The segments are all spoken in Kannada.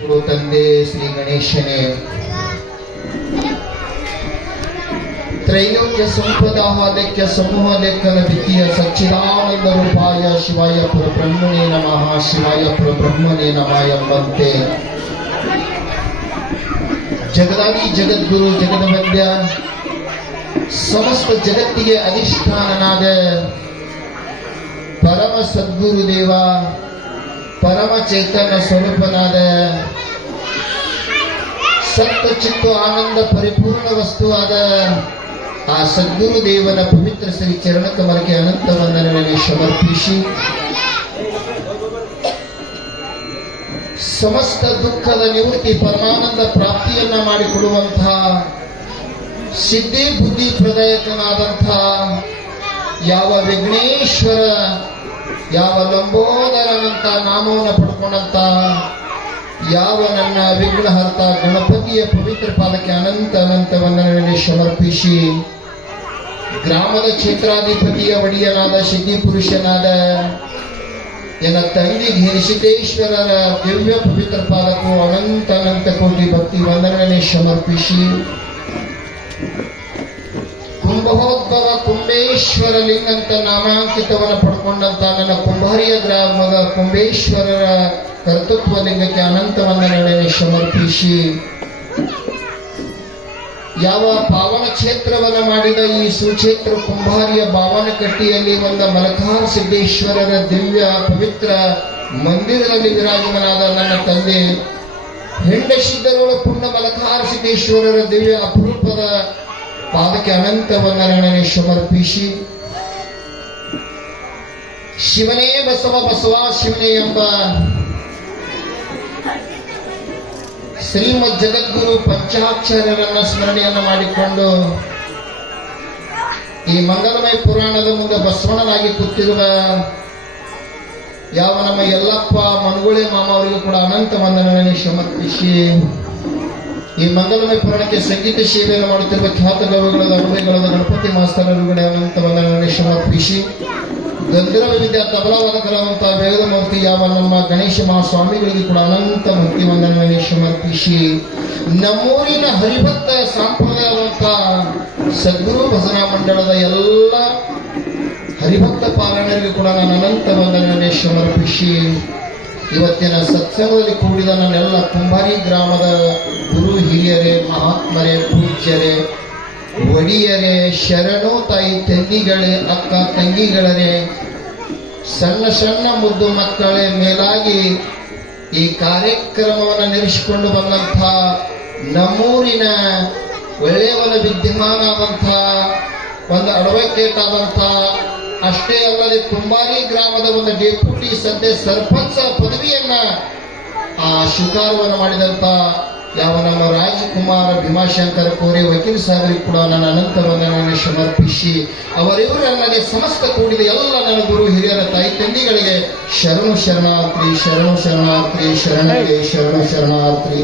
ತಂದೆ ಶ್ರೀ ಗಣೇಶನೇ ತ್ರೈಲೋಕ್ಯ ಸಂಪದಾಹಾಲಕ್ಯ ಸಮೂಹ ಲೆಕ್ಕನ ವಿದ್ಯೆಯ ಸಚ್ಚಿದಾನಂದ ರೂಪಾಯ ಶಿವಾಯ ಪರಬ್ರಹ್ಮಣೇ ನಮಃ ಶಿವಾಯ ಪರಬ್ರಹ್ಮಣೇ ನಮಃ ಎಂಬಂತೆ ಜಗದಾದಿ ಜಗದ್ಗುರು ಜಗದವಂದ್ಯ ಸಮಸ್ತ ಜಗತ್ತಿಗೆ ಅಧಿಷ್ಠಾನನಾದ ಪರಮ ಸದ್ಗುರುದೇವ ಪರಮ ಚೈತನ್ಯ ಸ್ವರೂಪನಾದ ಸತ್ವ ಚಿತ್ತು ಆನಂದ ಪರಿಪೂರ್ಣ ವಸ್ತುವಾದ ಆ ಸದ್ಗುರುದೇವನ ಪವಿತ್ರ ಶ್ರೀ ಚರಣ ಕಮಲಕ್ಕೆ ಅನಂತ ವಂದನೆಗಳನ್ನು ಸಮರ್ಪಿಸಿ ಸಮಸ್ತ ದುಃಖದ ನಿವೃತ್ತಿ ಪರಮಾನಂದ ಪ್ರಾಪ್ತಿಯನ್ನ ಮಾಡಿಕೊಡುವಂತಹ ಸಿದ್ಧಿ ಬುದ್ಧಿ ಪ್ರದಾಯಕನಾದಂತಹ ಯಾವ ವಿಘ್ನೇಶ್ವರ ಯಾವ ಲಂಬೋದರನಂತ ನಾಮವನ್ನು ಪಡ್ಕೊಂಡಂತ ಯಾವ ನನ್ನ ವಿಘ್ನಹರ್ತ ಗಣಪತಿಯ ಪವಿತ್ರ ಪಾದಕ್ಕೆ ಅನಂತ ಅನಂತ ವಂದನೆಗಳನ್ನು ಸಮರ್ಪಿಸಿ ಗ್ರಾಮದ ಕ್ಷೇತ್ರಾಧಿಪತಿಯ ಒಡೆಯನಾದ ಸಿದ್ಧಿ ಪುರುಷನಾದ ಎನ್ನ ತಂಗಿ ಘೇರಿಸಿದ್ದೇಶ್ವರರ ದಿವ್ಯ ಪವಿತ್ರ ಪಾದಕ್ಕೂ ಅನಂತ ಅನಂತ ಕೋಟಿ ಭಕ್ತಿ ವಂದನೆಗಳನ್ನು ಸಮರ್ಪಿಸಿ ಕುಂಭೋದ್ಭವ ಕುಂಬೇಶ್ವರ ಲಿಂಗಂತ ನಾಮಾಂಕಿತವನ್ನು ಪಡ್ಕೊಂಡಂತ ನನ್ನ ಕುಂಭಾರಿಯ ಗ್ರಾಮದ ಕುಂಬೇಶ್ವರರ ಕರ್ತೃತ್ವ ಲಿಂಗಕ್ಕೆ ಅನಂತ ವಂದನೆಗಳನ್ನು ಸಮರ್ಪಿಸಿ ಯಾವ ಪಾವನ ಕ್ಷೇತ್ರವನ್ನು ಮಾಡಿದ ಈ ಸುಕ್ಷೇತ್ರ ಕುಂಭಾರಿಯ ಬಾವನಕಟ್ಟಿಯಲ್ಲಿ ಒಂದು ಮಲಕಾರ್ ಸಿದ್ದೇಶ್ವರರ ದಿವ್ಯ ಪವಿತ್ರ ಮಂದಿರದಲ್ಲಿ ವಿರಾಜಮಾನಾದ ನನ್ನ ತಂದೆ ಹೆಂಡಸಿದ್ದರೋಳ ಪೂರ್ಣ ಮಲಕಾರ್ ಸಿದ್ದೇಶ್ವರರ ದಿವ್ಯ ಅಪರೂಪದ ಪಾದಕ್ಕೆ ಅನಂತ ವಂದನೆಗಳನ್ನು ಸಮರ್ಪಿಸಿ ಶಿವನೇ ಬಸವ ಬಸವ ಶಿವನೇ ಎಂಬ ಶ್ರೀಮದ್ ಜಗದ್ಗುರು ಪಂಚಾಕ್ಷರರನ್ನ ಸ್ಮರಣೆಯನ್ನು ಮಾಡಿಕೊಂಡು ಈ ಮಂಗಲಮಯ ಪುರಾಣದ ಮುಂದೆ ಬಸವಣ್ಣನಾಗಿ ಕೂತಿರುವ ಯಾವ ನಮ್ಮ ಯಲ್ಲಪ್ಪ ಮನಗುಳೆ ಮಾಮ ಅವರಿಗೂ ಕೂಡ ಅನಂತ ವಂದನೆಗಳನ್ನು ಸಮರ್ಪಿಸಿ ಈ ಮಂಗಲಮಯ ಪುರಾಣಕ್ಕೆ ಸಂಗೀತ ಸೇವೆಯನ್ನು ಮಾಡುತ್ತಿರುವ ಖ್ಯಾತ ಗವಿಗಳಾದ ಅನುಭವಿಗಳಾದ ಗಣಪತಿ ಮಾಸ್ತರರುಗಳೇ ಅನಂತ ವಂದನೆಗಳನ್ನು ಸಮರ್ಪಿಸಿ ಗಂಧರ್ವ ವಿದ್ಯಾ ತಬಲಾವಾದಕರಾದಂತಹ ವೇದ ಮೂರ್ತಿ ಯಾವ ನಮ್ಮ ಗಣೇಶ ಮಹಾಸ್ವಾಮಿಗಳಿಗೆ ಕೂಡ ಅನಂತ ಭಕ್ತಿ ವಂದನೆಗಳನ್ನು ಸಮರ್ಪಿಸಿ ನಮ್ಮೂರಿನ ಹರಿಭಕ್ತ ಸಂಪ್ರದಾಯವಂತಹ ಸದ್ಗುರು ಭಜನಾ ಮಂಡಳದ ಎಲ್ಲ ಹರಿಭಕ್ತ ಪಾಲನೆಗಳಿಗೆ ಕೂಡ ನಾನು ಅನಂತ ವಂದನೆಯನ್ನು ಸಮರ್ಪಿಸಿ ಇವತ್ತಿನ ಸತ್ಸಂಗದಲ್ಲಿ ಕೂಡಿದ ನನ್ನೆಲ್ಲ ಕುಂಭಾರಿ ಗ್ರಾಮದ ಗುರು ಹಿರಿಯರೇ ಮಹಾತ್ಮರೇ ಪೂಜ್ಯರೇ ಒಡಿಯರೇ ಶರಣು ತಾಯಿ ತಂಗಿಗಳೇ ಅಕ್ಕ ತಂಗಿಗಳರೇ ಸಣ್ಣ ಸಣ್ಣ ಮುದ್ದು ಮಕ್ಕಳೇ ಮೇಲಾಗಿ ಈ ಕಾರ್ಯಕ್ರಮವನ್ನು ನಡೆಸಿಕೊಂಡು ಬಂದಂಥ ನಮ್ಮೂರಿನ ಒಳ್ಳೆಯವನ ವಿದ್ಯಮಾನ ಆದಂಥ ಒಂದು ಅಡ್ವೊಕೇಟ್ ಆದಂಥ ಅಷ್ಟೇ ಅಲ್ಲದೆ ಕುಂಬಾರಿ ಗ್ರಾಮದ ಒಂದು ಡೆಪ್ಯೂಟಿ ಸದ್ಯ ಸರ್ಪಂಚ ಪದವಿಯನ್ನ ಸ್ವೀಕಾರವನ್ನು ಮಾಡಿದಂತ ಯಾವ ನಮ್ಮ ರಾಜಕುಮಾರ ಭೀಮಾಶಂಕರ ಕೋರೆ ವಕೀಲ್ ಸಾಹೇಬರಿಗೆ ಕೂಡ ನನ್ನ ಅನಂತ ವಂದನೆಯನ್ನು ಸಮರ್ಪಿಸಿ ಅವರಿವರಲ್ಲದೆ ಸಮಸ್ತ ಕೂಡಿದ ಎಲ್ಲ ನನ್ನ ಗುರು ಹಿರಿಯರ ತಾಯಿ ತಂದಿಗಳಿಗೆ ಶರಣು ಶರಣಾರ್ಥಿ ಶರಣು ಶರಣಾರ್ಥಿ ಶರಣಗೆ ಶರಣು ಶರಣಾರ್ಥಿ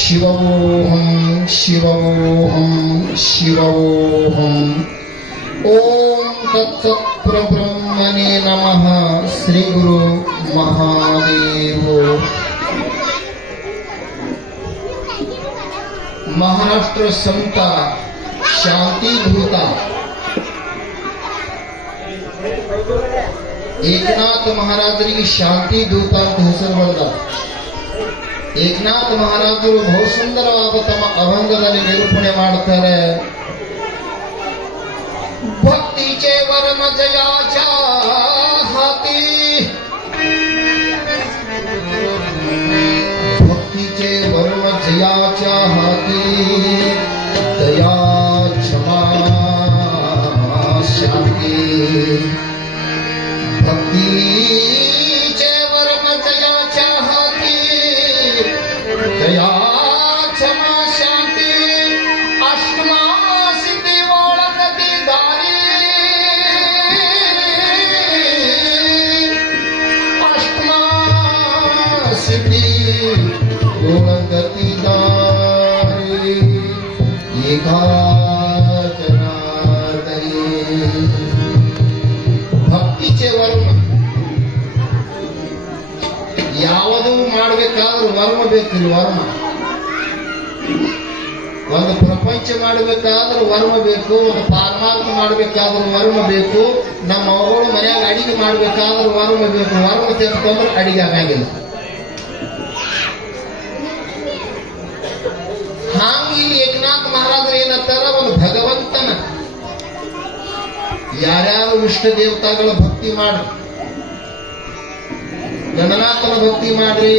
ಶಿವೋಹಂ ಶಿವೋಹಂ ಶಿವೋಹಂ ಓಂ ತತ್ಸತ್ ಪರಬ್ರಹ್ಮಣೇ ನಮಃ ಶ್ರೀ ಗುರು ಮಹಾದೇವೋ महाराष्ट्र संत शांतीभूत एकनाथ महाराजರಿಗೆ ಶಾಂತಿ ದೂತ ಅಂತ ಹೆಸರು ಬಂದ ಏಕನಾಥ ಮಹಾರಾಜರು ಬಹು ಸುಂದರವಾದ ತಮ್ಮ ಅಭಂಗದಲ್ಲಿ ನಿರೂಪಣೆ ಮಾಡುತ್ತಾರೆ ಭಕ್ತಿಚೇ ವರ್ಮ ಜಯಾಚ ಹಾತಿ भक्तीचे वर्म जयाच्या हाती दया क्षमा शांती भक्तीचे वर्म जयाच्या हाती दया क्षमा शांती अष्टमा सिद्धी ओळखती दारी अष्टमा सिद्धी गतिदारी एकाचनादरी भक्तीचे वर्म ಯಾವುದೂ ಮಾಡಬೇಕಾದ್ರೂ ವರ್ಮ ಬೇಕು ಬೇಕ್ರಿ ವರ್ಮ. ಒಂದು ಪ್ರಪಂಚ ಮಾಡಬೇಕಾದ್ರೆ ವರ್ಮ ಬೇಕು, ಒಂದು ಪಾರಮಾರ್ಥ ಮಾಡಬೇಕಾದ್ರೆ ವರ್ಮ ಬೇಕು, ನಮ್ಮ ಅವಳು ಮನ್ಯಾಗ ಅಡಿಗೆ ಮಾಡ್ಬೇಕಾದ್ರೆ ವರ್ಮ ಬೇಕು. ವರ್ಮ ತೆಗೆದುಕೊಂಡ್ರೆ ಅಡಿಗೆ ಆಗಂಗಿಲ್ಲ. ಹಾಂಗ ಇಲ್ಲಿ ಏಕನಾಥ ಮಹಾರಾಜರು ಏನಂತಾರ, ಒಂದು ಭಗವಂತನ ಯಾರ್ಯಾರು ಇಷ್ಟ ದೇವತಾಗಳ ಭಕ್ತಿ ಮಾಡ್ರಿ, ಗಣನಾಥನ ಭಕ್ತಿ ಮಾಡ್ರಿ,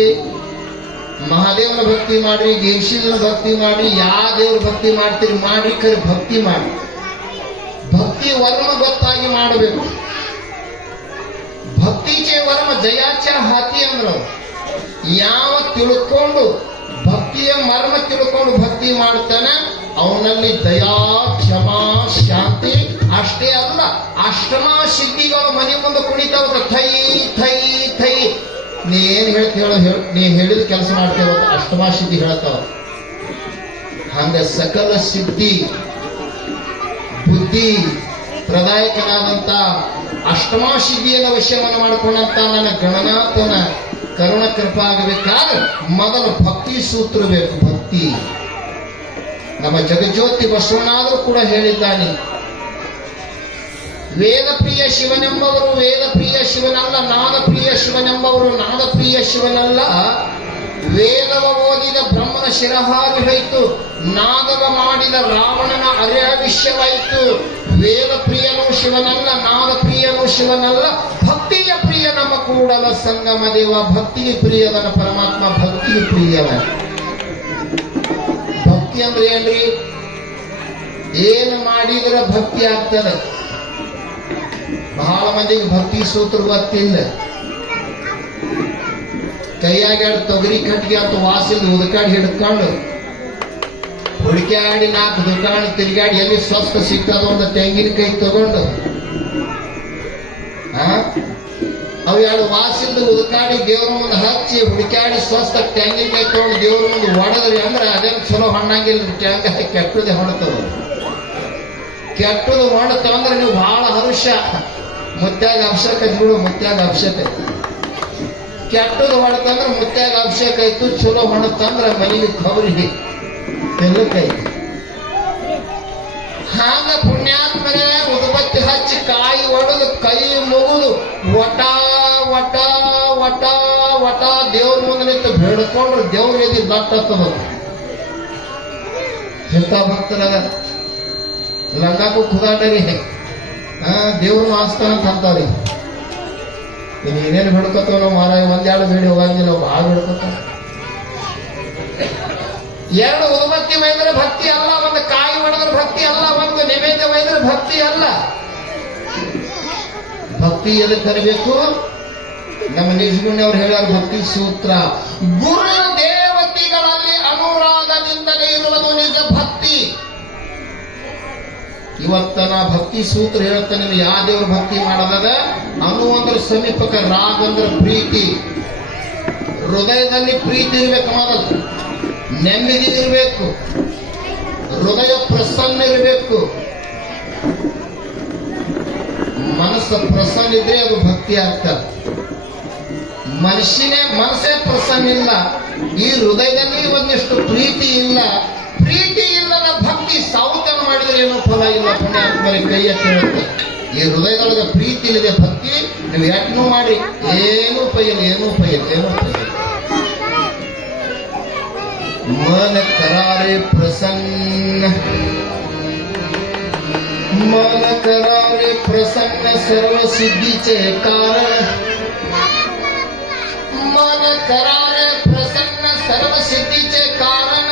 ಮಹಾದೇವನ ಭಕ್ತಿ ಮಾಡ್ರಿ, ದೇಶಿನ ಭಕ್ತಿ ಮಾಡ್ರಿ, ಯಾವ ದೇವ್ರ ಭಕ್ತಿ ಮಾಡ್ತೀರಿ ಮಾಡ್ರಿ, ಕರೆ ಭಕ್ತಿ ಮಾಡಿ. ಭಕ್ತಿ ವರ್ಮ ಗೊತ್ತಾಗಿ ಮಾಡಬೇಕು. ಭಕ್ತಿಚೆ ವರ್ಮ ಜಯಾಚ ಹಾತಿ ಅಂದ್ರು. ಯಾವ ತಿಳ್ಕೊಂಡು ಭಕ್ತಿಯ ಮರ್ಮ ತಿಳ್ಕೊಂಡು ಭಕ್ತಿ ಮಾಡ್ತಾನೆ ಅವನಲ್ಲಿ ದಯಾ, ಕ್ಷಮಾ, ಶಾಂತಿ ಅಷ್ಟೇ ಅಲ್ಲ, ಅಷ್ಟಮ ಸಿದ್ಧಿಗಳು ಮನೆ ಮುಂದೆ ಕುಣಿತಾವ. ಥೈ ಥೈ ಥೈ ನೀ ಏನ್ ಹೇಳ್ತೀವ, ನೀ ಹೇಳಿದ ಕೆಲಸ ಮಾಡ್ತೇವ, ಅಷ್ಟಮ ಸಿದ್ಧಿ ಹೇಳ್ತಾವ. ಹಂಗ ಸಕಲ ಸಿದ್ಧಿ ಬುದ್ಧಿ ಪ್ರದಾಯಕನಾದಂತ ಅಷ್ಟಮ ಸಿದ್ಧಿಯನ್ನು ವಿಷಯವನ್ನು ಮಾಡಿಕೊಂಡಂತ ನನ್ನ ಗಣನಾಥನ ಕರುಣ ಕೃಪಾ ಆಗಬೇಕಾದ್ರೆ ಮೊದಲು ಭಕ್ತಿ ಸೂತ್ರ ಬೇಕು. ಭಕ್ತಿ ನಮ್ಮ ಜಗಜ್ಯೋತಿ ಬಸವನಾದರೂ ಕೂಡ ಹೇಳಿದ್ದಾನೆ, ವೇದಪ್ರಿಯ ಶಿವನೆಂಬವರು ವೇದಪ್ರಿಯ ಶಿವನಲ್ಲ, ನಾದಪ್ರಿಯ ಶಿವನೆಂಬವರು ನಾದಪ್ರಿಯ ಶಿವನಲ್ಲ. ವೇದವ ಓದಿದ ಬ್ರಹ್ಮನ ಶಿರಹಾರಿ ಹೋಯಿತು, ನಾದವ ಮಾಡಿದ ರಾವಣನ ಅರ್ಯಾವಿಷ್ಯವಾಯಿತು. ವೇದ ಪ್ರಿಯನೂ ಶಿವನಲ್ಲ, ನಾದ ಪ್ರಿಯನೂ ಶಿವನಲ್ಲ, ಭಕ್ತಿಯ ಪ್ರಿಯ ನಮ್ಮ ಕೂಡಲ ಸಂಗಮ ದೇವ. ಭಕ್ತಿಗೆ ಪ್ರಿಯದನ ಪರಮಾತ್ಮ, ಭಕ್ತಿಗೆ ಪ್ರಿಯವ. ಭಕ್ತಿ ಅಂದ್ರೆ ಏನ್ರಿ? ಏನು ಮಾಡಿದ್ರೆ ಭಕ್ತಿ ಆಗ್ತದೆ. ಬಹಳ ಮಂದಿಗೆ ಭಕ್ತಿ ಸೂತ್ರ ಗೊತ್ತಿಲ್ಲ. ಕೈಯಾಗ ತೊಗರಿ ಕಟ್ಟಿಗೆ ಅಂತ ವಾಸಿಲ್ ಉದಕಾಡಿ ಹಿಡ್ಕೊಂಡು ಹುಡುಕಾಡಿ 4 ದುಕಾಣ ತಿರುಗಾಡಿ ಎಲ್ಲಿ ಸ್ವಸ್ಥ ಸಿಗ್ತದ ಒಂದು ತೆಂಗಿನಕಾಯಿ ತಗೊಂಡು ಅವು 2 ವಾಸಿಲ್ದು ಉದಕಾಡಿ ದೇವ್ರ ಮುಂದೆ ಹಚ್ಚಿ ಹುಡುಕಾಡಿ ಸ್ವಸ್ಥ ತೆಂಗಿನಕಾಯಿ ತಗೊಂಡು ದೇವ್ರ ಮುಂದೆ ಒಡದ್ರಿ ಅಂದ್ರೆ ಅದೇನು ಚಲೋ ಹಣ್ಣಂಗಿಲ್ಲ. ತೆಂಗಾಯಿ ಕೆಟ್ಟದೆ ಹೊಣತವ. ಕೆಟ್ಟದು ಹೊಣತವಂದ್ರೆ ನೀವು ಬಹಳ ಹರುಷ. ಮುತ್ಯಾಗ ಅಭಿಷೇಕ ಬಿಡು, ಮುತ್ಯಾಗ ಅಭಿಷೇಕ ಐತಿ. ಕೆಟ್ಟದು ಹೊಡತಂದ್ರೆ ಮುತ್ಯಾಗ ಅಭಿಷೇಕ ಆಯ್ತು, ಚಲೋ ಹೊಣತಂದ್ರೆ ಮನೆಗೆ ಖಬರಿ ಎಲ್ಲಕ್ಕೈತಿ. ಹಾಗ ಪುಣ್ಯಾತ್ಮರೇ ಉದುಬತ್ತಿ ಹಚ್ಚಿ ಕಾಯಿ ಒಡೆದು ಕೈ ಮುಗಿದು ವಟ ವಟ ವಟ ವಟ ದೇವ್ರ ಮುಂದೆ ನಿಂತು ಬೇಡ್ಕೊಂಡ್ರೆ ದೇವ್ರ ಎದಿ ದಟ್ಟತ್ತದ. ಇಂಥ ಭಕ್ತರಾಗ ಲಂಗಾಕು ಕುದಾಡರಿ ದೇವ್ರು ಆಸ್ತಾನಂತ ಅಂತಾವ್ರಿ. ಇನ್ನು ಏನೇನು ಬಿಡ್ಕೊತಾವ ನಾವು ಮಾರಾಯ, 1-2 ಬೇಡಿ ಹೋಗಂಗಿಲ್ಲ, ಭಾಳ ಬಿಡ್ಕೊತಾವ. 2 ಉದುಬತ್ತಿ ಒಯ್ದ್ರೆ ಭಕ್ತಿ ಅಲ್ಲ, 1 ಕಾಯಿ ಒಡೆದ್ರೆ ಭಕ್ತಿ ಅಲ್ಲ, 1 ನೈವೇದ್ಯ ಒಯ್ದ್ರೆ ಭಕ್ತಿ ಅಲ್ಲ. ಭಕ್ತಿ ಎದಕ್ಕೆ ಕರಿಬೇಕು? ನಮ್ಮ ನಿಜಗುಣ್ಯವ್ರು ಹೇಳ್ಯಾರ ಭಕ್ತಿ ಸೂತ್ರ. ಗುರು ದೇವತೆಗಳಲ್ಲಿ ಅನುರಾಗದಿಂದಲೇ ಇರುವುದು ನಿಜ ಭಕ್ತಿ. ಇವತ್ತ ನಾ ಭಕ್ತಿ ಸೂತ್ರ ಹೇಳ್ತಾನೆ. ನೀವು ಯಾವ ದೇವ್ರ ಭಕ್ತಿ ಮಾಡೋದದ? ಅನು ಅಂದ್ರೆ ಸಮೀಪಕ, ರಾಗ ಅಂದ್ರೆ ಪ್ರೀತಿ. ಹೃದಯದಲ್ಲಿ ಪ್ರೀತಿ ಇರ್ಬೇಕು, ಮೊದಲು ನೆಮ್ಮದಿ ಇರಬೇಕು, ಹೃದಯ ಪ್ರಸನ್ನ ಇರಬೇಕು. ಮನಸ್ಸು ಪ್ರಸನ್ನ ಇದ್ರೆ ಅದು ಭಕ್ತಿ ಆಗ್ತದೆ. ಮನಸ್ಸೇ ಪ್ರಸನ್ನ ಇಲ್ಲ, ಈ ಹೃದಯದಲ್ಲಿ ಒಂದಿಷ್ಟು ಪ್ರೀತಿ ಇಲ್ಲ. ಪ್ರೀತಿ ಇಲ್ಲದ ಭಕ್ತಿ ಸಾವುತನ ಮಾಡಿದ್ರೆ ಏನೂ ಫಲ ಇಲ್ಲ. ಪುಣ್ಯಾತ್ಮರಿ ಕೈ ಎತ್ತಿ ಹೇಳುತ್ತೆ, ಈ ಹೃದಯದೊಳಗೆ ಪ್ರೀತಿ ಇಲ್ಲದೆ ಭಕ್ತಿ ನೀವು ಯತ್ನ ಮಾಡಿ ಏನೂ ಪೈಯಲ್ಲ, ಏನೂ ಪೈಯಲ್ಲ, ಏನೂ ಪೈಯಲ್ಲ. मन करारे प्रसन्न, मन करारे प्रसन्न सर्व सिद्धीचे कारण. मन करारे प्रसन्न सर्व सिद्धीचे कारण.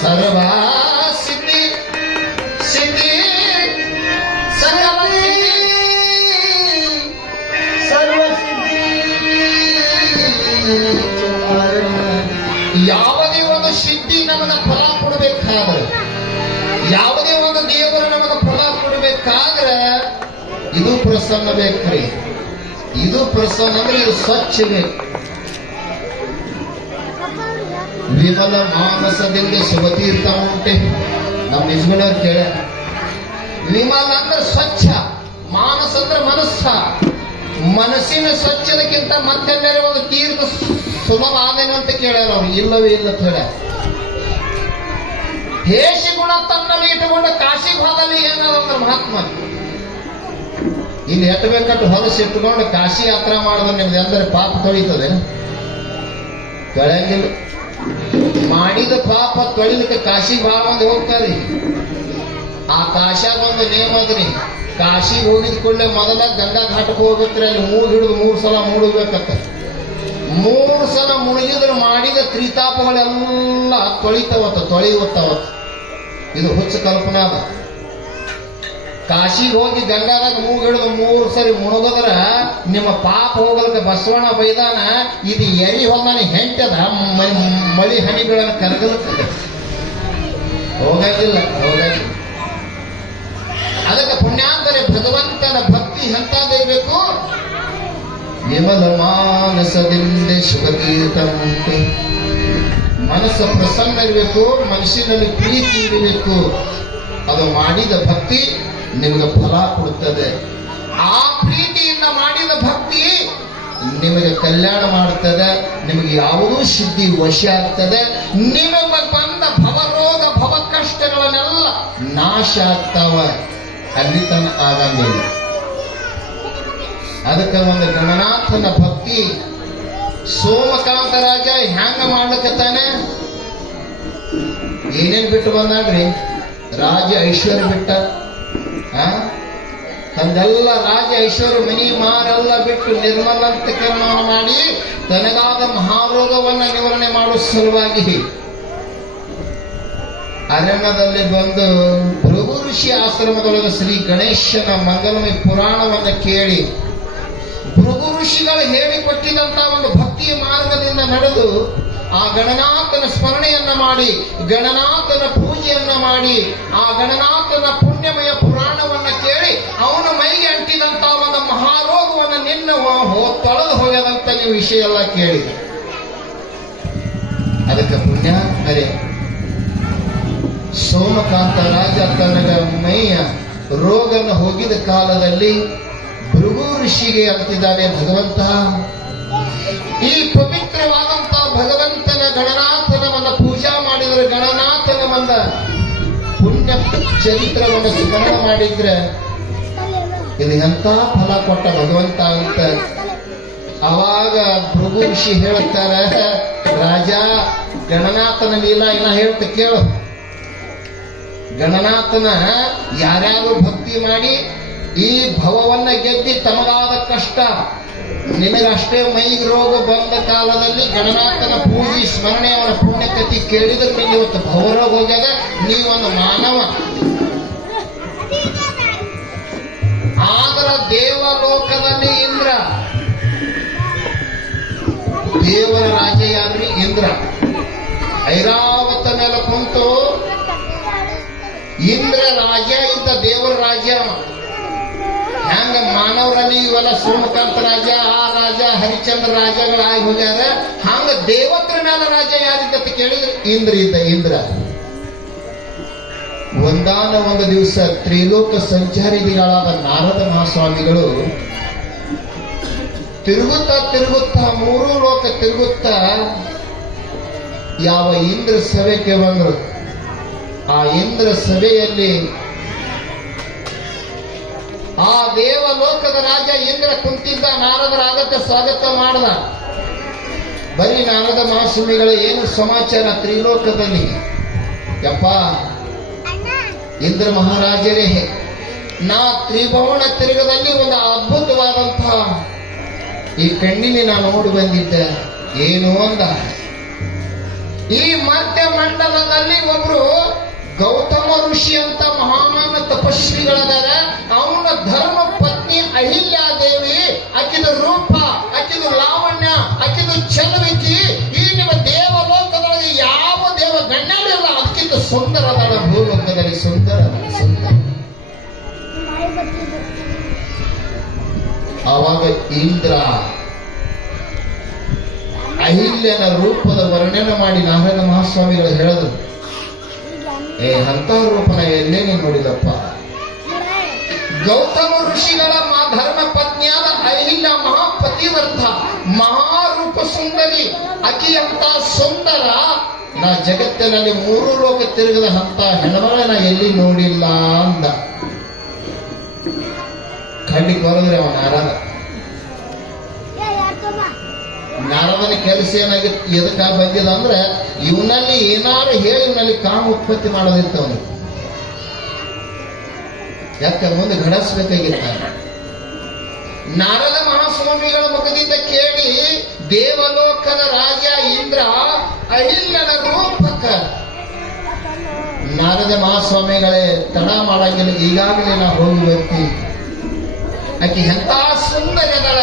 सर्व सिद्धी सिद्धी सर्व ಯಾವುದೇ ಒಂದು ಸಿದ್ಧಿ ನಮಗೆ ಫಲ ಕೊಡಬೇಕಾದ್ರೆ, ಯಾವುದೇ ಒಂದು ದೇವರು ನಮಗೆ ಫಲ ಕೊಡಬೇಕಾದ್ರೆ ಇದು ಪ್ರಸನ್ನ ಬೇಕ್ರಿ. ಇದು ಪ್ರಸನ್ನ ಅಂದ್ರೆ ಇದು ಸ್ವಚ್ಛ ಬೇಕು. ವಿಮಲ ಮಾನಸದಿಂದ ಶುಭತೀರ್ಥ ಉಂಟೆ. ನಮ್ಮ ನಿಜಗುಣವ್ರು ಕೇಳ, ವಿಮಲ ಅಂದ್ರೆ ಸ್ವಚ್ಛ, ಮಾನಸ ಅಂದ್ರೆ ಮನಸ್ಸ, ಮನಸ್ಸಿನ ಸ್ವಚ್ಛದಕ್ಕಿಂತ ಮತ್ತೆಲ್ಲರೂ ಒಂದು ತೀರ್ಥ ಸುಲಭ ಆದೇನು ಅಂತ ಕೇಳ್ಯಾರ ಅವ್ರು. ಇಲ್ಲವೇ ಇಲ್ಲ ಅಂತ ಹೇಳ್ಯಾರ. ದೇಶಿ ಗುಣ ತನ್ನಲ್ಲಿ ಇಟ್ಟುಕೊಂಡು ಕಾಶಿಗೆ ಹೋದಲ್ಲಿ ಏನಂದ್ರೆ ಮಹಾತ್ಮ ಇಲ್ಲಿ ಎಟ್ಟಬೇಕಟ್ಟು ಹೊಲಸು ಇಟ್ಟುಕೊಂಡು ಕಾಶಿ ಯಾತ್ರಾ ಮಾಡಿದ್ರೆ ನಿಮ್ದು ಎಂದರೆ ಪಾಪ ತೊಳಿತದೆ? ತೊಳೆಯಂಗಿಲ್ಲ. ಮಾಡಿದ ಪಾಪ ತೊಳಿಲಿಕ್ಕೆ ಕಾಶಿಗೆ ಭಾಳ ಮಂದಿ ಹೋಗ್ತಾರೆ. ಆ ಕಾಶಾಗ ಒಂದು ನೇಮ ಅದ್ರಿ, ಕಾಶಿಗೆ ಹೋಗಿದ ಕೂಡಲೇ ಮೊದಲ ಗಂಗಾ ಘಾಟಕ್ಕೆ ಹೋಗ್ಬೇಕ್ರಿ. ಅಲ್ಲಿ ಹಿಡಿದು 3 ಸಲ ಮುಳುಗಬೇಕತ್ತ. 3 ಸಲ ಮುಳುಗಿದ್ರೆ ಮಾಡಿದ ತ್ರಿತಾಪಗಳೆಲ್ಲ ತೊಳೆಯುವತ್ತವತ್ತು. ಇದು ಹುಚ್ಚ ಕಲ್ಪನಾ ಅದ. ಕಾಶಿಗೆ ಹೋಗಿ ಗಂಗಾದಾಗ ಹಿಡಿದು 3 ಸರಿ ಮುಳುಗದ್ರ ನಿಮ್ಮ ಪಾಪ ಹೋಗಲಿಕ್ಕೆ ಬಸವಣ್ಣ ಬೈದಾನ. ಇದು ಎರಿ ಹೊಂದಾನೆ ಹೆಂಟದ ಮಳಿ ಹನಿಗಳನ್ನು ಕರಗಲುತ್ತದೆ. ಹೋಗಂಗಿಲ್ಲ. ಅದಕ್ಕೆ ಪುಣ್ಯಾಂದರೆ ಭಗವಂತನ ಭಕ್ತಿ ಎಂತಾದಿರ್ಬೇಕು? ವಿಮಲ ಮಾನಸದಿಂದ ಶುಭಕೀರ್ತಂತೆ. ಮನಸ್ಸು ಪ್ರಸನ್ನ ಇರಬೇಕು, ಮನಸ್ಸಿನಲ್ಲಿ ಪ್ರೀತಿ ಇರಬೇಕು. ಅದು ಮಾಡಿದ ಭಕ್ತಿ ನಿಮಗೆ ಫಲ ಕೊಡುತ್ತದೆ. ಆ ಪ್ರೀತಿಯಿಂದ ಮಾಡಿದ ಭಕ್ತಿ ನಿಮಗೆ ಕಲ್ಯಾಣ ಮಾಡುತ್ತದೆ. ನಿಮಗೆ ಯಾವುದೂ ಸಿದ್ಧಿ ವಶ ಆಗ್ತದೆ. ನಿಮಗೆ ಬಂದ ಭವರೋಗ ಭವ ಕಷ್ಟಗಳನ್ನೆಲ್ಲ ನಾಶ ಆಗ್ತಾವ. ಅಲ್ಲಿ ತನ ಆಗಂಗಿಲ್ಲ. ಅದಕ್ಕೆ ಒಂದು ಗಣನಾಥನ ಭಕ್ತಿ ಸೋಮಕಾಂತ ರಾಜ ಹ್ಯಾಂಗ ಮಾಡ್ಲಿಕ್ಕತ್ತಾನೆ? ಏನೇನ್ ಬಿಟ್ಟು ಬಂದಾಡ್ರಿ? ರಾಜ ಐಶ್ವರ್ಯ ಬಿಟ್ಟ. ತಂದೆಲ್ಲ ರಾಜ ಐಶ್ವರ್ಯ ಮನಿ ಮಾರೆಲ್ಲ ಬಿಟ್ಟು ನಿರ್ಮಲಂತಕರಣವನ್ನು ಮಾಡಿ ತನಗಾದ ಮಹಾರೋಗವನ್ನ ನಿವಾರಣೆ ಮಾಡುವ ಸಲುವಾಗಿ ಅರಣ್ಯದಲ್ಲಿ ಬಂದು ಭೃಗು ಋಷಿ ಆಶ್ರಮದೊಳಗೆ ಶ್ರೀ ಗಣೇಶನ ಮಂಗಲಮಯ ಪುರಾಣವನ್ನು ಕೇಳಿ ಭೃಗು ಋಷಿಗಳು ಹೇಳಿಕೊಟ್ಟಿದಂತಹ ಒಂದು ಭಕ್ತಿಯ ಮಾರ್ಗದಿಂದ ನಡೆದು ಆ ಗಣನಾಥನ ಸ್ಮರಣೆಯನ್ನ ಮಾಡಿ, ಗಣನಾಥನ ಪೂಜೆಯನ್ನ ಮಾಡಿ, ಆ ಗಣನಾಥನ ಪುಣ್ಯಮಯ ಪುರಾಣವನ್ನ ಕೇಳಿ ಅವನ ಮೈಗೆ ಅಂಟಿದಂತಹ ಒಂದು ಮಹಾರೋಗವನ್ನು ನಿನ್ನ ತೊಳೆದು ಹೋಗದಂತ ನೀವು ವಿಷಯ ಎಲ್ಲ ಕೇಳಿದೆ. ಅದಕ್ಕೆ ಪುಣ್ಯ ಅರೆ ಸೋಮಕಾಂತ ರಾಜ ತನಗ ಮೈಯ ರೋಗನ ಹೋಗಿದ ಕಾಲದಲ್ಲಿ ಭೃಗು ಋಷಿಗೆ ಅಂತಿದ್ದಾನೆ, ಭಗವಂತ ಈ ಪವಿತ್ರವಾದಂತಹ ಭಗವಂತನ ಗಣನಾಥನ ಒಂದು ಪೂಜಾ ಮಾಡಿದ್ರೆ, ಗಣನಾಥನ ಒಂದು ಪುಣ್ಯ ಚರಿತ್ರವನ್ನು ಸ್ಮರಣ ಮಾಡಿದ್ರೆ ಇದು ಎಂತ ಫಲ ಕೊಟ್ಟ ಭಗವಂತ ಅಂತ. ಅವಾಗ ಭೃಗು ಋಷಿ ಹೇಳುತ್ತಾರೆ, ರಾಜ ಗಣನಾಥನ ಲೀಲಾ ಇನ್ನ ಹೇಳ್ತ ಕೇಳು. ಗಣನಾಥನ ಯಾರ್ಯಾರು ಭಕ್ತಿ ಮಾಡಿ ಈ ಭವವನ್ನ ಗೆದ್ದಿ ತಮಗಾದ ಕಷ್ಟ ನಿನಗಷ್ಟೇ ಮೈಗೆ ರೋಗ ಬಂದ ಕಾಲದಲ್ಲಿ ಗಣನಾಥನ ಪೂಜೆ ಸ್ಮರಣೆ ಅವನ ಪುಣ್ಯಕತಿ ಕೇಳಿದ್ರೆ ನಿಮಗೆ ಇವತ್ತು ಭವರೋಗ ಹೋಗ್ಯಾಗ ನೀವೊಂದು ಮಾನವ. ಆದ್ರ ದೇವಲೋಕದಲ್ಲಿ ಇಂದ್ರ, ದೇವರ ರಾಜ ಯಾರ್ರಿ? ಇಂದ್ರ. ಐರಾವತ ಮೇಲೆ ಕುಂತು ಇಂದ್ರ ರಾಜ ಇದ್ದ, ದೇವರ ರಾಜ್ಯ. ಹ್ಯಾಂಗ ಮಾನವರಲ್ಲಿ ಇವೆಲ್ಲ ಸೋಮಕಾಂತ ರಾಜ, ಆ ರಾಜ, ಹರಿಚಂದ್ರ ರಾಜಗಳಾಗಿ ಹೋಗ್ಯಾರ. ಹಂಗ ದೇವತ್ರ ಮೇಲೆ ರಾಜ ಯಾರಿದ್ದ ಕೇಳಿದ್ರೆ ಇಂದ್ರ ಇದ್ದ. ಇಂದ್ರ ಒಂದಾನ ಒಂದು ದಿವಸ ತ್ರಿಲೋಕ ಸಂಚಾರಿಗಳಾದ ನಾರದ ಮಹಾಸ್ವಾಮಿಗಳು ತಿರುಗುತ್ತಾ 3 ಲೋಕ ತಿರುಗುತ್ತಾ ಯಾವ ಇಂದ್ರ ಸಭೆಗೆ ಬಂದರು. ಆ ಇಂದ್ರ ಸಭೆಯಲ್ಲಿ ಆ ದೇವಲೋಕದ ರಾಜ ಇಂದ್ರ ಕುಂತಿದ್ದ. ನಾರದರ ಆಗತ್ತೆ ಸ್ವಾಗತ ಮಾಡದ. ಬರೀ ನಾರದ ಮಹಾಸ್ವಾಮಿಗಳ ಏನು ಸಮಾಚಾರ ತ್ರಿಲೋಕದಲ್ಲಿ? ಯಪ್ಪ ಇಂದ್ರ ಮಹಾರಾಜರೇ, ನಾ ತ್ರಿಭುವನ ತಿರುಗದಲ್ಲಿ ಒಂದು ಅದ್ಭುತವಾದಂತಹ ಈ ಕಣ್ಣಿನಿ ನಾನು ನೋಡಿ ಬಂದಿದ್ದೆ. ಏನು ಅಂದ, ಈ ಮಧ್ಯ ಮಂಡಲದಲ್ಲಿ ಒಬ್ರು ಗೌತಮ ಋಷಿ ಅಂತ ಮಹಾನ್ ತಪಸ್ವಿಗಳಾದಾರ. ಅವನ ಧರ್ಮ ಪತ್ನಿ ಅಹಿಲ್ಯಾದೇವಿ, ಆಕಿದ ರೂಪ, ಆಕಿದ ಲಾವಣ್ಯ, ಆಕಿದ ಚಲವಿಕೆ ಈ ನಿಮ್ಮ ದೇವಲೋಕದೊಳಗೆ ಯಾವ ದೇವ ಗಣ್ಯನೂ ಇಲ್ಲ. ಅದಕ್ಕಿಂತ ಸುಂದರವಾದ ಭೂಲೋಕದಲ್ಲಿ ಸುಂದರ. ಆವಾಗ ಇಂದ್ರ ಅಹಿಲ್ಯನ ರೂಪದ ವರ್ಣನೆ ಮಾಡಿ ನಾರಾಯಣ ಮಹಾಸ್ವಾಮಿಗಳು ಹೇಳಿದ್ರು, ಅಂತ ರೂಪನ ಎಲ್ಲೇ ನೀನು ನೋಡಿದಪ್ಪ. ಗೌತಮ ಋಷಿಗಳ ಧರ್ಮ ಪತ್ನಿಯಾದ ಅಹಿಲ್ಯ ಮಹಾಪತಿವ್ರತ, ಮಹಾರೂಪ ಸುಂದರಿ. ಅಕಿ ಅಂತ ಸುಂದರ ನಾ ಜಗತ್ತಿನಲ್ಲಿ 3 ಲೋಕ ತಿರುಗದ ಅಂತ ಹೆಣ್ಮಗಳ ನಾ ಎಲ್ಲಿ ನೋಡಿಲ್ಲ ಅಂದ. ಕಣ್ಣಿಗೆ ಬರೋದ್ರೆ ಅವ ನಾರದನ ಕೆಲಸ ಏನಾಗಿತ್ತು, ಎದಕ್ಕ ಬಂದಿದ ಅಂದ್ರೆ ಇವನಲ್ಲಿ ಏನಾರು ಹೇಳಿ ಇವನಲ್ಲಿ ಕಾಮ ಉತ್ಪತ್ತಿ ಮಾಡೋದಿರ್ತವನು. ಯಾಕ ಮುಂದೆ ಘಡಿಸ್ಬೇಕಾಗಿತ್ತ. ನಾರದ ಮಹಾಸ್ವಾಮಿಗಳ ಮುಖದಿಂದ ಕೇಳಿ ದೇವಲೋಕದ ರಾಜ ಇಂದ್ರ ಅಹಿಲ್ಯನ ರೂಪಕ. ನಾರದ ಮಹಾಸ್ವಾಮಿಗಳೇ ತಡ ಮಾಡಂಗಿಲ್ಲ, ಈಗಾಗಲೇ ನಾ ಹೋಗಿ ಬರ್ತೀನಿ. ಆಕೆ ಎಂತ ಸುಂದರದಳ.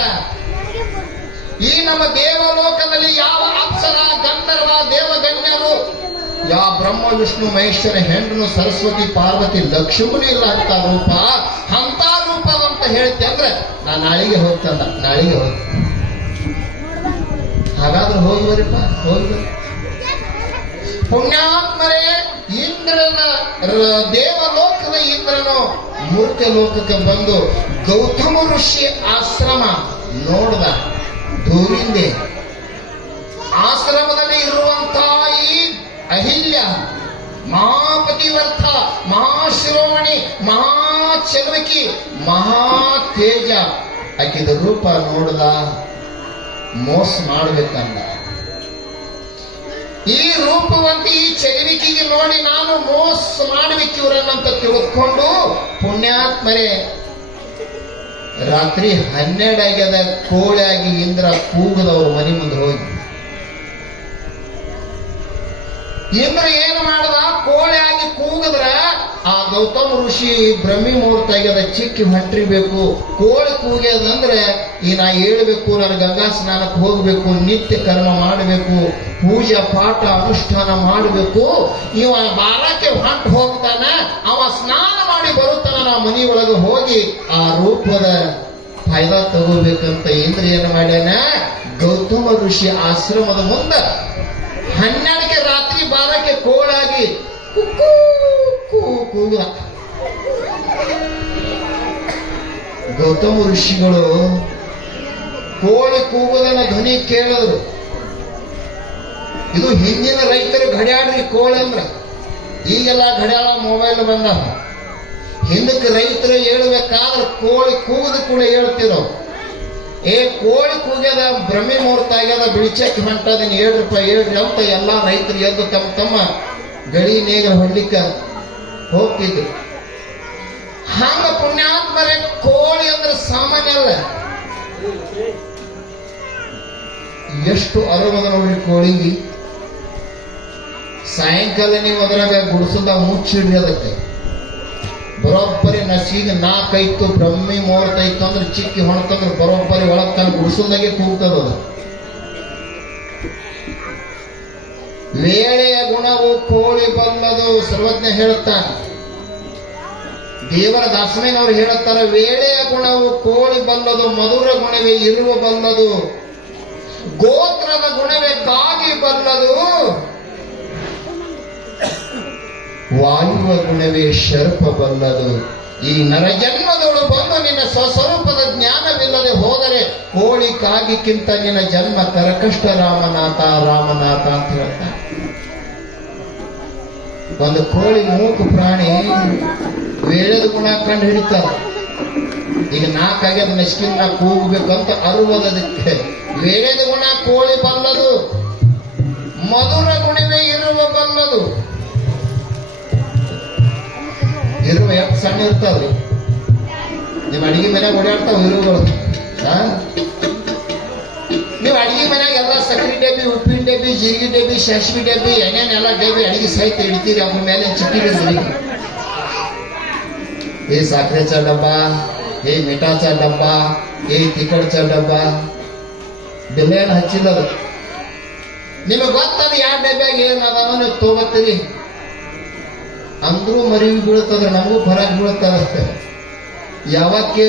ಈ ನಮ್ಮ ದೇವಲೋಕದಲ್ಲಿ ಯಾವ ಅಪ್ಸರ ಗಂಧರ್ವ ದೇವಗಣ್ಯರು, ಯಾವ ಬ್ರಹ್ಮ ವಿಷ್ಣು ಮಹೇಶ್ವರ ಹೆಂಡನು ಸರಸ್ವತಿ ಪಾರ್ವತಿ ಲಕ್ಷ್ಮಣಿ ಇಲ್ಲ ಅಂತ ರೂಪ, ಅಂತ ರೂಪ ಅಂತ ಹೇಳ್ತೆ ಅಂದ್ರೆ ನಾ ನಾಳಿಗೆ ಹೋಗ್ತಂದ. ನಾಳಿಗೆ ಹೋಗ್ತ. ಹಾಗಾದ್ರೆ ಹೋಗಿ ಬರಿಪ್ಪ, ಹೋಗಿ ಬರಿ. ಪುಣ್ಯಾತ್ಮರೇ, ಇಂದ್ರನ ದೇವಲೋಕದ ಇಂದ್ರನು ಮೂರ್ತಿ ಲೋಕಕ್ಕೆ ಬಂದು ಗೌತಮ ಋಷಿ ಆಶ್ರಮ ನೋಡ್ದ. ದೂರಿಂದೆ ಆಶ್ರಮದಲ್ಲಿ ಇರುವಂತ ಈ ಅಹಿಲ್ಯ ಮಹಾಪತಿವ್ರತ, ಮಹಾಶಿರೋಮಣಿ, ಮಹಾಚಲುಕಿ, ಮಹಾತೇಜ ಆಕಿದ ರೂಪ ನೋಡ್ದ. ಮೋಸ ಮಾಡ್ಬೇಕಂದ. ಈ ರೂಪವಂತ ಈ ಚಲುವಿಕೆಗೆ ನೋಡಿ ನಾನು ಮೋಸ ಮಾಡ್ಬೇಕು ಇವ್ರನ್ನಂತ ತಿಳ್ಕೊಂಡು ಪುಣ್ಯಾತ್ಮರೇ ರಾತ್ರಿ 12 ಆಗ್ಯದ ಕೋಳಿಯಾಗಿ ಇಂದ್ರ ಕೂಗದವ್ರು ಮನೆ ಮುಂದೆ ಹೋಗಿ. ಇಂದ್ರ ಏನು ಮಾಡದ, ಕೋಳಿಯಾಗಿ ಕೂಗಿದ್ರ ಆ ಗೌತಮ ಋಷಿ ಬ್ರಹ್ಮಿ ಮುಹೂರ್ತ ಆಗ್ಯದ, ಚಿಕ್ಕಿ ಹೊಂಟ್ರಿಬೇಕು. ಕೋಳಿ ಕೂಗ್ಯದಂದ್ರೆ ಈ ನಾ ಹೇಳ್ಬೇಕು, ನಾನು ಗಂಗಾ ಸ್ನಾನಕ್ಕೆ ಹೋಗ್ಬೇಕು, ನಿತ್ಯ ಕರ್ಮ ಮಾಡಬೇಕು, ಪೂಜಾ ಪಾಠ ಅನುಷ್ಠಾನ ಮಾಡಬೇಕು. ಇವ ಬಾಲಕ್ಕೆ ಹೊಂಟು ಹೋಗ್ತಾನ, ಅವ ಸ್ನಾನ ಮಾಡಿ ಬರುತ್ತಾನ. ನಾ ಮನೆಯೊಳಗೆ ಹೋಗಿ ಆ ರೂಪದ ಫಾಯ್ದಾ ತಗೋಬೇಕಂತ ಇಂದ್ರ ಏನು ಮಾಡ್ಯಾನ, ಗೌತಮ ಋಷಿ ಆಶ್ರಮದ ಮುಂದೆ 12ಕ್ಕೆ ರಾತ್ರಿ 12ಕ್ಕೆ ಕೋಳಾಗಿ ಕೂಗುದ. ಗೌತಮ ಋಷಿಗಳು ಕೋಳಿ ಕೂಗುದನ್ನ ಧ್ವನಿ ಕೇಳಿದ್ರು. ಇದು ಹಿಂದಿನ ರೈತರು ಘಡ್ಯಾಳ್ರಿ ಕೋಳಿ ಅಂದ್ರ. ಈಗೆಲ್ಲ ಘಡ್ಯಾಳ ಮೊಬೈಲ್ ಬಂದ. ಹಿಂದಕ್ಕೆ ರೈತರು ಹೇಳ್ಬೇಕಾದ್ರೆ ಕೋಳಿ ಕೂಗದ ಕೂಡ ಹೇಳ್ತಿರೋ, ಏ ಕೋಳಿ ಕೂಗ್ಯದ, ಬ್ರಹ್ಮಿ ಮುಹೂರ್ತ ಆಗ್ಯದ, ಬಿಳಿಚಕ್ಕೆ ಹೊಂಟದೀನಿ, ₹7 ಹೇಳ್ರಿ ಅಂತ ಎಲ್ಲಾ ರೈತರು ಎದ್ದು ತಮ್ಮ ತಮ್ಮ ಗಡಿ ನೇಗ ಹೊಡ್ಲಿಕ್ಕ ಹೋಗ್ತಿದ್ರು. ಹಂಗ ಪುಣ್ಯಾತ್ಮರೇ ಕೋಳಿ ಅಂದ್ರೆ ಸಾಮಾನ್ಯ ಅಲ್ಲ. ಎಷ್ಟು ಅರವದ ನೋಡ್ರಿ ಕೋಳಿಗೆ. ಸಾಯಂಕಾಲ ನೀವು ಅದರಾಗ ಗುಡಿಸದ ಮುಚ್ಚಿಡ್ರಿ. ಅದಕ್ಕೆ ಬರೋಬ್ಬರಿ ನಸೀಗ 4 ಐತು, ಬ್ರಹ್ಮಿ ಮುಹೂರ್ತ ಐತು ಅಂದ್ರೆ ಚಿಕ್ಕಿ ಹೊಣತಂದ್ರೆ ಬರೋಬ್ಬರಿ ಒಳಗ್ ತಾನು ಗುಡಿಸಲ್ದಾಗೆ ಕೂಗ್ತದ. ವೇಳೆಯ ಗುಣವು ಕೋಳಿ ಬಲ್ಲದು. ಸರ್ವಜ್ಞ ಹೇಳುತ್ತಾನೆ, ದೇವರ ದಾಸಮೇನವರು ಹೇಳುತ್ತಾರೆ, ವೇಳೆಯ ಗುಣವು ಕೋಳಿ ಬಲ್ಲದು, ಮಧುರ ಗುಣವೇ ಇರುವ ಬಲ್ಲದು, ಗೋತ್ರದ ಗುಣವೇ ಕಾಗಿ ಬಲ್ಲದು, ವಾಯುವ ಗುಣವೇ ಶರ್ಪ ಬಲ್ಲದು. ಈ ನರಜನ್ಮದವಳು ಬಂದು ನಿನ್ನ ಸ್ವಸ್ವರೂಪದ ಜ್ಞಾನವಿಲ್ಲದೆ ಹೋದರೆ ಕೋಳಿ ಕಾಗಿಕ್ಕಿಂತ ನಿನ್ನ ಜನ್ಮ ಕರಕಷ್ಟ ರಾಮನಾಥ ರಾಮನಾಥ ಅಂತ ಹೇಳ್ತಾರೆ. ಒಂದು ಕೋಳಿ ಮೂಕು ಪ್ರಾಣಿ ವೇಳದ ಗುಣ ಕಂಡು ಹಿಡಿತಾರೆ. ಈಗ 4 ಆಗ್ಯದ ನೆಸ್ಕಿನ ಕೂಗಬೇಕಂತ ಅರುವುದಕ್ಕೆ ವೇಳದ ಗುಣ ಕೋಳಿ ಬಲ್ಲದು, ಮಧುರ ಗುಣವೇ ಇರುವ ಬಲ್ಲದು. ಇರುವ ಎಷ್ಟು ಸಣ್ಣ ಇರ್ತಾವ್ರಿ, ನಿಮ್ಮ ಅಡಿಗೆ ಮನ್ಯಾಗ ಓಡಾಡ್ತಾವ ಇರುಗಳು. ನೀವು ಅಡಿಗೆ ಮನ್ಯಾಗ ಎಲ್ಲ ಸಕ್ಕರೆ ಡಬ್ಬಿ, ಉಪ್ಪಿನ ಡಬ್ಬಿ, ಜೀರಿಗೆ ಡಬ್ಬಿ, ಸಾಸಿವೆ ಡಬ್ಬಿ, ಎಣ್ಣೆನೆಲ್ಲ ಡಬ್ಬಿ ಅಡಿಗೆ ಸಹಿತ ಇಡ್ತೀರಿ. ಅವ್ರ ಮೇಲೆ ಚಿಟ್ಟಿರಿ. ಏ साखरेचा डब्बा, हे मिठाचा डब्बा, हे तिखटचा डब्बा ಬೆಲೆಯನ್ನು ಹಚ್ಚಿಲ್ಲದು. ನಿಮಗೆ ಗೊತ್ತದ ಯಾವ ಡಬ್ಬ್ಯಾಗ ಏನದಾವ ನೀವು ತಗೋತೀರಿ. ಅಂದ್ರೂ ಮರಿವಿ ಬೀಳ್ತದ, ನಮಗೂ ಹೊರಗೆ ಬೀಳ್ತದ. ಯಾವಕ್ಕೆ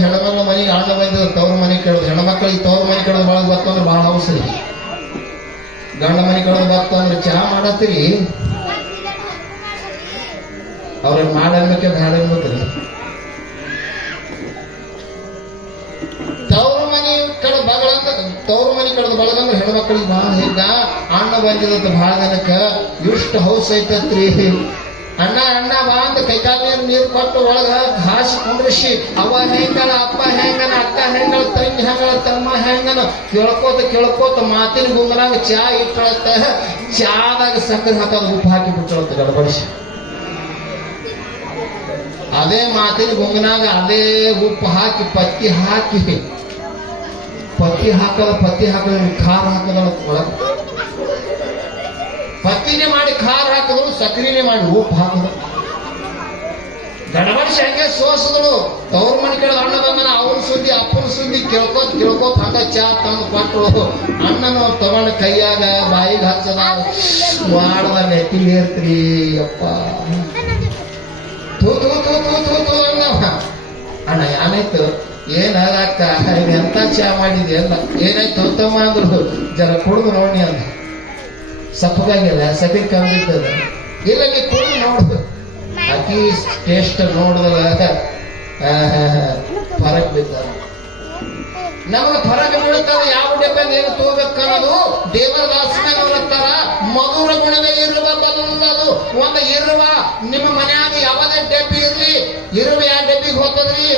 ಹೆಣ್ಮಕ್ಳ ಮನೆಗೆ ಅಣ್ಣ ಬಂದಿದ ತವ್ರ ಮನೆ ಕೇಳೋದು, ಹೆಣ್ಮಕ್ಳಿಗೆ ತವ್ರ ಮನೆ ಕೇಳೋದು ಒಳಗೆ ಬರ್ತಂದ್ರೆ ಭಾಳ ಅವಸರ. ಗಂಡ ಮನೆ ಕೇಳೋದು ಬರ್ತಂದ್ರೆ ಚಹಾ ಮಾಡತ್ತೀರಿ, ಅವ್ರಿಗೆ ಮಾಡನ್ಬೇಕೆ ಬೇಡ ಅನ್ಬೇಕ್ರಿ. ಕಡೆದು ಬಳಗಂದ್ರೆ ಹೆಣ್ಮಕ್ಳಿಗೆ ಬಾ ಈಗ ಅಣ್ಣ ಬಂದಿರತ್ತ ಭಾಳ ದಿನಕ್ಕ ಇಷ್ಟು ಹೌಸ್ ಐತತ್ರಿ. ಅಣ್ಣ ಅಣ್ಣ ಬಾ ಅಂತ ಕೈಕಾಲ ನೀರು ಕೊಟ್ಟು ಒಳಗ ಹಾಸಿ ಕುಂಡ್ರಿಸಿ ಅವ ಹೆಂಗನ ಅಪ್ಪ ಹೆಂಗನ ಅಕ್ಕ ಹೆಂಗಳ ತಂಗಿ ಹೆಂಗಳ ತಮ್ಮ ಹೆಂಗನ ಕೇಳ್ಕೋತ ಮಾತಿನ ಗುಂಗನಾಗ ಚಾ ಇಟ್ಟಳತ್ತ. ಚಾದಾಗ ಸಕ್ಕರೆ ಹಾಕೋದು ಉಪ್ಪು ಹಾಕಿ ಬಿಟ್ಟಳತ್ತ ಗಡಬಡಿಸಿ. ಅದೇ ಮಾತಿನ ಗುಂಗನಾಗ ಅದೇ ಉಪ್ಪು ಹಾಕಿ ಪತ್ತಿ ಹಾಕೋದು ಖಾರ ಹಾಕೋದ ಒಳಗ. ಪತ್ತಿನೇ ಮಾಡಿ ಖಾರ ಹಾಕಿದ್ರು, ಸಕ್ರಿನೇ ಮಾಡಿ ಉಪ್ಪು ಹಾಕಿದ್ರು. ಗಡಬಡಿಸಿ ಹಂಗೆ ಸೋಸಿದ್ರು. ತವ್ರ ಮನೆ ಕಡೆ ಅಣ್ಣ ಬಂದನ, ಅವ್ರ ಸುದ್ದಿ ಅಪ್ಪನ ಸುದ್ದಿ ಕೇಳ್ಕೋತ ಹಂಗ ಚಾ ತಂದು ಕೊಟ್ಟರು. ಅಣ್ಣನ ತಗೊಂಡ ಕೈಯಾಗ ಬಾಯಿಗೆ ಹಚ್ಚದ ಮಾಡದ ನೆತ್ತಿ ಹೇರ್ತ್ರಿ ಅಪ್ಪ. ತೂ ತೂ ತೂ ತೂ ತೂ ತೂ ಅಂದವ. ಅಣ್ಣ ಏನಾಯ್ತು? ಏನಾಗಕ್ಕ ಎಂತ ಚಾ ಮಾಡಿದೆ ಅಲ್ಲ. ಏನಾಯ್ತು ತಮ್ಮ ಅಂದ್ರು. ಜರ ಕುಡಿದು ನೋಡಿ ಅಂದ. ಸಪ್ಪಗಾಗಿಲ್ಲ, ಸಕ್ಕರೆ ಕಮ್ಮಿರ್ತದ. ಇಲ್ಲ ನೀ ಕುಡಿದು ನೋಡು. ಅತಿ ಟೇಸ್ಟ್ ನೋಡಿದ್ರ ಫರಕ್ ಬಿದ್ದದ. ನಮಗೆ ಫರಕ್ ಬೀಳ್ತದ. ಯಾವ ಡಬ್ಬೆ ಏನು ತಗೋಬೇಕು ಅನ್ನೋದು ದೇವದಾಸನವರ ಮಧುರ ಗುಣವೇ ಇರುವ ಬಲ್ಲದು. ಒಂದು ಇರುವ ನಿಮ್ಮ ಮನ್ಯಾಗ ಯಾವುದೇ ಡಬ್ಬಿ ಇರ್ಲಿ, ಇರುವ ಯಾವ ಡಬ್ಬಿಗೆ ಹೋಗ್ತದ್ರಿ?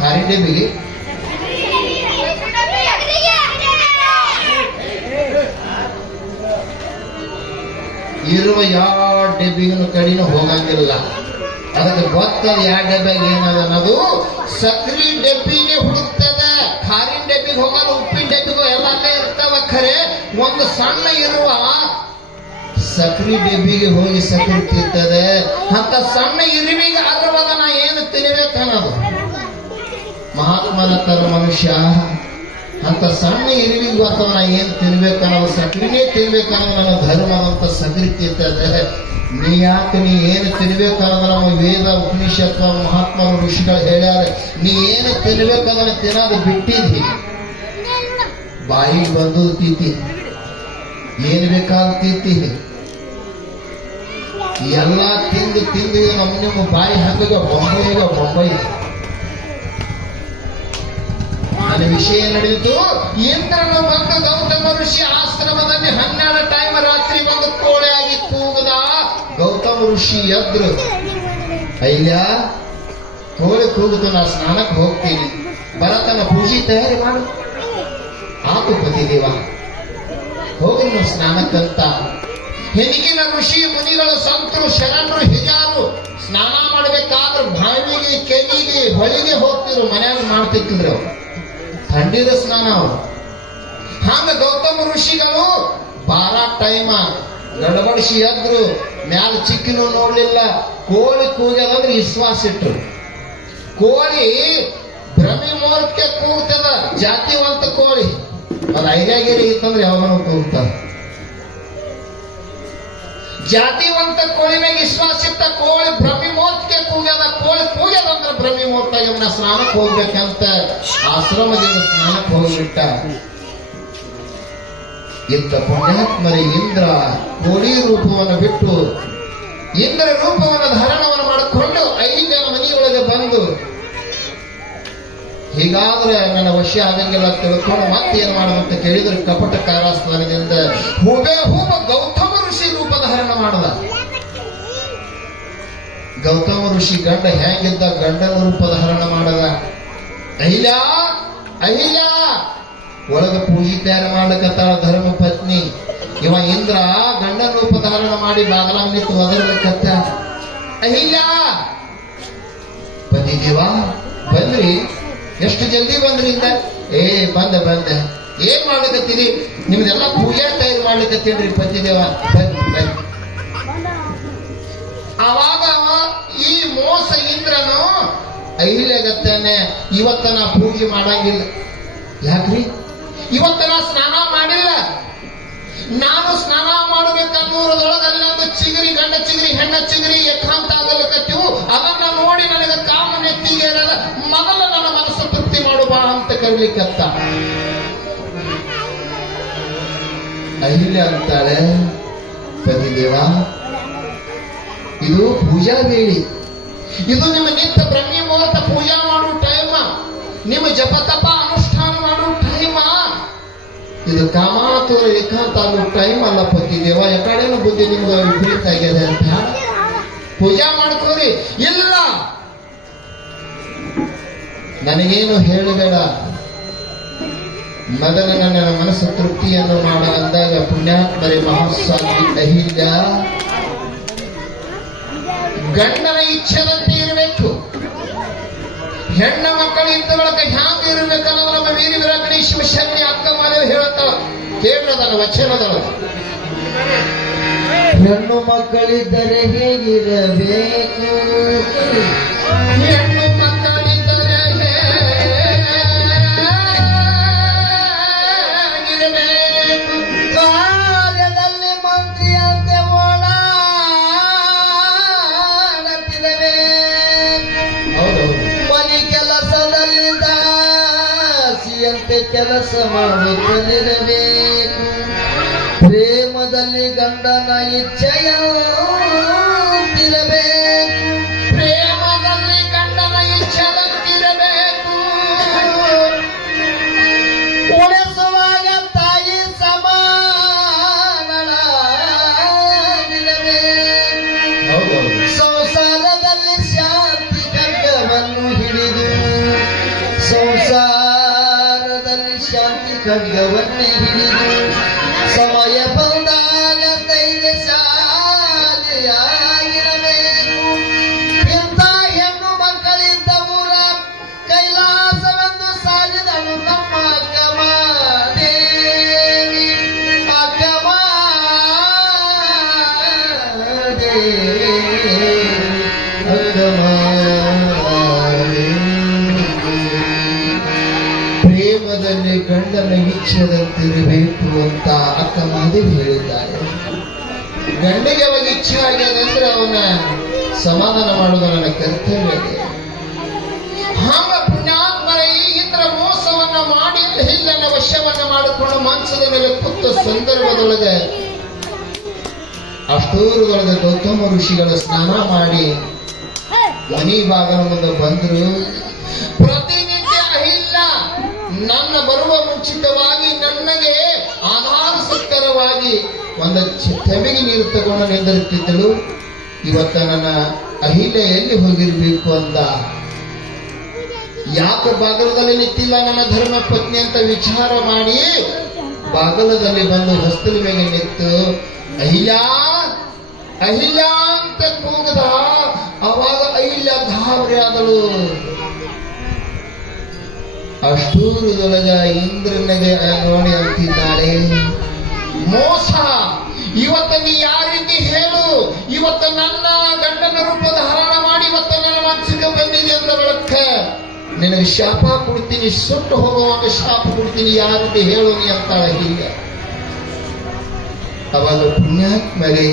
ಖಾರಿ ಡಬ್ಬಿಗೆ. ಇರುವ ಯಾವ ಡಬ್ಬಿಗೂ ಕಡಿನೂ ಹೋಗಂಗಿಲ್ಲ. ಅದಕ್ಕೆ ಗೊತ್ತದ ಯಾವ ಡಬ್ಬಿಗೆ ಏನದ ಅನ್ನೋದು. ಸಕ್ರಿ ಡಬ್ಬಿಗೆ ಹುಡುಕ್ತದ, ಖಾರಿನ ಡಬ್ಬಿಗೆ ಹೋಗಲ್ಲ, ಉಪ್ಪಿನ ಡಬ್ಬಿಗೂ ಎಲ್ಲಲ್ಲೇ ಇರ್ತಾವ. ಖರೆ ಒಂದು ಸಣ್ಣ ಇರುವ ಸಕ್ರಿ ಡಬ್ಬಿಗೆ ಹೋಗಿ ಸಕ್ರಿ ತಿಂತದೆ. ಅಂತ ಸಣ್ಣ ಇರುವಿಗೆ ಅರ್ವದ ನಾ ಏನು ತಿನ್ಬೇಕನ್ನೋದು. ಮಹಾತ್ಮನ ತರ ಮನುಷ್ಯ ಅಂತ ಸಣ್ಣ ಇರುವಿಗೆ ಗೊತ್ತವ ನಾ ಏನು ತಿನ್ಬೇಕನ್ನೋದು. ಸಕ್ರಿನೇ ತಿನ್ಬೇಕನ್ನೋದು ನನ್ನ ಧರ್ಮದಂತ ಸಕ್ರಿ ತಿಂತದೆ. ನೀ ಯಾಕೆ ನೀ ಏನು ತಿನ್ಬೇಕನ್ನೋದು ನಮ್ಮ ವೇದ ಉಪನಿಷತ್ ಮಹಾತ್ಮರು ಋಷಿಗಳು ಹೇಳ್ಯಾರ. ನೀ ಏನು ತಿನ್ಬೇಕನ್ನೋದು ತಿನ್ನೋದು ಬಿಟ್ಟಿದ್ದಿ. ಬಾಯಿಗೆ ಬಂದು ತೀತಿ, ಏನ್ ಬೇಕಾದ ತೀತಿ ಎಲ್ಲ ತಿಂದು ನಿಮ್ಮ ಬಾಯಿ ಹಾಕಿಗ ಬೊಂಬೈ. ನನ್ನ ವಿಷಯ ನಡೆಯಿತು. ಇಂದ್ರನು ಬಂದು ಗೌತಮ ಋಷಿ ಆಶ್ರಮದಲ್ಲಿ 12 ಟೈಮ್ ರಾತ್ರಿ ಬಂದು ಕೋಳೆ ಆಗಿ ಕೂಗದ. ಗೌತಮ ಋಷಿ ಎದ್ರು. ಅಯ್ಯ ಕೋಳಿ ಕೂಗುತ್ತ, ನಾ ಸ್ನಾನಕ್ಕೆ ಹೋಗ್ತೀನಿ, ಭರತನ ಪೂಜೆ ತಯಾರಿ ಮಾಡು. ಆತು ಪತಿದೇವ, ಹೋಗಿ ನೀವು ಸ್ನಾನಕ್ಕಂತ. ಹಿಂದಿನ ಋಷಿ ಮುನಿಗಳು, ಸಂತರು, ಶರಣರು, ಹಿಜಾರು ಸ್ನಾನ ಮಾಡಬೇಕಾದ್ರೆ ಬಾವಿಗೆ, ಕೆರೆಗೆ, ಹೊಳಿಗೆ ಹೋಗ್ತಿದ್ರು. ಮನ್ಯಾಗ ಮಾಡ್ತಿದ್ರು ಥಂಡಿದ ಸ್ನಾನ ಅವರು. ಹಂಗ ಗೌತಮ ಋಷಿಗಳು 12 ಟೈಮ ಗಡಬಡಿಸಿ ಎದ್ರು. ಮ್ಯಾಲ ಚಿಕ್ಕಿನೂ ನೋಡ್ಲಿಲ್ಲ. ಕೋಳಿ ಕೂಗ್ಯದಂದ್ರೆ ವಿಶ್ವಾಸ ಇಟ್ರು. ಕೋಳಿ ಭ್ರಮಿ ಮುಹೂರ್ತಕ್ಕೆ ಕೂಗ್ತದ, ಜಾತಿವಂತ ಕೋಳಿ. ಅದು ಐದಾಗಿರಿ ಇತ್ತಂದ್ರೆ ಯಾವಾಗನೂ ಕೂಗ್ತಾರ. ಜಾತಿವಂತ ಕೋಳಿ ಮೇಲೆ ವಿಶ್ವಾಸ ಇತ್ತ. ಕೋಳಿ ಭ್ರಮಿ ಮುಹೂರ್ತಕ್ಕೆ ಕೂಗ್ಯದ. ಕೋಳಿ ಕೂಗ್ಯದಂದ್ರೆ ಭ್ರಮಿ ಮುಹೂರ್ತ ಇವನ ಸ್ನಾನಕ್ಕೆ ಹೋಗ್ಬೇಕಂತ ಆಶ್ರಮದಿಂದ ಸ್ನಾನಕ್ಕೆ ಹೋಗ್ಬಿಟ್ಟ. ಇತ್ತ ಪುಣ್ಯಾತ್ಮರಿ ಇಂದ್ರ ಕೋಳಿ ರೂಪವನ್ನು ಬಿಟ್ಟು ಇಂದ್ರ ರೂಪವನ್ನು ಧಾರಣವನ್ನು ಮಾಡಿಕೊಂಡು 5 ಜನ ಮನೆಯೊಳಗೆ ಬಂದು, ಹೀಗಾದ್ರೆ ನನ್ನ ವಶ ಆಗಂಗಿಲ್ಲ ತಿಳ್ಕೊಂಡು ಮತ್ತೇನ್ ಮಾಡೋದಂತ ಕೇಳಿದ್ರೆ ಕಪಟ ಕಾರಾಸ್ಥಾನದಿಂದ ಹೂಬ ಗೌತಮ ಋಷಿ ರೂಪ ಧಾರಣ ಮಾಡದ. ಗೌತಮ ಋಷಿ ಗಂಡ ಹೇಗಿದ್ದ ಗಂಡನ ರೂಪ ಧಾರಣ ಮಾಡದ. ಅಹಿಲ್ಯ ಒಳಗ ಪೂಜೆ ತಯಾರು ಮಾಡ್ಲಿಕ್ಕತ್ತಾಳ ಧರ್ಮ ಪತ್ನಿ. ಇವ ಇಂದ್ರ ಗಂಡನ ರೂಪ ಧಾರಣ ಮಾಡಿ ಬಾಗಲ ನಿಂತು ಒದರ್ಲಿಕ್ಕತ್ತ. ಅಹಿಲ್ಯ, ಪತಿದೇವ ಬಂದ್ರಿ? ಎಷ್ಟು ಜಲ್ದಿ ಬಂದ್ರಿ ಇಂದ? ಬಂದೆ. ಏನ್ ಮಾಡ್ಲಿಕತ್ತೀರಿ? ನಿಮ್ದೆಲ್ಲ ಪೂಜೆ ತಯಾರು ಮಾಡ್ಲಿಕತ್ತೀನ್ರಿ ಪತಿದೇವ. ಬನ್ನಿ. ಅವಾಗ ಈ ಮೋಸ ಇಂದ್ರನು ಅಹಿಲ್ಯಗತ್ತಾನೆ, ಇವತ್ತ ನಾ ಪೂಜೆ ಮಾಡಂಗಿಲ್ಲ. ಯಾಕ್ರಿ? ಇವತ್ತ ನಾ ಸ್ನಾನ ಮಾಡಿಲ್ಲ. ನಾನು ಸ್ನಾನ ಮಾಡಬೇಕನ್ನೋದ್ರೊಳಗೆ ಅಲ್ಲೊಂದು ಚಿಗರಿ, ಗಂಡ ಚಿಗರಿ, ಹೆಣ್ಣ ಚಿಗರಿ ಏಕಾಂತ ಆಗಲಿಕತ್ತೀವು. ಅದನ್ನ ನೋಡಿ ನನಗೆ ಕಾಮ ನೆತ್ತಿಗೇರದ. ಮೊದಲ ನನ್ನ ಮನಸ್ಸು ತೃಪ್ತಿ ಮಾಡುವ ಅಂತ ಕರೀಲಿಕ್ಕತ್ತ. ಅಹಿಲ್ಯ ಅಂತಾಳೆ, ಪತಿದೇವ ಇದು ಪೂಜಾ ವೇಳಿ. ಇದು ನಿಮ್ಮ ನಿತ್ಯ ಬ್ರಹ್ಮಿ ಮುಹೂರ್ತ ಪೂಜಾ ಮಾಡುವ ಟೈಮ್. ನಿಮ್ಮ ಜಪ ತಪ ಇದು ಕಾಮಾತುರ ಏಕಾಂತ ಆಗೋ ಟೈಮ್ ಅಲ್ಲ ಪತಿದೇವ, ಯಾಕಡೆನೂ ಬುದ್ಧಿ ನಿಮ್ಗೆ ವಿಪರೀತ ಆಗ್ಯದ ಅಂತ ಪೂಜಾ ಮಾಡ್ಕೋರಿ. ಇಲ್ಲ, ನನಗೇನು ಹೇಳಬೇಡ, ಮೊದಲ ನನ್ನ ಮನಸ್ಸು ತೃಪ್ತಿಯನ್ನು ಮಾಡ ಅಂದಾಗ ಪುಣ್ಯಾತ್ಮರಿ ಮಹಾಸ್ವಾಮಿ ಅಹಿಲ್ಯ ಗಂಡನ ಇಚ್ಛೆದಂತೆ ಇರಬೇಕು. ಹೆಣ್ಣ ಮಕ್ಕಳು ಇದ್ದ ಬಳಕ ಹ್ಯಾಂಗ ಇರಬೇಕನ್ನೋದು ನಮ್ಮ ವೀರ ವಿರಾಗಣಿ ಶಿವಶಕ್ತಿ ಅಕ್ಕ ಮಾದೇವ್ ಹೇಳುತ್ತಾಳ. ಕೇಳದಲ್ಲ ವಚನದಲ್ಲ, ಹೆಣ್ಣು ಮಕ್ಕಳಿದ್ದರೆ ಹೇಗಿರಬೇಕು, ಹೆಣ್ಣು ಮಕ್ಕಳಿದ್ದರೆ ಹೇಗಿರಬೇಕು, ಕಾರ್ಯದಲ್ಲಿ ಮಂತ್ರಿಯಂತೆ ಓಡಾಡುತ್ತಿರಬೇಕು, ಹೌದೌದು, ಮನೆ ಕೆಲಸದಲ್ಲಿ ದಾಸಿಯಂತೆ ಕೆಲಸ ಮಾಡುತ್ತಲಿರಬೇಕು, ಪ್ರೇಮದಲ್ಲಿ ಗಂಡನ ಇಚ್ಛೆಯಂತಿರಬೇಕು, ಪ್ರೇಮದಲ್ಲಿ ಗಂಡನ ಇಚ್ಛೆದಂತಿರಬೇಕು, ಉಳಿಸುವಾಗ ತಾಯಿ ಸಮಾನಳಾಗಿರಬೇಕು, ಹೌದೌದು, ಸಂಸಾರದಲ್ಲಿ ಶಾಂತಿ ಖಡ್ಗವನ್ನು ಹಿಡಿದು, ಸಂಸಾರದಲ್ಲಿ ಶಾಂತಿ ಖಡ್ಗವನ್ನೇ ಹಿಡಿದು, ಸಮಯ ಬಂದಾಗ ಧೈರ್ಯಶಾಲಿಯಾಗಿರಬೇಕು. ಇಂಥ ಹೆಣ್ಣು ಮಕ್ಕಳಿದ್ದ ಊರ ಕೈಲಾಸವೆಂದು ಸಾಲಿದನು ನಮ್ಮ ಅಕ್ಕಮಾದೇವಿ, ಪ್ರೇಮದಲ್ಲಿ ಗಂಡನ ಇಚ್ಛೆದಂತಿರಬೇಕು ಅಂತ ಅಕ್ಕ ಮಾದೇವಿ ಹೇಳಿದ್ದಾರೆ. ಗಂಡಿಗೆ ಅವಾಗ ಇಚ್ಛೆ ಆಗ್ಯದಂದ್ರೆ ಅವನ ಸಮಾಧಾನ ಮಾಡುವುದು ನನ್ನ ಕರ್ತವ್ಯ. ಹಾಗ ಪುಣ್ಯಾತ್ಮರ ಈ ಇಂದ್ರ ಮೋಸವನ್ನ ಮಾಡಿ ಹಿಲ್ಲನ ವಶವನ್ನ ಮಾಡಿಕೊಂಡು ಮಂಚದ ಮೇಲೆ ಕೂತ ಸಂದರ್ಭದೊಳಗೆ ಅಷ್ಟೂರದೊಳಗೆ ಗೌತಮ ಋಷಿಗಳು ಸ್ನಾನ ಮಾಡಿ ಮನಿ ಬಾಗಲ ಮುಂದೆ ಬಂದ್ರು. ಪ್ರತಿನಿತ್ಯ ಅಹಿಲ್ಲ ನನ್ನ ಬರುವ ಮುಂಚಿತವಾಗಿ ನನಗೆ ಆಧಾರಸಕ್ಕರವಾಗಿ ಒಂದು ತೆಮಿಗೆ ನೀರು ತಗೊಂಡು ನಿಂದಿರುತ್ತಿದ್ದಳು. ಇವತ್ತ ನನ್ನ ಅಹಿಲ್ಯ ಎಲ್ಲಿ ಹೋಗಿರ್ಬೇಕು ಅಂದ. ಯಾಕೆ ಬಾಗಲದಲ್ಲಿ ನಿಂತಿಲ್ಲ ನನ್ನ ಧರ್ಮ ಪತ್ನಿ ಅಂತ ವಿಚಾರ ಮಾಡಿ ಬಾಗಲದಲ್ಲಿ ಬಂದು ಹೊಸ್ತಲ ಮೇಲೆ ನಿಂತು ಅಹಿಲ್ಯ ಅಹಿಲ್ಯ ಅಂತ ಕೂಗದ. ಅವಾಗ ಅಹಿಲ್ಯ ಗಾಬರಿ ಆದಳು. ಅಷ್ಟೂರದೊಳಗ ಇಂದ್ರನಿಗೆ ನೋಡಿ ಅಂತಿದ್ದಾಳೆ, ಮೋಸ, ಇವತ್ತ ನೀ ಯಾರಿಗೆ ಹೇಳು, ಇವತ್ತ ನನ್ನ ಗಂಡನ ರೂಪ ಧಾರಣ ಮಾಡಿ ಇವತ್ತ ನನ್ನ ಮನಸ್ಸಿಗೆ ಬಂದಿದೆ ಅಂತ ಬೆಳಕ ನಿನಗೆ ಶಾಪ ಕೊಡ್ತೀನಿ, ಸುಟ್ಟು ಹೋಗುವಾಗ ಶಾಪ ಕೊಡ್ತೀನಿ, ಯಾರಿಗೆ ಹೇಳು ನೀ ಅಂತಾಳ ಹೀಗೆ. ಅವಾಗ ಪುಣ್ಯಾತ್ಮರೇ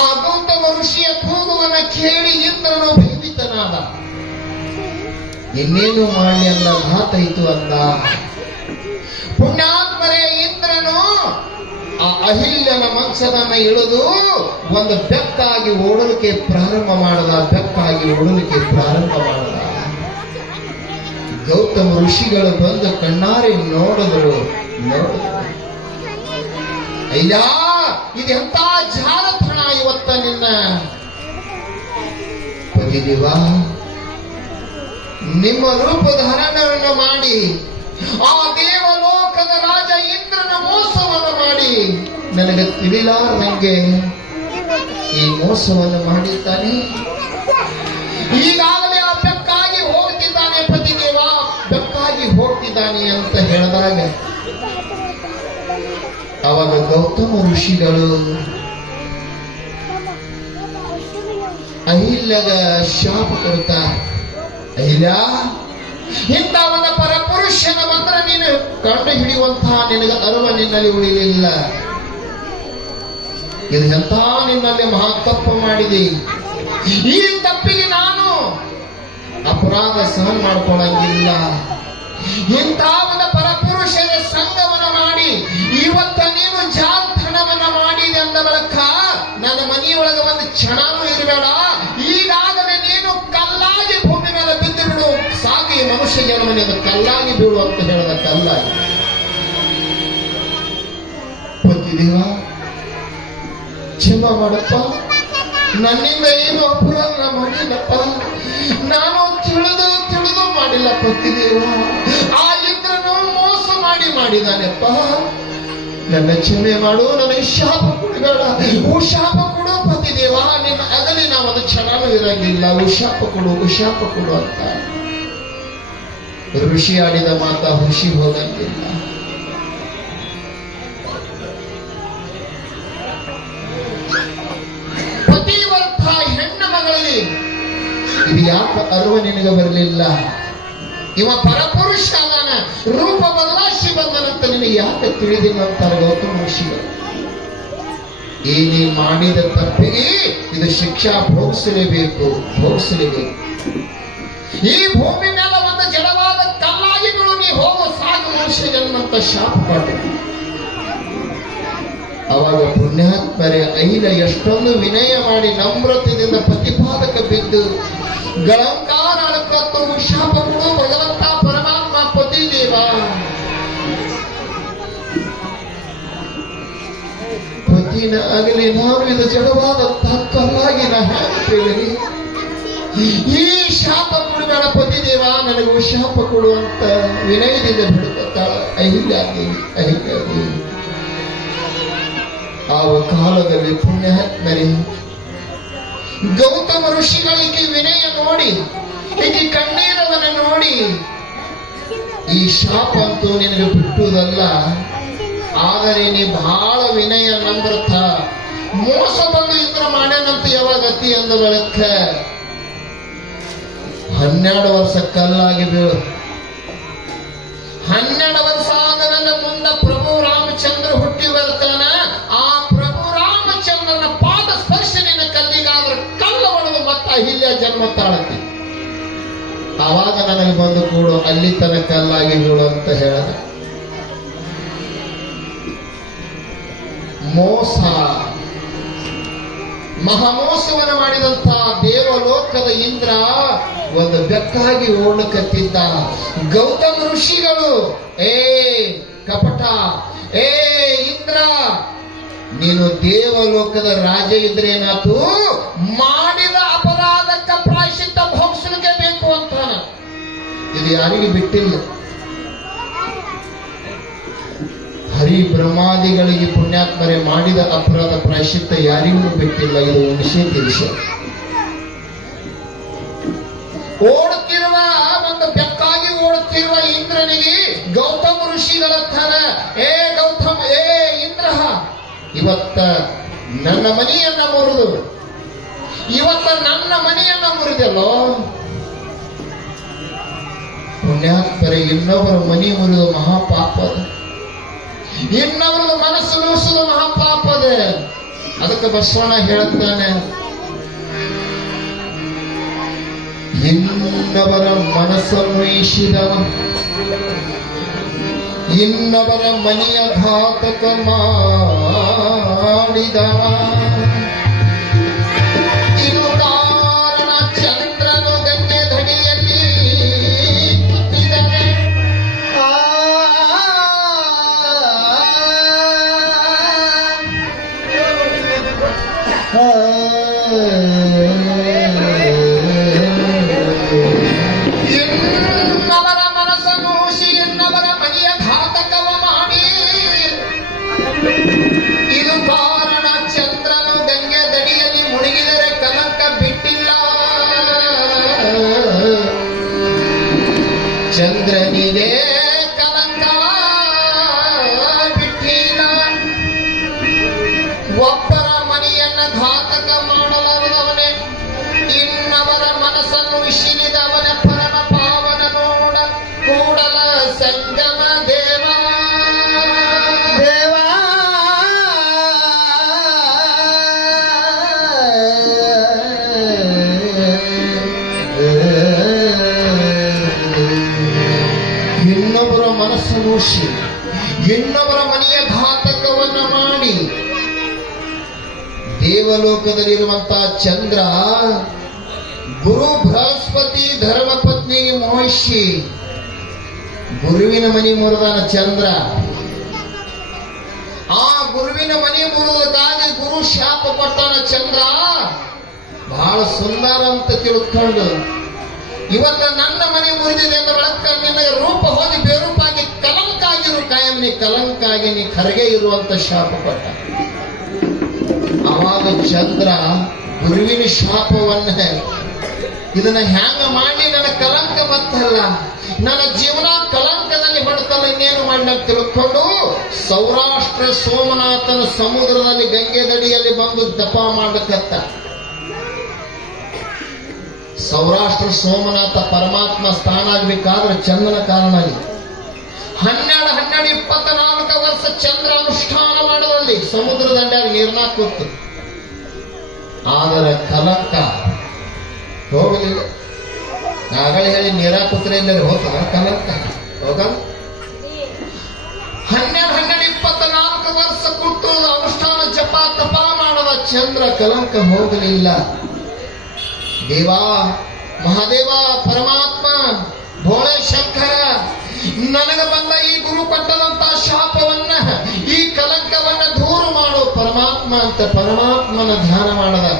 ಆ ಗೌತಮ ಋಷಿಯ ಕೂಗುವನ್ನ ಕೇಳಿ ಇಂದ್ರನು ಭಯಭೀತನಾದ. ಇನ್ನೇನು ಮಾಡಲಿ ಅಲ್ಲ, ಮಾತಾಯಿತು ಅಂದ. ಪುಣ್ಯಾತ್ಮರೇ ಇಂದ್ರನು ಆ ಅಹಿಲ್ಯನ ಮಂಚದನ್ನ ಇಳಿದು ಒಂದು ಬೆಕ್ಕಾಗಿ ಓಡಲಿಕ್ಕೆ ಪ್ರಾರಂಭ ಮಾಡದ. ಗೌತಮ ಋಷಿಗಳು ಬಂದು ಕಣ್ಣಾರೆ ನೋಡಿದ್ರು. ಅಯ್ಯ, ಇದೆಂತ ಜಾಲತನ ಇವತ್ತ ನಿನ್ನ ಪತಿದೇವ, ನಿಮ್ಮ ರೂಪಧಾರಣವನ್ನು ಮಾಡಿ ಆ ದೇವಲೋಕದ ರಾಜ ಇಂದ್ರನ ಮೋಸವನ್ನು ಮಾಡಿ ನನಗೆ ತಿಳಿಲಾರಂಗೆ ಈ ಮೋಸವನ್ನು ಮಾಡಿದ್ದಾನೆ. ಈಗಾಗಲೇ ಆ ಬೆಕ್ಕಾಗಿ ಹೋಗ್ತಿದ್ದಾನೆ ಪತಿದೇವ, ಬೆಕ್ಕಾಗಿ ಹೋಗ್ತಿದ್ದಾನೆ ಅಂತ ಹೇಳಿದಾಗ ಅವಾಗ ಗೌತಮ ಋಷಿಗಳು ಅಹಿಲ್ಯಗ ಶಾಪ ಕೊಡ್ತಾರೆ. ಅಹಿಲ್ಯ, ಇಂಥ ಒಂದು ಪರಪುರುಷನ ಮಾತ್ರ ನೀನು ಕಂಡು ಹಿಡಿಯುವಂತಹ ನಿನಗೆ ಅರಿವ ನಿನ್ನಲ್ಲಿ ಉಳಿಲಿಲ್ಲ. ಇದು ಎಂಥ ನಿನ್ನಲ್ಲಿ ಮಹಾ ತಪ್ಪು ಮಾಡಿದೆ. ಈ ತಪ್ಪಿಗೆ ನಾನು ಅಪರಾಧ ಸಹನ ಮಾಡ್ಕೊಳ್ಳಂಗಿಲ್ಲ. ಇಂಥ ಒಂದು ಪರಪುರುಷನ ಸಂಘವನ್ನ ಮಾಡಿ ಇವತ್ತ ನೀನು ಜಾಲತನವನ್ನ ಮಾಡಿದೆ ಅಂದ ಬಳಿಕ ನನ್ನ ಮನೆಯೊಳಗೆ ಒಂದು ಕ್ಷಣನೂ ಇರಬೇಡ. ಈಗಾಗಲೇ ನೀನು ಕಲ್ಲಾಗಿ ಭೂಮಿ ಮೇಲೆ ಬಿದ್ದು ಬಿಡು, ಸಾಕು ಈ ಮನುಷ್ಯ ಜನ್ಮನಿಂದ ಕಲ್ಲಾಗಿ ಬೀಳು ಅಂತ ಹೇಳಿದ ಕಲ್ಲಾಗಿ. ಪತಿದೇವ ಕ್ಷಮ ಮಾಡಪ್ಪ, ನನ್ನಿಂದ ಏನು ಅಪರಾಧ ಮಾಡಿಲ್ಲಪ್ಪ, ನಾನು ತಿಳಿದು ಮಾಡಿಲ್ಲ ಪತಿದೇವ. ಆ ಇಂದ್ರನು ಮೋಸ ಮಾಡಿದಾನೆಪ್ಪ, ನನ್ನ ಕ್ಷಮೆ ಮಾಡು, ನನಗೆ ಶಾಪ ಕೊಡಬೇಡ, ಶಾಪ ಕೊಡು ಪತಿದೇವ, ನಿನ್ನ ಅಗಲಿ ನಾವು ಅದು ಕ್ಷಣನೂ ಇರಂಗಿಲ್ಲ, ಶಾಪ ಕೊಡು ಅಂತ ಋಷಿ ಆಡಿದ ಮಾತ ಹುಷಿ ಹೋಗಂಗಿಲ್ಲ. ಪತಿವರ್ತ ಹೆಣ್ಣ ಮಗಳಲ್ಲಿ ಇದು ಯಾಕೆ ಅರಿವು ನಿನಗೆ ಬರಲಿಲ್ಲ? ಇವ ಪರಪುರುಷ ಅದಾನ, ರೂಪ ಬದಲಾಯಿಸಿ ಬಂದನಂತ ನಿನಗೆ ಯಾಕೆ ತಿಳಿದಿಲ್ಲ ಅಂತಾರೆ ಗೌತಮ ಋಷಿಗಳು. ಈ ನೀ ಮಾಡಿದ ತಪ್ಪಿಗೆ ಇದು ಶಿಕ್ಷಾ ಭೋಗಿಸಲೇಬೇಕು. ಈ ಭೂಮಿ ಮೇಲೆ ಒಂದು ಜಡವಾದ ಕಲ್ಲಾಗಿಗಳು ನೀ ಹೋಗೋ ಸಾಕು ಮನುಷ್ಯ ಜನ್ಮಂತ ಶಾಪ ಕೊಟ್ಟು. ಅವಾಗ ಪುಣ್ಯಾತ್ಮರೇ ಐಲ ಎಷ್ಟೊಂದು ವಿನಯ ಮಾಡಿ ನಮ್ರತೆಯಿಂದ ಪ್ರತಿಪಾದಕ ಬಿದ್ದು ಗಳಂಕಾರ ಅಡಕತ್ತು ಶಾಪ ಕೊಡು ಭಗವಂತ ಪರಮಾತ್ಮ ಪತಿದೇವ. ಪತಿನ ಆಗಲಿ ನಾನು ಇದು ಜಡವಾದಂತಹ ಕಲ್ಲಾಗಿ ನಾ ಹೇಳಿ ಈ ಶಾಪ ಕೊಡಬೇಡ ಪತಿದೇವ, ನನಗೂ ಶಾಪ ಕೊಡು ಅಂತ ವಿನಯದಿಂದ ಬಿಡುತ್ತಾಳ ಅಹಿಲ್ಯಾಗಿ. ಆ ಕಾಲದಲ್ಲಿ ಪುಣ್ಯಾತ್ಮರಿ ಗೌತಮ ಋಷಿಗಳಿಗೆ ವಿನಯ ನೋಡಿ, ಈಕೆ ಕಣ್ಣೀರವನ್ನ ನೋಡಿ, ಈ ಶಾಪ ಅಂತೂ ನಿನಗೆ ಬಿಟ್ಟುವುದಲ್ಲ, ಆದರೆ ನೀ ಬಹಳ ವಿನಯ ನಮ್ರತ ಮೋಸ ಬಂದು ಇಂದ್ರ ಮಾಡ್ಯಾನಂತ ಯಾವಾಗ ಅತಿ ಅಂದ ಬಳಕ 12 ವರ್ಷ ಕಲ್ಲಾಗಿ ಬೀಳು. 12 ವರ್ಷ ಆದ ಮೇಲೆ ಮುಂದೆ ಪ್ರಭು ರಾಮಚಂದ್ರ ಹುಟ್ಟಿ ಬರ್ತಾನ. ಆ ಪ್ರಭು ರಾಮಚಂದ್ರನ ಪಾದ ಸ್ಪರ್ಶನಿನ ಕಲ್ಲಿಗಾದ್ರೆ ಕಲ್ಲು ಹೊಡೆದು ಮತ್ತ ಅಹಿಲ್ಯ ಜನ್ಮ ತಾಳತಿ. ಆವಾಗ ನನಗೆ ಬಂದು ಕೂಡು, ಅಲ್ಲಿ ತನಕ ಕಲ್ಲಾಗಿ ಬೀಳು ಅಂತ ಹೇಳದ. ಮೋಸ ಮಹಾಮೋಸವನ್ನು ಮಾಡಿದಂತ ದೇವಲೋಕದ ಇಂದ್ರ ಒಂದು ಬೆಕ್ಕಾಗಿ ಓಡಕತ್ತಿದ್ದ. ಗೌತಮ ಋಷಿಗಳು ಕಪಟ, ಇಂದ್ರ ನೀನು ದೇವಲೋಕದ ರಾಜ ಇದ್ರೇನಾತು, ಮಾಡಿದ ಅಪರಾಧಕ್ಕೆ ಪ್ರಾಯಶ್ಚಿತ್ತ ಭೋಗಿಸಲಿಕ್ಕೆ ಬೇಕು ಅಂತಾನ. ಇದು ಯಾರಿಗೆ ಬಿಟ್ಟಿಲ್ಲ. ಹರಿ ಬ್ರಹ್ಮಾದಿಗಳಿಗೆ ಪುಣ್ಯಾತ್ಮರೆ ಮಾಡಿದ ಅಪರಾಧ ಪ್ರಾಯಶ್ಚಿತ್ತ ಯಾರಿಗೂ ಬಿಟ್ಟಿಲ್ಲ. ಇದು ನಿಷೇಧ ವಿಷಯ. ಓಡುತ್ತಿರುವ ಒಂದು ಬೆಕ್ಕಾಗಿ ಓಡುತ್ತಿರುವ ಇಂದ್ರನಿಗೆ ಗೌತಮ ಋಷಿಗಳ ಥರ ಗೌತಮ ಇಂದ್ರ ಇವತ್ತ ನನ್ನ ಮನೆಯನ್ನ ಮುರಿದು, ನನ್ನ ಮನೆಯನ್ನ ಮುರಿದಲ್ಲೋ. ಪುಣ್ಯಾತ್ಮರೆ ಇನ್ನೊಬ್ಬರ ಮನೆ ಮುರಿದು ಮಹಾಪಾಪದ, ಇನ್ನೊಬ್ಬರ ಮನಸ್ಸು ನೋಯಿಸುವುದು ಮಹಾಪಾಪದ. ಅದಕ್ಕೆ ಬಸವಣ್ಣ ಹೇಳುತ್ತಾನೆ, ಇನ್ನೊಬ್ಬರ ಮನಸ್ಸನ್ನು ಈಶಿದವ, ಇನ್ನೊಬ್ಬರ ಮನೆಯ ಘಾತಕ ಮಾಡಿದವ. ಇದು ಕಾರಣ ಚಂದ್ರನು ಗಂಗೆ ಧಡಿಯಲ್ಲಿ ಕೂತಿದನೆ. ಇನ್ನವರ ಮನಸ್ಸನ್ನು ಇನ್ನವರ ಮನೆಯ ಘಾತಕವ ಮಾಡಿ, ಇದು ಕಾರಣ ಚಂದ್ರನು ಗಂಗೆ ದಡಿಯಲ್ಲಿ ಮುಳುಗಿದರೆ ಕಲಂಕ ಬಿಟ್ಟಿಲ್ಲ. ಚಂದ್ರನಿಗೆ ಕಲಂಕ ಬಿಟ್ಟಿಲ್ಲ. ಒಬ್ಬರ ಮನೆಯನ್ನ ಘಾತಕ ಮಾಡಲಾರದವನೇ, ಇನ್ನವರ ಮನಸ್ಸನ್ನು ಇಶಿರಿದವನ ಪರಮ ಪಾವನ ನೋಡ ಕೂಡಲ ಸಂಗಮ ದೇವ. ಇನ್ನೊಬ್ಬರ ಮನಸ್ಸನ್ನು ಇನ್ನೊಬ್ಬರ ಮನೆಯ ಘಾತಕವನ್ನ ಮಾಡಿ ದೇವಲೋಕದಲ್ಲಿರುವಂತಹ ಚಂದ್ರ ಗುರು ಬೃಹಸ್ಪತಿ ಧರ್ಮಪತ್ನಿ ಪತ್ನಿಗೆ ಮೋಹಿಸಿ ಗುರುವಿನ ಮನಿ ಮುರಿದಾನ ಚಂದ್ರ. ಆ ಗುರುವಿನ ಮನಿ ಮುರಿದಕ್ಕಾಗಿ ಗುರು ಶಾಪ ಕೊಟ್ಟಾನ ಚಂದ್ರ. ಬಹಳ ಸುಂದರ ಅಂತ ತಿಳ್ಕೊಂಡು ಇವತ್ತ ನನ್ನ ಮನೆ ಮುರಿದಿದೆ ಎಂದ ಬಳಕ ನಿನಗೆ ರೂಪ ಹೋಗಿ ಬೇರೂಪಾಗಿ ಕಲಂಕ ಆಗಿರು, ಕಾಯಂ ನೀ ಕಲಂಕ ಆಗಿ ನೀ ಕರಗೆ ಇರುವಂತ ಶಾಪ ಕೊಟ್ಟ. ಅವಾಗ ಚಂದ್ರ ಗುರುವಿನ ಶಾಪವನ್ನ ಇದನ್ನ ಹ್ಯಾಂಗ ಮಾಡಿ ನನ್ನ ಕಲಂಕ ಬತ್ತಲ್ಲ, ನನ್ನ ಜೀವನ ಕಲಂಕದಲ್ಲಿ ಹೊಡ್ತಲ್ಲ, ಇನ್ನೇನು ಮಾಡಿ ತಿಳ್ಕೊಂಡು ಸೌರಾಷ್ಟ್ರ ಸೋಮನಾಥನ ಸಮುದ್ರದಲ್ಲಿ ಗಂಗೆ ದಡಿಯಲ್ಲಿ ಬಂದು ದಪ ಮಾಡಕತ್ತ. ಸೌರಾಷ್ಟ್ರ ಸೋಮನಾಥ ಪರಮಾತ್ಮ ಸ್ಥಾನ ಆಗ್ಬೇಕಾದ್ರೆ ಚಂದ್ರನ ಕಾರಣ ಆಗಿದೆ. 24 ವರ್ಷ ಚಂದ್ರ ಅನುಷ್ಠಾನ ಮಾಡುವಲ್ಲಿ ಸಮುದ್ರ ದಂಡ್ಯಾಗ ನೀರ್ನಾಗ ಕೂತು. ಆದರೆ ಕಲಂಕ ಹೋಗಲಿಲ್ಲ. ನಾಗಳಿ ಹೇಳಿ ನೀರಾ ಕೂತ್ರೆ ಎಲ್ಲರೂ ಹೋಗ್ತಾರ ಕಲಂಕ ಹೋಗಲ್ಲ. 24 ವರ್ಷ ಕೂತು ಅನುಷ್ಠಾನ ಜಪ ತಪ ಮಾಡದ ಚಂದ್ರ ಕಲಂಕ ಹೋಗಲಿಲ್ಲ. ದೇವಾ ಮಹಾದೇವ ಪರಮಾತ್ಮ ಭೋಳೆ ಶಂಕರ ನನಗೆ ಬಂದ ಈ ಗುರು ಕೊಟ್ಟದಂತ ಶಾಪವನ್ನ ಈ ಕಲಂಕವನ್ನ ದೂರ ಮಾಡು ಪರಮಾತ್ಮ ಅಂತ ಪರಮಾತ್ಮನ ಧ್ಯಾನ ಮಾಡದ.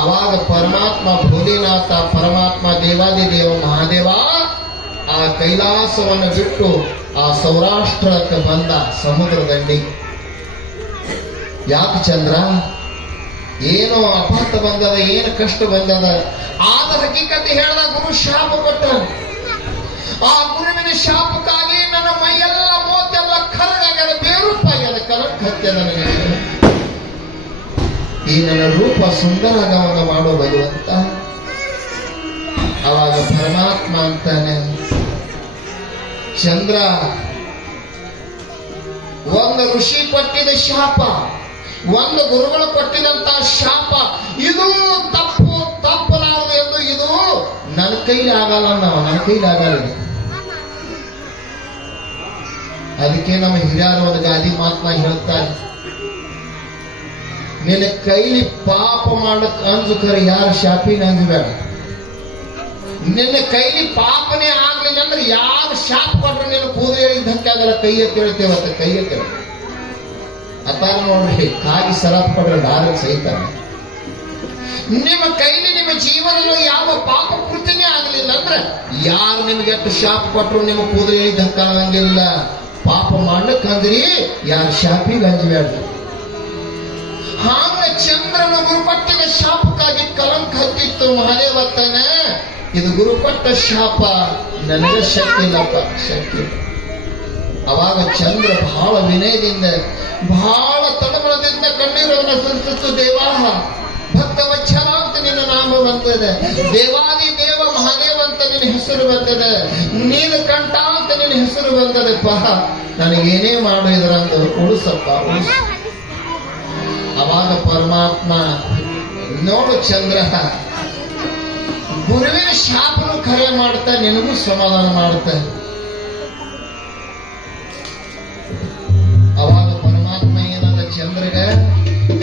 ಅವಾಗ ಪರಮಾತ್ಮ ಭೋಲೆನಾಥ ಪರಮಾತ್ಮ ದೇವಾದಿ ದೇವ ಮಹಾದೇವ ಆ ಕೈಲಾಸವನ್ನು ಬಿಟ್ಟು ಆ ಸೌರಾಷ್ಟ್ರಕ್ಕೆ ಬಂದ ಸಮುದ್ರ ದಂಡಿ. ಯಾಕೆ ಚಂದ್ರ ಏನೋ ಅಪಾರ್ಥ ಬಂದದ, ಏನು ಕಷ್ಟ ಬಂದದ, ಆದ ಹಕ್ಕಿಕತೆ ಹೇಳ್ದ ಗುರು ಶಾಪ ಕೊಟ್ಟ. ಆ ಗುರುವಿನ ಶಾಪಕ್ಕಾಗಿ ನನ್ನ ಮೈಯೆಲ್ಲ ಮೋತೆಲ್ಲ ಕರಗಾಗ್ಯದ, ಬೇರೂಪಾಗ್ಯದ, ಕಲಂಕ ಹತ್ಯದ ನನಗೆ. ಈ ನನ್ನ ರೂಪ ಸುಂದರಗಮನ ಮಾಡೋ ಭಗವಂತ. ಅವಾಗ ಪರಮಾತ್ಮ ಅಂತಾನೆ, ಚಂದ್ರ ಒಂದು ಋಷಿ ಕೊಟ್ಟಿದ ಶಾಪ, ಒಂದು ಗುರುಗಳು ಕೊಟ್ಟಿದಂತ ಶಾಪ, ಇದು ತಪ್ಪಲಾರದು ಎಂದು ಇದು ನನ್ನ ಕೈಲಿ ಆಗಲ್ಲ, ನನ್ನ ಕೈಲಿ ಆಗಲ್ಲ. ಅದಕ್ಕೆ ನಮ್ಮ ಹಿರಿಯರು ಒಂದು ಗಾದಿ ಮಾತನಾಗಿ ಹೇಳ್ತಾರೆ, ನಿನ್ನ ಕೈಲಿ ಪಾಪ ಮಾಡಕ್ ಅಂಜು ಕರೆ ಯಾರು ಶಾಪಿನ ಅಂಜಬೇಡ. ನಿನ್ನ ಕೈಲಿ ಪಾಪನೇ ಆಗ್ಲಿಲ್ಲ ಅಂದ್ರೆ ಯಾರು ಶಾಪ ಕೊಟ್ರೆ ನಿನ್ನ ಕೂದಲು ಧಕ್ಕೆ ಆಗಲ್ಲ. ಕೈ ಎತ್ತಿ ಹೇಳ್ತೇವತ್ತ, ಕೈ ಎತ್ತಿ ಅತ್ತಾರ ನೋಡ್ರಿ, ಕಾಗಿ ಸರಾಪ್ ಕೊಡ್ರೆ ಡಾರಕ್ ಸಹಿತಾನೆ. ನಿಮ್ಮ ಕೈಲಿ ನಿಮ್ಮ ಜೀವನದಲ್ಲಿ ಯಾವ ಪಾಪ ಕೃತಿನೇ ಆಗಲಿಲ್ಲ ಅಂದ್ರೆ ಯಾರು ನಿಮ್ಗೆ ಎಷ್ಟು ಶಾಪ ಕೊಟ್ಟರು ನಿಮ್ಮ ಕೂದಲು ಧಕ್ಕಾಗಂಗಿಲ್ಲ. ಪಾಪ ಮಾಡ್ಲಿಕ್ಕೆ ಅಂದ್ರಿ ಯಾರು ಶಾಪಿಗೆ ಅಂಜಬೇಡ್ರಿ. ಹಾಗ ಚಂದ್ರನ ಗುರುಪಟ್ಟಿನ ಶಾಪಕ್ಕಾಗಿ ಕಲಂಕ ಹತ್ತಿತ್ತು. ಮಹಾದೇವತ್ತನ ಇದು ಗುರುಪಟ್ಟ ಶಾಪ, ನನಗೆ ಶಕ್ತಿ ಇಲ್ಲಪ್ಪ, ಶಕ್ತಿ. ಅವಾಗ ಚಂದ್ರ ಬಹಳ ವಿನಯದಿಂದ ಬಹಳ ತಳಮಳದಿಂದ ಕಣ್ಣೀರನ್ನು ಸುರಿಸಿತ್ತು. ದೇವಾಹ ಭಕ್ತವತ್ಸಲ ಅಂತ ನಿನ್ನ ನಾಮ ಬಂದದೆ, ದೇವಾದಿ ದೇವ ಮಹಾದೇವ ಅಂತ ನಿನ್ನ ಹೆಸರು ಬಂದದೆ, ನೀನು ಕಂಠ ಅಂತ ನಿನ್ನ ಹೆಸರು ಬಂದದೆಪ್ಪ. ನನಗೇನೇ ಮಾಡು ಇದರಂದು ಉಳಿಸಪ್ಪ, ಉಳಿಸು. ಅವಾಗ ಪರಮಾತ್ಮ ನೋಡು ಚಂದ್ರ, ಗುರುವಿನ ಶಾಪನು ಕರೆ ಮಾಡ್ತಾ ನಿನಗೂ ಸಮಾಧಾನ ಮಾಡುತ್ತೆ. ಅವಾಗ ಪರಮಾತ್ಮ ಏನದ ಚಂದ್ರಗ,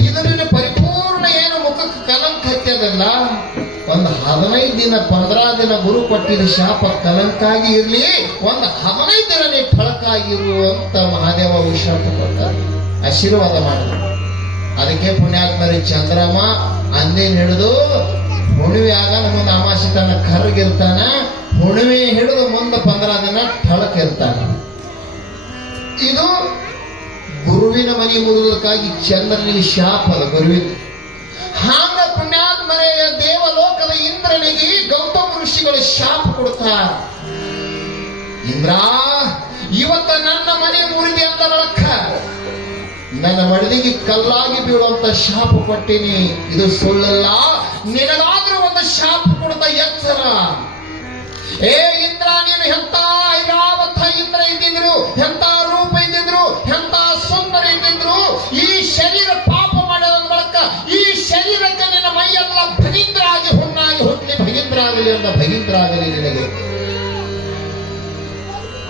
ಇದನ್ನ ಪರಿಪೂರ್ಣ ಏನು ಮುಖಕ್ಕೆ ಕಲಂಕ ಹತ್ಯದಲ್ಲ, ಒಂದು 15 ದಿನ 15 ದಿನ ಗುರು ಕೊಟ್ಟಿದ ಶಾಪ ಕಲಂಕಾಗಿ ಇರ್ಲಿ, ಒಂದು 15 ದಿನ ನೀ ಫಳಕಾಗಿರುವಂತ ಮಹಾದೇವ ಶಾಪ ಕೊಟ್ಟ, ಆಶೀರ್ವಾದ ಮಾಡಿದ. ಅದಕ್ಕೆ ಪುಣ್ಯಾತ್ಮರಿ ಚಂದ್ರಮ್ಮ ಅಂದೇನ್ ಹಿಡಿದು ಹುಣ್ಣಿಮೆ ಆಗ ನಮ್ಮೊಂದು ಅಮಾಸೆ ತನ್ನ ಕರ್ಗಿರ್ತಾನ, ಹುಣ್ಣಿಮೆ ಹಿಡಿದು ಮುಂದೆ 15 ದಿನ ಠಳಕಿರ್ತಾನ. ಇದು ಗುರುವಿನ ಮನೆ ಮುರಿದಕ್ಕಾಗಿ ಚಂದ್ರನಿಗೆ ಶಾಪ ಅದ ಗುರುವಿನ. ಹಾಗ ಪುಣ್ಯಾತ್ಮರೆಯ ದೇವಲೋಕದ ಇಂದ್ರನಿಗೆ ಗೌತಮ ಋಷಿಗಳು ಶಾಪ ಕೊಡ್ತಾರ. ಇಂದ್ರ, ಇವತ್ತ ನನ್ನ ಮನೆ ಮುರಿದೆ ಅಂತ ಬಳಕ ನನ್ನ ಮಡದಿಗೆ ಕಲ್ಲಾಗಿ ಬೀಳುವಂತ ಶಾಪ ಕೊಟ್ಟಿನಿ, ಇದು ಸುಳ್ಳಲ್ಲ. ನಿನಗಾದ್ರೂ ಒಂದು ಶಾಪ ಕೊಡ್ತಾ ಎಚ್ಚರ. ಏ ಇಂದ್ರ, ನೀನು ಎಂತ ಐರಾವತ ಇಂದ್ರ ಇದ್ದಿದ್ರು, ಎಂತ ರೂಪ ಇದ್ದಿದ್ರು, ಎಂತ ಸುಂದರ ಇದ್ದಿದ್ರು, ಈ ಶರೀರ ಪಾಪ ಮಾಡೋದ ಮೂಲಕ ಈ ಶರೀರಕ್ಕೆ ನಿನ್ನ ಮೈಯೆಲ್ಲ ಭಗೀಂದ್ರ ಆಗಿ ಹುಣ್ಣಾಗಿ ಹುಟ್ಲಿ, ಭಗೀಂದ್ರ ಆಗಲಿ ಅಂತ ಭಗೀಂದ್ರ ಆಗಲಿ ನಿನಗೆ.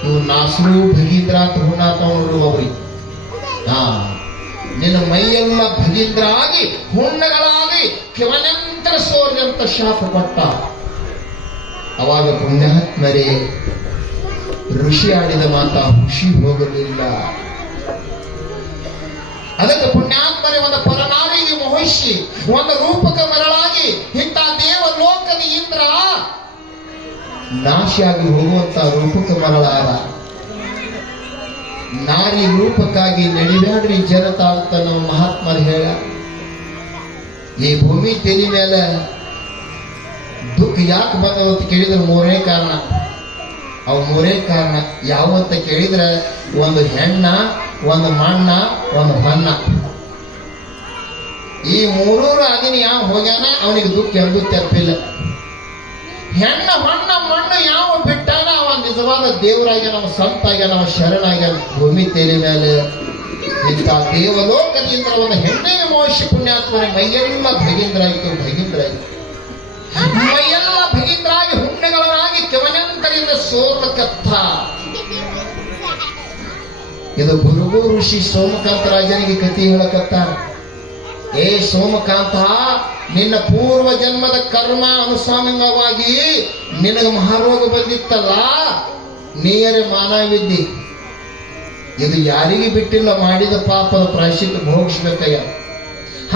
ಇವು ನಾಸರು ಭಗೀಂದ್ರ ಅಂತ ಹುಣ್ಣಾತವರು ಅವ್ರಿಗೆ. ನಿನ್ನ ಮೈಯೆಲ್ಲ ಭಗೀಂದ್ರ ಆಗಿ ಹುಣ್ಣಗಳಾಗಿ ಕಿವನಂತರ ಸೋರ್ಯಂತ ಶಾಪ ಕೊಟ್ಟ. ಅವಾಗ ಪುಣ್ಯಾತ್ಮರೇ ಋಷಿ ಆಡಿದ ಮಾತ ಖುಷಿ ಹೋಗಲಿಲ್ಲ. ಅದಕ್ಕೆ ಪುಣ್ಯಾತ್ಮರೇ ಒಂದು ಪರನಾರಿಗೆ ಮಹರ್ಷಿ ಒಂದು ರೂಪಕ ಮರಳಾಗಿ ಇಂಥ ದೇವ ಲೋಕದ ಇಂದ್ರ ನಾಶಿಯಾಗಿ ಹೋಗುವಂತ ರೂಪಕ ಮರಳಾದ ನಾರಿ ರೂಪಕ್ಕಾಗಿ ನಡಿಬ್ಯಾಡ್ರಿ ಜನತ ಅಂತ ನಮ್ಮ ಮಹಾತ್ಮರು ಹೇಳ. ಈ ಭೂಮಿ ತೆಲಿ ಮೇಲೆ ದುಃಖ ಯಾಕೆ ಬಂದವ ಅಂತ ಕೇಳಿದ್ರೆ ಮೂರೇ ಕಾರಣ. ಅವು ಮೂರೇ ಕಾರಣ ಯಾವ ಅಂತ ಕೇಳಿದ್ರೆ ಒಂದು ಹೆಣ್ಣ, ಒಂದು ಮಣ್ಣ, ಒಂದು ಹೊನ್ನ. ಈ ಮೂರೂರು ಆಗಿನ ಯಾವ ಹೋಗ್ಯಾನ ಅವನಿಗೆ ದುಃಖ ಎಂದೂ ತಪ್ಪಿಲ್ಲ. ಹೆಣ್ಣ, ಹೊನ್ನ, ಮಣ್ಣು ಯಾವ ಬಿಟ್ಟಾನ ಅವ ನಿಜವಾದ ದೇವರಾಗ್ಯಾನ, ಅವ ಸಂತಾಗ್ಯಾನ, ಅವ ಶರಣಾಗ್ಯಾನ. ಭೂಮಿ ತೇಲಿ ಮೇಲೆ ಇಂಥ ದೇವಲೋಕದಿಂದ ಒಂದು ಹೆಣ್ಣಿನ ಮೋಶಿ ಪುಣ್ಯಾತ್ಮನೆ ಮೈಯೆಲ್ಲ ಭಗೀಂದ್ರಾಯಿತು. ಮೈಯೆಲ್ಲ ಭಗೀಂದ್ರಾಗಿ ಹುಣ್ಣೆಗಳಾಗಿ ಕೆವನಂಕರಿಂದ ಸೋಮಕತ್ತ. ಇದು ಗುರುಗು ಋಷಿ ಸೋಮಕಾಂತ ರಾಜನಿಗೆ ಕಥೆ ಹೇಳಕತ್ತ. ಏ ಸೋಮಕಾಂತ, ನಿನ್ನ ಪೂರ್ವ ಜನ್ಮದ ಕರ್ಮ ಅನುಸಾಂಗವಾಗಿ ನಿನಗೆ ಮಹಾರೋಗ ಬಂದಿತ್ತಲ್ಲ, ನೀಯರೆ ಮಾನವಿದ್ದಿ. ಇದು ಯಾರಿಗೆ ಬಿಟ್ಟಿಲ್ಲ, ಮಾಡಿದ ಪಾಪದ ಪ್ರಾಯಶ್ಚಿತ್ತ ಭೋಗಿಸ್ಬೇಕಯ್ಯ.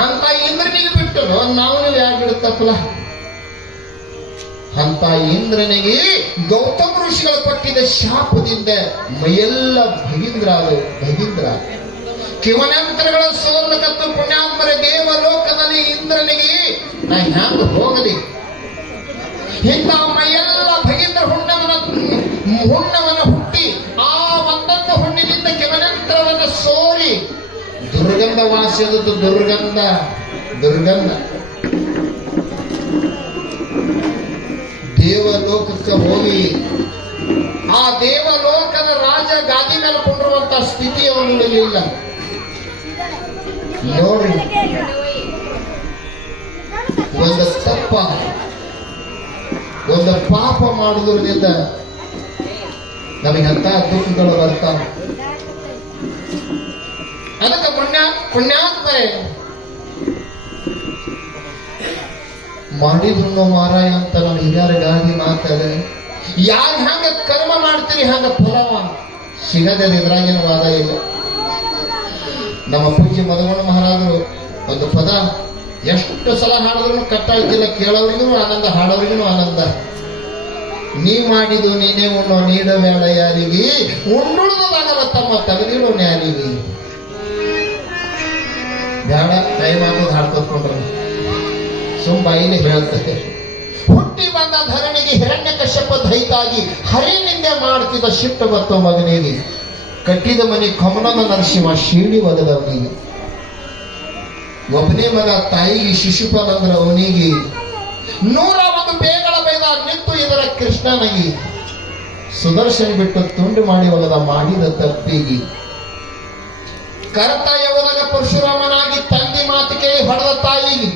ಅಂತ ಇಂದ್ರನಿಗೆ ಬಿಟ್ಟರು, ನಾವು ನೀವು ಯಾರು ಬಿಡುತ್ತಪ್ಪಲ್ಲ. ಅಂತ ಇಂದ್ರನಿಗೆ ಗೌತಮ ಋಷಿಗಳು ಕೊಟ್ಟಿದ್ದ ಶಾಪದಿಂದ ಮೈಯೆಲ್ಲ ಭಗೀಂದ್ರ ಕಿವನಂತರಗಳ ಸೋರ್ಲಕತ್ತು. ಪುಣ್ಯಾತ್ಮರ ದೇವಲೋಕದಲ್ಲಿ ಇಂದ್ರನಿಗೆ ನಾ ಹ್ಯಾಂಗ ಹೋಗಲಿ? ಇಂಥ ಮೈಯೆಲ್ಲ ಭಗೀಂದ್ರ ಹುಣ್ಣವನ್ನು ಹುಟ್ಟಿ ಆ ಒಂದೊಂದು ಹುಣ್ಣಿನಿಂದ ಕಿವನಂತರವನ್ನು ಸೋರಿ ದುರ್ಗಂಧ ವಾಸಿಯದದ್ದು. ದುರ್ಗಂಧ ದೇವಲೋಕಕ್ಕೆ ಹೋಗಿ ಆ ದೇವಲೋಕದ ರಾಜ ಗಾದಿ ಮೇಲೆ ಕೊಂಡಿರುವಂತ ಸ್ಥಿತಿ ಅವನಿರಲಿಲ್ಲ. ನೋಡ್ರಿ, ಒಂದು ತಪ್ಪ, ಒಂದು ಪಾಪ ಮಾಡುವುದರಿಂದ ನಮಗಂತ ದುಃಖಗಳು ಬರ್ತಾವ. ಅದಕ್ಕೆ ಪುಣ್ಯಾತ್ಮರೇ ಮಾಡಿದ್ರು ಮಾರಾಯ ಅಂತ ನಮ್ಮ ಹಿರಿಯರ ಗಾದಿ ಮಾತಾಡ. ಯಾರು ಹಂಗ ಕರ್ಮ ಮಾಡ್ತೀರಿ ಹಂಗ ಫಲವ ಸಿಗದೆ ಇದ್ರಾಗೇನು ವಾದ ಇಲ್ಲ. ನಮ್ಮ ಪೂಜ್ಯ ಮಧುಮಣ ಮಹಾರಾಜರು ಒಂದು ಪದ ಎಷ್ಟು ಸಲ ಹಾಡಿದ್ರು ಕಟ್ಟಾಳ್ತಿಲ್ಲ. ಕೇಳೋರಿಗೂ ಆನಂದ, ಹಾಡೋರಿಗೂ ಆನಂದ. ನೀ ಮಾಡಿದು ನೀನೇ ಉಣ್ಣೋ ನೀಡಬೇಡ ಯಾರಿಗೆ, ಉಣ್ಣುಳಿದಾಗವ ತಮ್ಮ ತೆಗೆದಿಡೋಣ ಯಾರಿಗೆ. ಬೇಡ ಕೈ ಮಾಡೋದು ಹಾಡ್ಕೊತ್ಕೊಂಡ್ರು ಸುಂಬಾಯಿನೇ ಹೇಳ್ತದೆ. ಹುಟ್ಟಿ ಬಂದ ಧರಣಿಗೆ ಹಿರಣ್ಯ ಕಶ್ಯಪ ದೈತಾಗಿ ಹರಿನಿಂದೆ ಮಾಡ್ತಿದ್ದ ಶಿಟ್ಟು ಬತ್ತೋ ಮಗನಿಗೆ. ಕಟ್ಟಿದ ಮನೆ ಕಮಲನ ನರಸಿಂಹ ಶೀಳಿ ಒದದವನಿಗೆ. ಒಬ್ಬನೇ ಮಗ ತಾಯಿಗೆ ಶಿಶುಪಾಲ ಅಂದ್ರೆ ಅವನಿಗೆ. 101 ಬೇಗಳ ಬೈದ ನಿಂತು ಇದರ ಕೃಷ್ಣನಿಗೆ. ಸುದರ್ಶನ ಬಿಟ್ಟು ತುಂಡು ಮಾಡಿ ಒಗದ ಮಾಡಿದ ತಪ್ಪಿಗೆ. ಕರ್ತ ಯವದಾಗ ಪರಶುರಾಮನಾಗಿ ತಂದಿ ಮಾತು ಕೇಳಿ ಹೊಡೆದ ತಾಯಿಗೆ.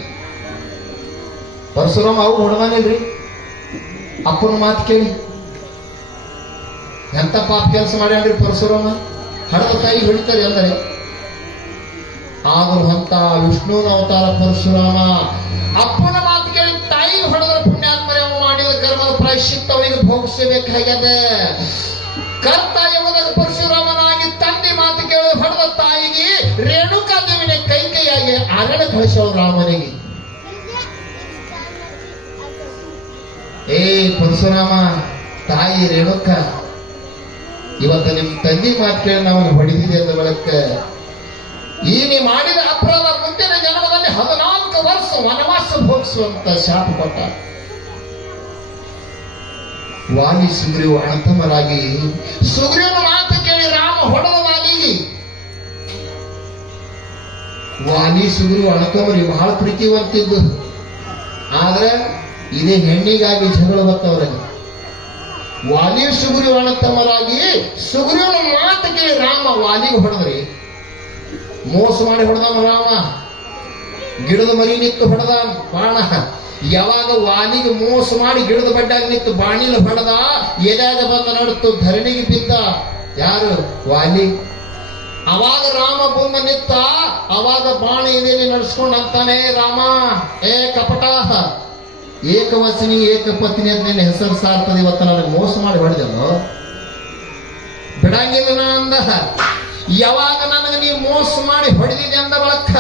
ಪರಶುರಾಮ ಅವು ಹೊಡೆದಾನಿಲ್ರಿ, ಅಪ್ಪನ ಮಾತು ಕೇಳಿ. ಎಂತ ಪಾಪ ಕೆಲಸ ಮಾಡ್ಯಾನ್ರಿ ಪರಶುರಾಮ. ಹಡದ ತಾಯಿ ಹೊಡಿತಾರೆ ಅಂದರೆ ಆದರೂ ಅಂತ ವಿಷ್ಣುವಿನ ಅವತಾರ ಪರಶುರಾಮ ಅಪ್ಪನ ಮಾತು ಕೇಳಿ ತಾಯಿ ಹೊಡೆದ್ರೆ ಪುಣ್ಯಾತ್ಮರೆ ಅವ ಮಾಡಿದ ಕರ್ಮದ ಪ್ರಾಯಶ್ಚಿತ್ತ ಅವನಿಗೆ ಭೋಗಿಸಬೇಕಾಗ್ಯದ. ಕರ್ತ ಯವದಾಗ ಪರಶುರಾಮನಾಗಿ ತಂದೆ ಮಾತು ಕೇಳಿ ಹೊಡೆದ ತಾಯಿಗೆ ರೇಣುಕಾ ದೇವಿನ ಕೈಯಾಗಿ ಅರಣ ಕಳಿಸೋರು ರಾಮನಿಗೆ. ಏ ಪರಶುರಾಮ, ತಾಯಿ ರೇಣುಕ, ಇವತ್ತು ನಿಮ್ ತಂದೆ ಮಾತು ಕೇಳಿ ನಾವು ಹೊಡೆದಿದೆ ಅಂದ ಬಳಕ ಈ ನೀ ಮಾಡಿದ ಅಪರಾಧ ಮುಂದಿನ ಜನ್ಮದಲ್ಲಿ 14 ವರ್ಷ ವನವಾಸ ಭೋಗಿಸುವಂತ ಶಾಪ ಕೊಟ್ಟ. ವಾಲಿ ಸುಗ್ರೀವ ಅಣತಮರಾಗಿ ಸುಗ್ರೀವನ ಮಾತು ಕೇಳಿ ರಾಮ ಹೊಡೆದ ವಾಲಿಗೆ. ವಾಲಿ ಸುಗ್ರೀವ ಅಣತಮರಿ ಬಹಳ ಪ್ರೀತಿವಂತಿದ್ದು. ಆದ್ರೆ ಇದೇ ಹೆಣ್ಣಿಗಾಗಿ ಜಗಳ ಬರ್ತವ್ರಿಗೆ. ವಾಲಿ ಸುಗ್ರೀವ ಅಣತಮರಾಗಿ ಸುಗ್ರೀವನ ಮಾತು ಕೇಳಿ ರಾಮ ವಾಲಿಗೆ ಹೊಡೆದ್ರಿ. ಮೋಸ ಮಾಡಿ ಹೊಡೆದವ ರಾಮ. ಗಿಡದ ಮರಿ ನಿತ್ತು ಹೊಡೆದ ಬಾಣ. ಯಾವಾಗ ವಾಲಿಗೆ ಮೋಸ ಮಾಡಿ ಗಿಡದ ಬಡ್ಡಾಗ ನಿತ್ತು ಬಾಣಿಲ ಹೊಡೆದ, ಎದಾಗ ಬಂದ ನಡ್ತು ಧರಣಿಗೆ ಬಿದ್ದ. ಯಾರು? ವಾಲಿ. ಅವಾಗ ರಾಮ ಬಂದ ನಿತ್ತ. ಅವಾಗ ಬಾಣ ಎದೆಯಲ್ಲಿ ನಡೆಸ್ಕೊಂಡು ಅಂತಾನೆ ರಾಮ, ಏ ಕಪಟ, ಏಕವಚನಿ ಏಕಪತ್ನಿ ಅಂತ ನಿನ್ನ ಹೆಸರು ಸಾರ್ತದೆ. ಇವತ್ತು ನನಗೆ ಮೋಸ ಮಾಡಿ ಹೊಡೆದೆಲ್ಲೋ, ಬಿಡಂಗಿಲ್ಲ ನಾ ಅಂದ. ಯಾವಾಗ ನನಗೆ ನೀ ಮೋಸ ಮಾಡಿ ಹೊಡೆದಿದೆ ಅಂದ ಬಳಕ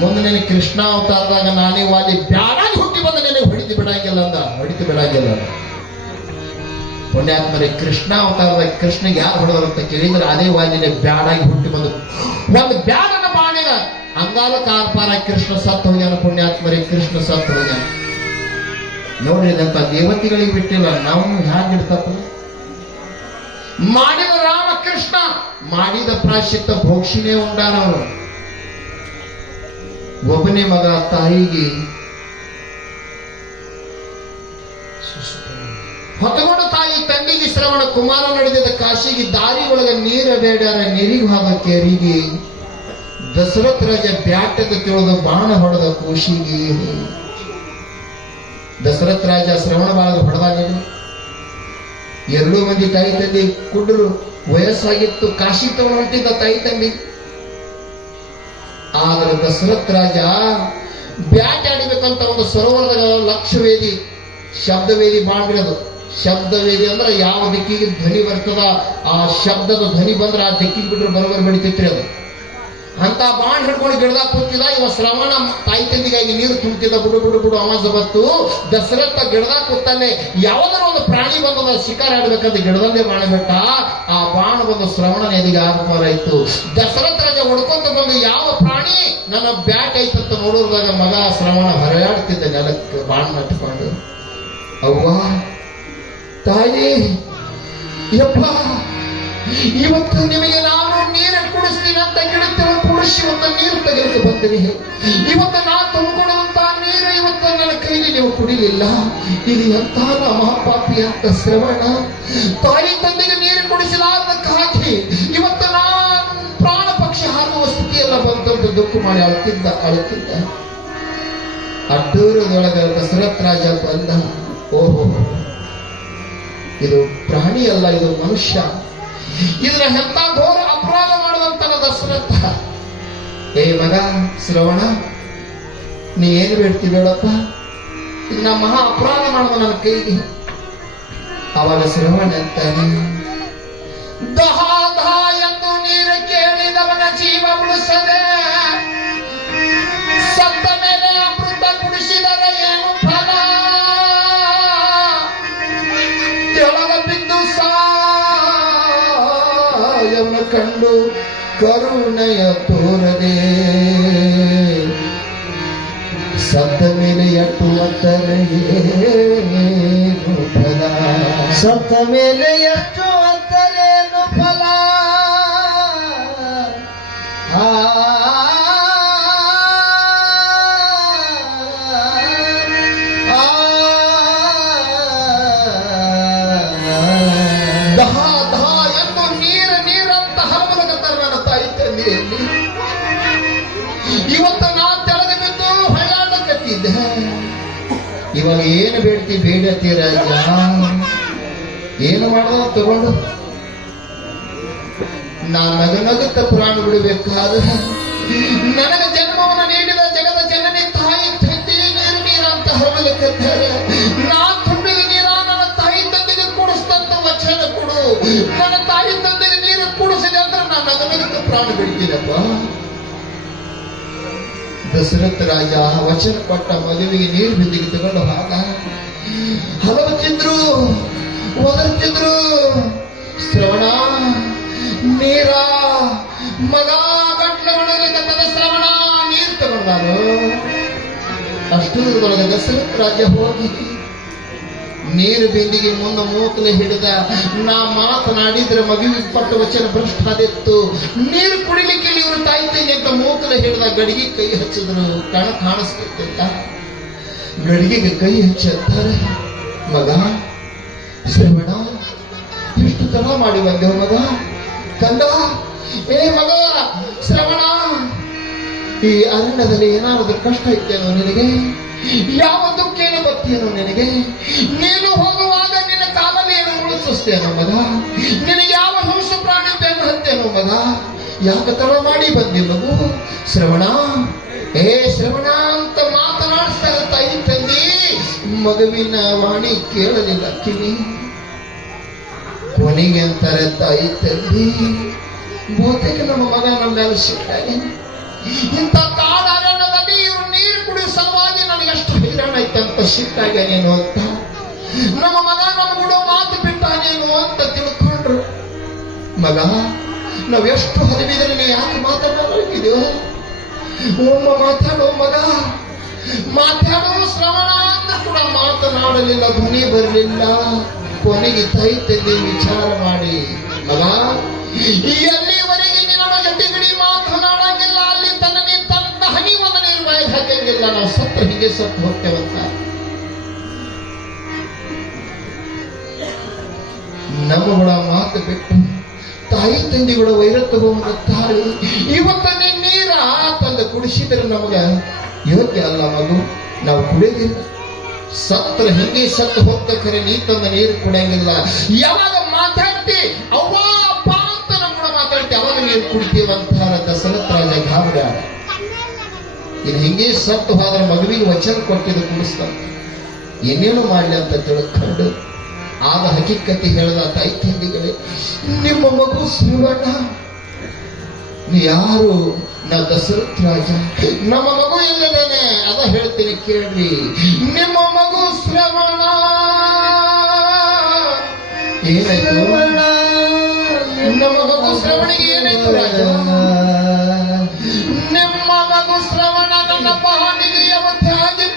ಮುಂದೆ ನಿನಗೆ ಕೃಷ್ಣ ಅವತಾರದಾಗ ನಾನೇ ವಾಲಿ ಬ್ಯಾಡಾಗಿ ಹುಟ್ಟಿ ಬಂದ ನಿನಗೆ ಹೊಡಿತು ಬಿಡಂಗಿಲ್ಲ ಅಂದ. ಹೊಡಿತು ಬಿಡಂಗಿಲ್ಲ ಅಂದ. ಪುಣ್ಯಾತ್ಮರೇ, ಕೃಷ್ಣ ಅವತಾರದಾಗ ಕೃಷ್ಣಗೆ ಯಾರು ಹೊಡೆದ್ರು ಅಂತ ಕೇಳಿದ್ರೆ ಅದೇ ವಾಲಿನೇ ಬ್ಯಾಡಾಗಿ ಹುಟ್ಟಿ ಬಂದು ಒಂದು ಬ್ಯಾಡನ ಬಾಣಿನ ಅಂಗಾಲ ಕಾರ್ಪಾರ ಕೃಷ್ಣ ಸತ್ತು ಹೋಗ್ಯಾನ. ಪುಣ್ಯಾತ್ಮರೇ, ಕೃಷ್ಣ ಸತ್ತು ಹೋಗ್ಯಾನ. ನೋಡ್ರಿ, ಇದಂತ ದೇವತೆಗಳಿಗೆ ಬಿಟ್ಟಿಲ್ಲ, ನಾವು ಹ್ಯಾಂಗ ಇಡ್ತಪ್ಪ. ಮಾಡಿದ ರಾಮಕೃಷ್ಣ ಮಾಡಿದ ಪ್ರಾಶ್ಚಿತ್ತ ಭೋಕ್ಷಿನೇ ಉಂಡಾನವನು. ಒಬ್ಬನೇ ಮಗ ತಾಯಿಗೆ ಹೊತ್ತಗೊಂಡು ತಾಯಿ ತಂದೆಗೆ ಶ್ರವಣ ಕುಮಾರ ನಡೆದಿದ್ದ ಕಾಶಿಗೆ ದಾರಿ ಒಳಗೆ ನೀರ ಬೇಡ್ಯಾರ ನೀರಿಗೆ ಹೋದ ಕೇರಿಗೆ ದಶರಥ ರಾಜ ಬ್ಯಾಟದ ತಿಳಿದು ಬಾಣ ಹೊಡೆದ ಕೋಶಿಗೆ. ದಶರಥ ರಾಜ ಶ್ರವಣ ಬಾಳಗ ಹೊಡೆದಾಗ ಎರಡೂ ಮಂದಿ ತಾಯಿ ತಂದೆ ಕುಡ್ರು. ವಯಸ್ಸಾಗಿತ್ತು, ಕಾಶಿ ತಗೊಂಡು ಹೊಂಟಿದ್ದ ತಾಯಿ ತಂದೆ. ಆದ್ರೆ ದಶರಥ ರಾಜ ಬ್ಯಾಟ್ ಆಡಿಬೇಕಂತ ಒಂದು ಸರೋವರದಾಗ ಲಕ್ಷವೇದಿ ಶಬ್ದವೇದಿ ಮಾಡಿರೋದು. ಶಬ್ದವೇದಿ ಅಂದ್ರೆ ಯಾವ ದಿಕ್ಕಿಗೆ ಧ್ವನಿ ಬರ್ತದ ಆ ಶಬ್ದದ ಧ್ವನಿ ಬಂದ್ರೆ ಆ ದಿಕ್ಕಿಗೆ ಬಿಟ್ರೆ ಬರೋಬರ್ ಬೆಳಿತೈತ್ರಿ ಅದು. ಅಂತ ಬಾಂಡ್ ಹಿಡ್ಕೊಂಡು ಗಿಡದಾಗ ಕೂತಿದ. ಇವ ಶ್ರವಣ ತಾಯಿ ತಂದಿಗಾಗಿ ನೀರು ತುಂಬ್ತಿದ್ದ. ಬುಡು ಬುಡು ಬುಡು ಅವಾಜ್ ಬತ್ತು. ದಶರಥ ಗಿಡದಾಗ ಕೂತಾನೆ. ಯಾವ್ದಾರ ಒಂದು ಪ್ರಾಣಿ ಬಂದದ ಶಿಕಾರ ಆಡ್ಬೇಕಂತ ಗಿಡದಲ್ಲೇ ಬಾಣ ಬಿಟ್ಟ. ಆ ಬಾಣ ಬಂದು ಶ್ರವಣ ನದಿಗೆ ಆತ್ಮರಾಯ್ತು. ದಶರಥ ರಾಜ ಹೊಡ್ಕೊಂತ ಬಂದು ಯಾವ ಪ್ರಾಣಿ ನನ್ನ ಬ್ಯಾಟ್ ಐತಂತ ನೋಡೋದಾಗ ಮಗ ಶ್ರವಣ ಹೊರೆಯಾಡ್ತಿದ್ದ ನೆಲಕ್ಕೆ ಬಾಣ ನಟ್ಕೊಂಡು. ಅವ್ವ ತಾಯಿ, ಯಪ್ಪ, ಇವತ್ತು ನಿಮಗೆ ನಾನು ನೀರು ಕುಡಿಸ್ತೀನಿ ಅಂತ ಗಿಡಕ್ಕೆ ಕುಡಿಸಿ ಇವತ್ತು ನೀರು ತೆಗೆದು ಬಂದಿರಿ. ಇವತ್ತು ನಾ ತುಂಬಿಕೊಳ್ಳುವಂತ ನೀರು ಇವತ್ತು ನನ್ನ ಕೈಲಿ ನೀವು ಕುಡಿಲಿಲ್ಲ. ಇದು ಎಂತ ಮಹಾಪಾಪಿ ಅಂತ ಶ್ರವಣ ತಾಯಿ ತಂದೆಗೆ ನೀರು ಕುಡಿಸಲಾದಕ್ಕಾಗಿ ಇವತ್ತು ನಾನು ಪ್ರಾಣ ಪಕ್ಷಿ ಹಾರುವ ಸ್ಥಿತಿಯೆಲ್ಲ ಬಂದೊಂದು ದುಃಖ ಮಾಡಿ ಅಳ್ತಿದ್ದ. ಅಡ್ಡೂರದೊಳಗ ದಶರಥ ರಾಜ ಬಂದ. ಓಹೋ, ಇದು ಪ್ರಾಣಿ ಅಲ್ಲ, ಇದು ಮನುಷ್ಯ. ಇದರ ಎಂತ ಘೋರ ಅಪರಾಧ ಮಾಡಿದಂತ ದಶರಥ. ಏ ಮಗ ಶ್ರವಣ, ನೀ ಏನು ಬೇಡ್ತಿ ಬೇಡಪ್ಪ, ಇದು ನಾ ಮಹಾ ಅಪರಾಧ ಮಾಡುವ ನನ್ನ ಕೈಗೆ. ಅವಾಗ ಶ್ರವಣ ಅಂತಾನೆ, ದಹಾ ದಹಾ ಎಂದು ನೀರು ಕೇಳಿದವನ ಜೀವ ಉಳಿಸದೆ ಸತ್ತ ಮೇಲೆ ಅಮೃತ ಕುಡಿಸಿದರೆ ಏನು ಫಲ? ಕೆಳಗ ಬಿದ್ದು ಸಾಯವ ಕಂಡು ಕರುಣೆಯ ತೋರದೆ ಸತ್ತ ಮೇಲೆ ಎಟ್ಟುವಂತರೆ ಏನು ಫಲ? ಸತ್ತ ಮೇಲೆ ಎಷ್ಟು ಅಂತರೇನು ಫಲ? ದಹ ದಹ ಎಂದು ನೀರಂತ ಹರಮಲಕತ್ತಾರೆ ನನ್ನ ತಾಯಿ ತಂದೆಯಲ್ಲಿ. ಇವತ್ತು ನಾ ತೆಳಗೆ ಬಿದ್ದು ಹೊಳ್ಳಾಡಕತ್ತಿದ್ದೆ. ಇವಾಗ ಏನು ಬೇಡ್ತಿ ಬೇಡತಿ ರಾಜ? ಏನು ಮಾಡೋದು ತಗೊಂಡು ನಾ ನಗುತ್ತ ಪ್ರಾಣ ಬಿಡಬೇಕಾದ್ರೆ ನನಗೆ ಜನ್ಮವನ್ನು ನೀಡಿದ ಜಗದ ಜನನಿ ತಾಯಿ ತಂದೆ ನೀರಂತ ಹರಮಲಕತ್ತಾರೆ. ನಾ ತುಂಬಿದ ನೀರ ನನ್ನ ತಾಯಿ ತಂದೆಗೆ ಕುಡಿಸ್ತಂತ ವಚನ ಕೊಡು. ನನ್ನ ತಾಯಿ ತಂದೆಗೆ ನೀರು ಕುಡಿಸಿದೆ ಅಂದ್ರೆ ನಾನು ನಗುತ್ತ ಪ್ರಾಣ ಬಿಡ್ತೀನಪ್ಪ. ದಶರಥ ರಾಜ ವಚನ ಕೊಟ್ಟ ಮದುವೆಗೆ ನೀರು ಬಿಂದಿಗೆ ತಗೊಂಡು ಹಾಗ ಹಲವತ್ತಿದ್ರು, ಒದರ್ತಿದ್ರು. ಶ್ರವಣ ನೀರ ಮಗ ಗಂಟ್ಲೊಳಗತ್ತದ ಶ್ರವಣ ನೀರು ತಗೊಂಡಾರು. ಅಷ್ಟೊಳಗೆ ದಶರಥ ರಾಜ ಹೋಗಿ ನೀರು ಬಿಂದಿಗೆ ಮುಂದೆ ಮೂಕಲೆ ಹಿಡಿದ. ನಾ ಮಾತನಾಡಿದ್ರೆ ಮಗುವಿಗೆ ಪಟ್ಟ ವಚನ ಭ್ರಷ್ಟ ಆದಿತ್ತು. ನೀರು ಕುಡಿಲಿಕ್ಕೆ ಇವರು ತಾಯಿ ತಂದೆ ಅಂತ ಮೂಕಲೆ ಹಿಡಿದ. ಗಡಿಗೆ ಕೈ ಹಚ್ಚಿದ್ರು. ಕಾಣಿಸ್ತಿತ್ತ. ಗಡಿಗೆಗೆ ಕೈ ಹಚ್ಚಂತಾರೆ. ಮಗ ಶ್ರವಣ, ಎಷ್ಟು ತರ ಮಾಡಿ ಬಂದೆವು ಮಗ ಕಂದ. ಏ ಮಗ ಶ್ರವಣ, ಈ ಅರಣ್ಯದಲ್ಲಿ ಏನಾದರೂ ಕಷ್ಟ ಇತ್ತೇನೋ ನಿನಗೆ? ಯಾವ ದುಃಖೇನು ಬರ್ತೇನೋ ನಿನಗೆ? ನೀನು ಹೋಗುವಾಗ ನಿನ್ನ ಕಾಲಲ್ಲಿ ಏನು ಉಳಿಸ್ತೇನೋ ಮಗ? ನಿನಗೆ ಯಾವ ಹಿಂಸ ಪ್ರಾಣಿ ಬೆನ್ನು ಹತ್ತೇನೋ ಮಗ? ಯಾಕ ತರ ಮಾಡಿ ಬಂದೆ ಮಗು? ಶ್ರವಣ, ಏ ಶ್ರವಣ ಅಂತ ಮಾತನಾಡಿಸ್ತಾರೆ ತಾಯಿ ತಂದೆ. ಮಗುವಿನ ವಾಣಿ ಕೇಳಲಿಲ್ಲ ಕಿವಿ. ಕೊನೆಗೆ ಅಂತಾರೆ ತಾಯಿ ತಂದೆ, ಬಹುತೇಕ ನಮ್ಮ ಮಗ ನಮ್ಮ ಮೇಲೆ ಸಿಕ್ಕಾಗಿ ಇಂಥ ಕಾಡಾರಣ್ಯದಲ್ಲಿ ಇವ್ರು ನೀರು ಕುಡಿಯೋ ಸಲುವಾಗಿ ನನಗೆ ಎಷ್ಟು ಹೈರಾಣ ಐತಂತ ಸಿಕ್ಕಾಗೇನೇನು ಅಂತ, ನಮ್ಮ ಮಗ ನಮ್ಮ ಕೂಡ ಮಾತು ಬಿಟ್ಟಾಗೇನು ಅಂತ ತಿಳ್ಕೊಂಡ್ರು. ಮಗ, ನಾವೆಷ್ಟು ಹರಿವಿದ್ರಲ್ಲಿ ಯಾಕೆ ಮಾತಾಡೋಗಿದೆಯೋ? ಒಮ್ಮ ಮಾತಾಡೋ ಮಗ, ಮಾತಾಡೋ ಶ್ರವಣ ಅಂತ ಕೂಡ ಮಾತನಾಡಲಿಲ್ಲ, ಧ್ವನಿ ಬರಲಿಲ್ಲ. ಕೊನೆಗೆ ತಾಯಿ ತಂದೆ ವಿಚಾರ ಮಾಡಿ, ಮಗ ಎಲ್ಲಿವರೆಗೆ ನಮ್ಮ ಜೊತೆಗಡಿ ಮಾತನಾಡಂಗಿಲ್ಲ ಅಲ್ಲಿ ತನ್ನ ಹನಿ ಒಂದು ನೀರು ಬಾಯಿ ಹಾಕಂಗಿಲ್ಲ, ನಾವು ಸತ್ತ ಹೀಗೆ ಸತ್ತು ಹೋಗ್ತೇವಂತ. ನಮ್ಮ ಕೂಡ ಮಾತು ಬಿಟ್ಟು ತಾಯಿ ತಂದೆ ಕೂಡ ವೈರ ತಗೊಂಡು ತಾಳಿ ಇವತ್ತ ನೀರ ತಂದು ಕುಡಿಸಿದ್ರೆ ನಮಗ ಯೋಗ್ಯ ಅಲ್ಲ ಮಗು, ನಾವು ಕುಡಿಯೋದಿಲ್ಲ. ಸತ್ರ ಹಿಂಗೆ ಸತ್ತು ಹೋಗ್ತ ಖರೆ ನೀ ತಂದ ನೀರು ಕುಡಿಯಂಗಿಲ್ಲ. ಯಾವಾಗ ಮಾತಾಡ್ತಿ ಅವ್ವ ಅಪ್ಪ ಅಂತ ನಮ್ಮ ಕೂಡ ಮಾತಾಡ್ತಿ ಅವಾಗ ನೀರು ಕುಡಿತೀವಂತ ದಶರಥ ರಾಜ ಗಾಬರಿ ಆದ. ಇನ್ನು ಹಿಂಗೆ ಸತ್ತು ಹೋದ್ರೆ ಮಗುವಿಗೆ ವಚನ ಕೊಟ್ಟಿದ್ದು ಕುಡಿಸ್ತಾನೆ, ಏನೇನು ಮಾಡ್ಲಿ ಅಂತ ತಿಳ್ಕೊಂಡು ಆಗ ಹಕ್ಕಿಕತೆ ಹೇಳ್ದ ತಾಯಿ ತಂದಿಗಳೇ, ನಿಮ್ಮ ಮಗು ಶ್ರವಣ. ಯಾರು? ನಾ ದಶರಥ ರಾಜ. ನಮ್ಮ ಮಗು ಇಲ್ಲದೇನೆ ಅದ ಹೇಳ್ತೀನಿ ಕೇಳ್ರಿ. ನಿಮ್ಮ ಮಗು ಶ್ರವಣ ಏನಾಯ್ತು? ನಮ್ಮ ಮಗು ಶ್ರವಣಿಗೆ ಏನಾಯ್ತು ರಾಜ? ನಿಮ್ಮ ಮಗು ಶ್ರವಣ ನನ್ನ ಪಾಣಿಗೆ ಅವತ್ಯಾಗಿ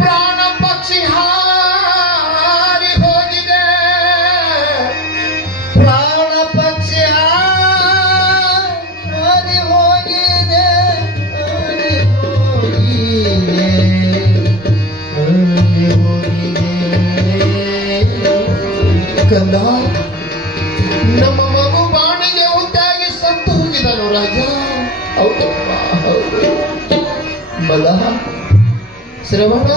ಪ್ರಾಣ ಪಕ್ಷಿ ಹಾರಿ ಹೋಗಿದೆ. ಪ್ರಾಣ ಪಕ್ಷಿ ಹಾರಿ ಹೋಗಿದೆ, ಕಂದ, ನಮ್ಮ ಮಗು ಬಾಣಿಗೆ ಉದ್ದಾಗಿ ಸತ್ತು ಹೋಗಿದನು ರಾಜ. ಹೌದಪ್ಪ, ಹೌದು. ಮಗ ಶ್ರವಣ,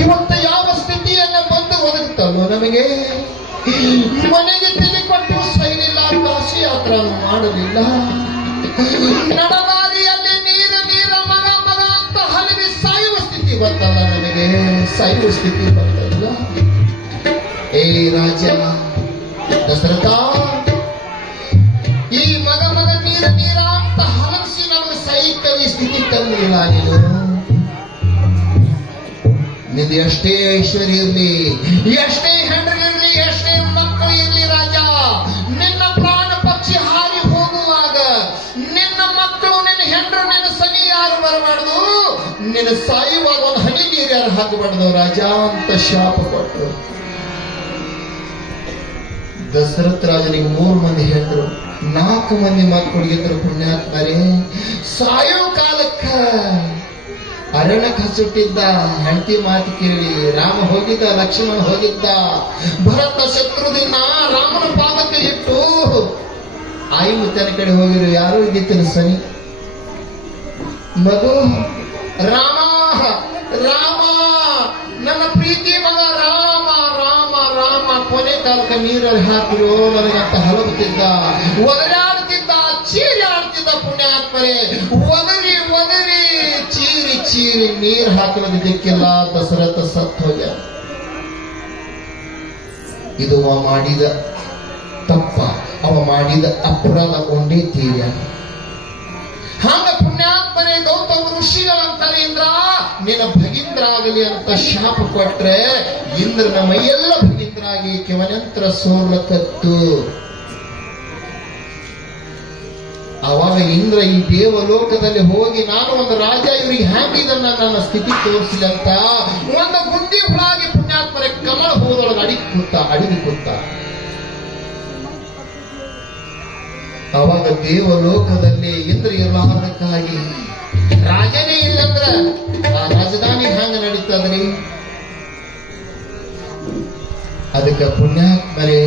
ಇವತ್ತು ಯಾವ ಸ್ಥಿತಿಯನ್ನ ಬಂದು ಒದಗುತ್ತಲ್ಲೋ ನಮಗೆ? ಮನೆಗೆ ತಿಳಿ ಕೊಟ್ಟು ಸೈಲಿಲ್ಲ, ಕಾಶಿ ಯಾತ್ರ ಮಾಡಲಿಲ್ಲ, ನಡದಾರಿಯಲ್ಲಿ ನೀರ ಮಗ ಮಗ ಅಂತ ಹಲವಿ ಸಾಯುವ ಸ್ಥಿತಿ ಬಂತಲ್ಲ ನಮಗೆ, ಸಾಯುವ ಸ್ಥಿತಿ ಬಂತಲ್ಲ. ಏ ರಾಜ ದಶರಥ, ಈ ಮಗ ನೀರ ಅಂತ ಹಲಸಿ ನಮಗೆ ಸೈಕಲ್ ಸ್ಥಿತಿ ತಂದಿಲ್ಲ ನೀನು. ನಿಂದು ಎಷ್ಟೇ ಐಶ್ವರ್ಯ ಇರ್ಲಿ, ಎಷ್ಟೇ ಹೆಂಡ್ರಿರ್ಲಿ, ಎಷ್ಟೇ ಮಕ್ಕಳು ಇರ್ಲಿ ರಾಜ, ನಿನ್ನ ಪ್ರಾಣ ಪಕ್ಷಿ ಹಾರಿ ಹೋಗುವಾಗ ನಿನ್ನ ಮಕ್ಕಳು, ನಿನ್ನ ಹೆಂಡ್ರು, ನಿನ್ನ ಸನಿ ಯಾರು ಬರಬಾರ್ದು, ನಿನ್ನ ಸಾಯುವಾಗ ಒಂದು ಹನಿ ನೀರು ಯಾರು ಹಾಕಬಾರ್ದು ರಾಜ ಅಂತ ಶಾಪ ಕೊಟ್ಟರು. ದಶರಥ ರಾಜನಿಗೆ 3 ಮಂದಿ ಹೆಂಡ್ರು, 4 ಮಂದಿ ಮಕ್ಕಳಿಗಿದ್ರು. ಪುಣ್ಯಾತ್ಮರೇ, ಸಾಯೋ ಕಾಲಕ್ಕ ಅರಣ್ಯಕ್ಕೆ ಹಸುಟ್ಟಿದ್ದ, ಹೆಂಡತಿ ಮಾತು ಕೇಳಿ ರಾಮ ಹೋಗಿದ್ದ, ಲಕ್ಷ್ಮಣ ಹೋಗಿದ್ದ, ಭರತ ಶತ್ರುದಿನ ರಾಮನ ಪಾದಕ್ಕೆ ಇಟ್ಟು ಆಯಿ ಮುತ್ತನ ಕಡೆ ಹೋಗಿರು. ಯಾರು ಇದ್ದಿತ್ತಿನ ಸನಿ ಮಗು ರಾಮ ರಾಮ, ನನ್ನ ಪ್ರೀತಿ ಮಗ ರಾಮ ರಾಮ ರಾಮ. ಕೊನೆ ಕಾಲಕ್ಕೆ ನೀರಲ್ಲಿ ಹಾಕಿರು ನನಗಂತ ಹಲಗುತ್ತಿದ್ದ, ಒದರಾಡ್ತಿದ್ದ, ಚೀರಿ ಆಡ್ತಿದ್ದ. ಪುಣ್ಯಾತ್ಮರೇ, ಒದರಿ ಚೀರಿ ನೀರು ಹಾಕಲದಿಕ್ಕಿಲ್ಲ. ದಶರಥ ಸತ್ತು ಹೋಗ್ಯ. ಇದು ಅವ ಮಾಡಿದ ತಪ್ಪ, ಅವ ಮಾಡಿದ ಅಪರಾಧ ಕೊಂಡೇ ತೀರ್ಯ. ಹಾಗ ಪುಣ್ಯಾತ್ಮರೇ, ಗೌತಮ ಋಷಿಗಳಂತಾರೆ, ಇಂದ್ರ ನಿನ್ನ ಭಗೀಂದ್ರ ಆಗಲಿ ಅಂತ ಶಾಪ ಕೊಟ್ರೆ ಇಂದ್ರನ ಮೈಯೆಲ್ಲ ಭಗೀಂದ್ರ ಆಗಿ ಕಿವನಂತ್ರ ಸೋರ್ಲಕತ್ತು. ಅವಾಗ ಇಂದ್ರ ಈ ದೇವಲೋಕದಲ್ಲಿ ಹೋಗಿ ನಾನು ಒಂದು ರಾಜ, ಇವರಿಗೆ ಹ್ಯಾಂಗಿದನ್ನ ನನ್ನ ಸ್ಥಿತಿ ತೋರಿಸಿಲ್ಲ ಅಂತ ಒಂದು ಗುಂಡಿ ಹುಳಾಗಿ ಪುಣ್ಯಾತ್ಮರೆ ಕಮಲ ಹೋದೊಳಗೆ ಅಡಿಗೆ ಕೂತ. ಅವಾಗ ದೇವಲೋಕದಲ್ಲಿ ಇಂದ್ರ ಇರಲಾರ್ದಕ್ಕಾಗಿ ರಾಜನೇ ಇಲ್ಲಂದ್ರ ಆ ರಾಜಧಾನಿ ಹ್ಯಾಂಗ ನಡೀತದ್ರಿ? ಅದಕ್ಕೆ ಪುಣ್ಯಾತ್ಮರೇ,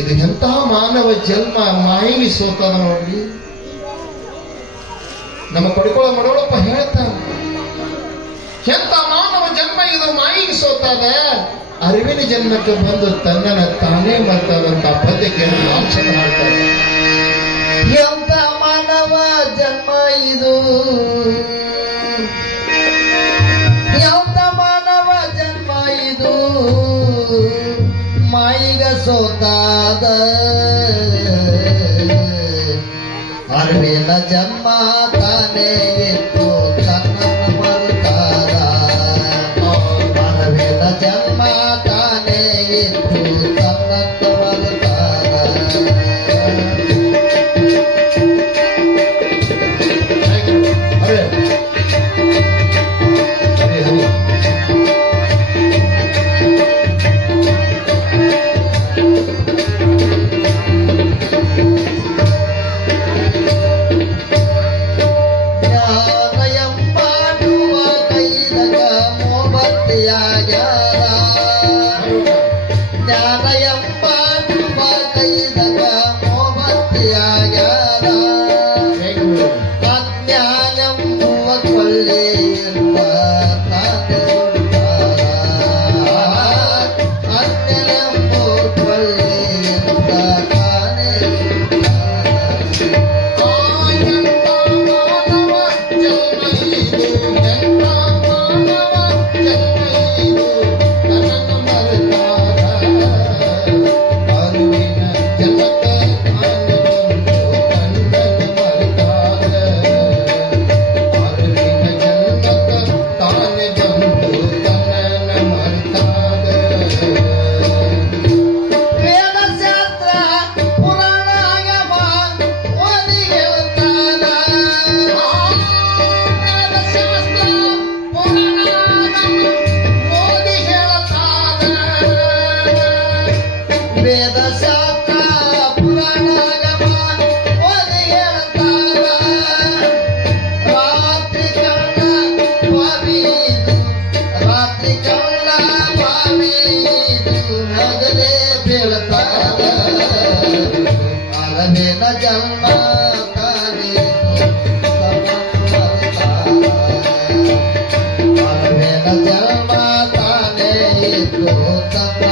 ಇದು ಎಂತ ಮಾನವ ಜನ್ಮ ಮಾಯಿನಿ ಸೋತದ ನೋಡ್ರಿ. ನಮ್ಮ ಕೊಡ್ಕೊಳ್ಳೋ ಮಡೋಳಪ್ಪ ಹೇಳ್ತಾನ, ಎಂತ ಮಾನವ ಜನ್ಮ ಇದು ಮಾಯಿಗೆ ಸೋತದ, ಅರಿವಿನ ಜನ್ಮಕ್ಕೆ ಬಂದು ತನ್ನನ್ನ ತಾನೇ ಮರ್ತದಂತ ಪದ್ಯ ಕೇಳಿ ಆಕ್ಷೇಪ ಮಾಡ್ತಾರೆ. ಎಂತ ಮಾನವ ಜನ್ಮ ಇದು, ಎಂತ ಮಾಯಿಗ ಸೋತಾದ ಅರಿವಿನ ಜನ್ಮ ತಾನೇ ಇತ್ತು ತನ್ನನ್ನು ಮರುತಾದ ಅರಿವಿನ ಜನ್ಮ ತಾನೇ ಇತ್ತು ತನ್ನನ್ನು ಮರುತಾದ ಜನ್ಮ ತಾನೇ ಇತ್ತು ತನ್ನ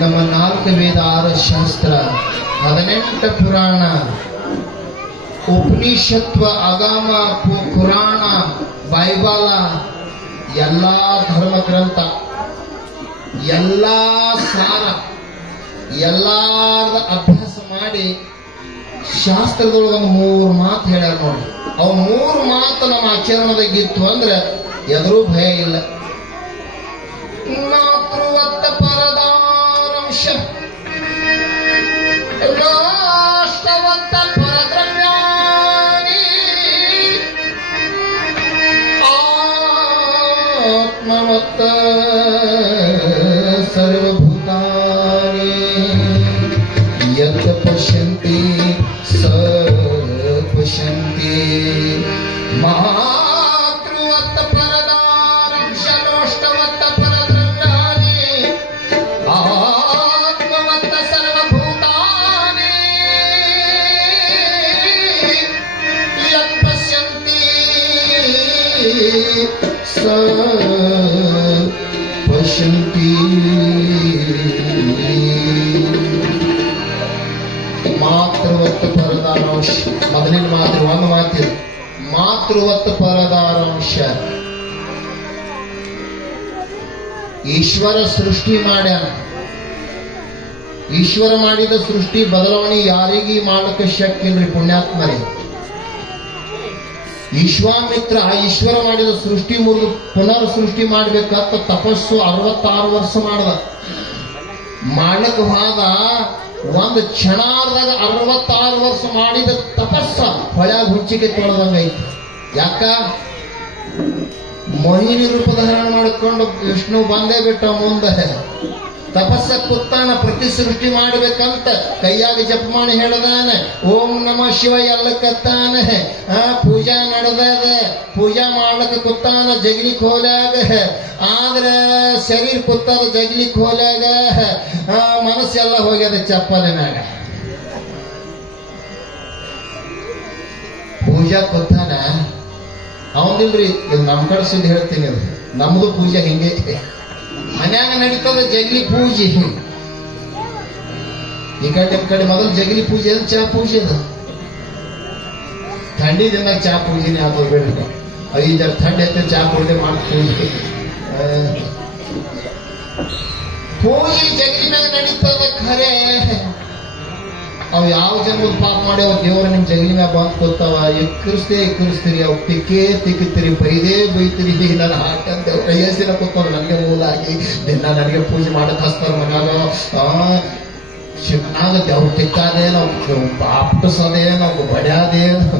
ನಮ್ಮ 4 ವೇದ 6 ಶಾಸ್ತ್ರ 18 ಪುರಾಣ ಉಪನಿಷತ್ವ ಅಗಾಮ ಪುರಾಣ ಬೈಬಲ ಎಲ್ಲಾ ಧರ್ಮ ಗ್ರಂಥ ಎಲ್ಲಾ ಸಾರ ಎಲ್ಲಾರ್ದ ಅಭ್ಯಾಸ ಮಾಡಿ ಶಾಸ್ತ್ರದೊಳಗೆ ಒಂದು 3 ಮಾತು ಹೇಳ್ಯಾರ ನೋಡಿ. ಅವು 3 ಮಾತು ನಮ್ಮ ಆಚರಣೆದಾಗಿತ್ತು ಅಂದ್ರೆ ಎದುರು ಭಯ ಇಲ್ಲ. ನಾತೃವತ್ತ ಪರದಾರಂಶ ರಾಷ್ಟ್ರವತ್ತ ಪರದ್ರವ್ಯಾನಿ ಆತ್ಮವತ್ತ ಸರ್ವಭೂತಾನಿ ಯತ್ ಪಶ್ಯಂತಿ ಸ ಸ ಪಶ್ಯಂತಿ. ಮಾತೃವತ್ ಪರದಾರಾಂಶ. ಮೊದಲಿನ ಮಾತು ಒಂದು ಮಾತಿದೆ, ಮಾತೃವತ್ ಪರದಾರಾಂಶ. ಈಶ್ವರ ಸೃಷ್ಟಿ ಮಾಡ್ಯಾನ. ಈಶ್ವರ ಮಾಡಿದ ಸೃಷ್ಟಿ ಬದಲಾವಣೆ ಯಾರಿಗೂ ಮಾಡಕ್ಕೆ ಶಕ್ಯ ಇಲ್ರಿ ಪುಣ್ಯಾತ್ಮರಿ. ವಿಶ್ವಾಮಿತ್ರ ಆ ಈಶ್ವರ ಮಾಡಿದ ಸೃಷ್ಟಿ ಮುರಿದು ಪುನರ್ ಸೃಷ್ಟಿ ಮಾಡ್ಬೇಕಂತ ತಪಸ್ಸು 66 ವರ್ಷ ಮಾಡ್ದ. ಮಾಡ್ಲಕ್ ಹೋದ ಒಂದು ಕ್ಷಣದಾಗ 66 ವರ್ಷ ಮಾಡಿದ ತಪಸ್ಸ ಹೊಳ್ಯಾಗ ಹುಚ್ಚಿಗೆ ತೊಳೆದಂಗೈತಿ. ಯಾಕ? ಮೋಹಿನಿ ರೂಪ ಧಾರಣ ಮಾಡಿಕೊಂಡು ವಿಷ್ಣು ಬಂದೇ ಬಿಟ್ಟ ಮುಂದೆ. ತಪಸ್ಸ ಕೂತಾನ, ಪ್ರತಿ ಸೃಷ್ಟಿ ಮಾಡ್ಬೇಕಂತ ಕೈಯಾಗ ಜಪ ಮಾಡಿ ಹೇಳದಾನ, ಓಂ ನಮ ಶಿವ ಎಲ್ಲಕತ್ತಾನ. ಪೂಜಾ ನಡೆದದ, ಪೂಜಾ ಮಾಡ್ಲಕ್ಕ ಕೂತಾನ ಜಗಲಿ ಖೋಲ್ಯಾಗ. ಆದ್ರ ಶರೀರ ಕೂತದ ಜಗಲಿ ಖೋಲ್ಯಾಗ, ಮನಸ್ಸೆಲ್ಲ ಹೋಗ್ಯದ ಚಪ್ಪಲಿನಾಗ. ಪೂಜಾ ಕೂತಾನ ಅವನಿಲ್ರಿ. ಇದು ನಮ್ಮ ಕಡೆ ಸುದ್ದಿ ಹೇಳ್ತೀನಿ, ಅದು ನಮ್ದು ಪೂಜೆ ಹಿಂಗೆ ಮನ್ಯಾಗ ನಡೀತದ ಜಗಲಿ ಪೂಜೆ. ಈ ಕಡೆ ಮೊದಲು ಜಗಲಿ ಪೂಜೆ ಅದು, ಚಾ ಪೂಜೆ ಅದು. ಥಂಡಿ ದಿನದಾಗ ಚಾ ಪೂಜೆನೇ ಆಗೋದು ಬೇಡ. 5 ಥಂಡಿ ಐತೆ ಚಾ ಪೂಜೆ ಮಾಡಿ ಪೂಜೆ. ಪೂಜೆ ಜಗಲಿ ಮ್ಯಾಗ ನಡೀತದ ಖರೆ. ಅವ್ ಯಾವ ಜನ್ಮದ ಪಾಪ ಮಾಡಿ ಅವ್ ದೇವ್ರ ನಿಮ್ ಜಗಲಿ ಮ್ಯಾಗ ಬಂದ್ ಕೂತಾವ. ಎಕ್ಕರಿಸ್ತೀರಿ, ಅವ್ ತಿಕ್ಕಿತೀರಿ, ಬೈದೇ ಬೈತೀರಿ. ನಾನು ಹಾಕಂತ ಕೈಯಸಿನ ಕೂತಾವ. ನನಗೆ ಮೂಲಾಗಿ ದಿನ ನನಗೆ ಪೂಜೆ ಮಾಡಕ್ ಹಸ್ತಾರ ಮನ್ಯಾಗ. ಶಿವನಾಗ ದೇವ್ರ ತಿಕ್ಕಾದೇನೋ, ಬಾಪ್ಟಸದೇನೋ, ಬಡ್ಯಾದೇನೋ.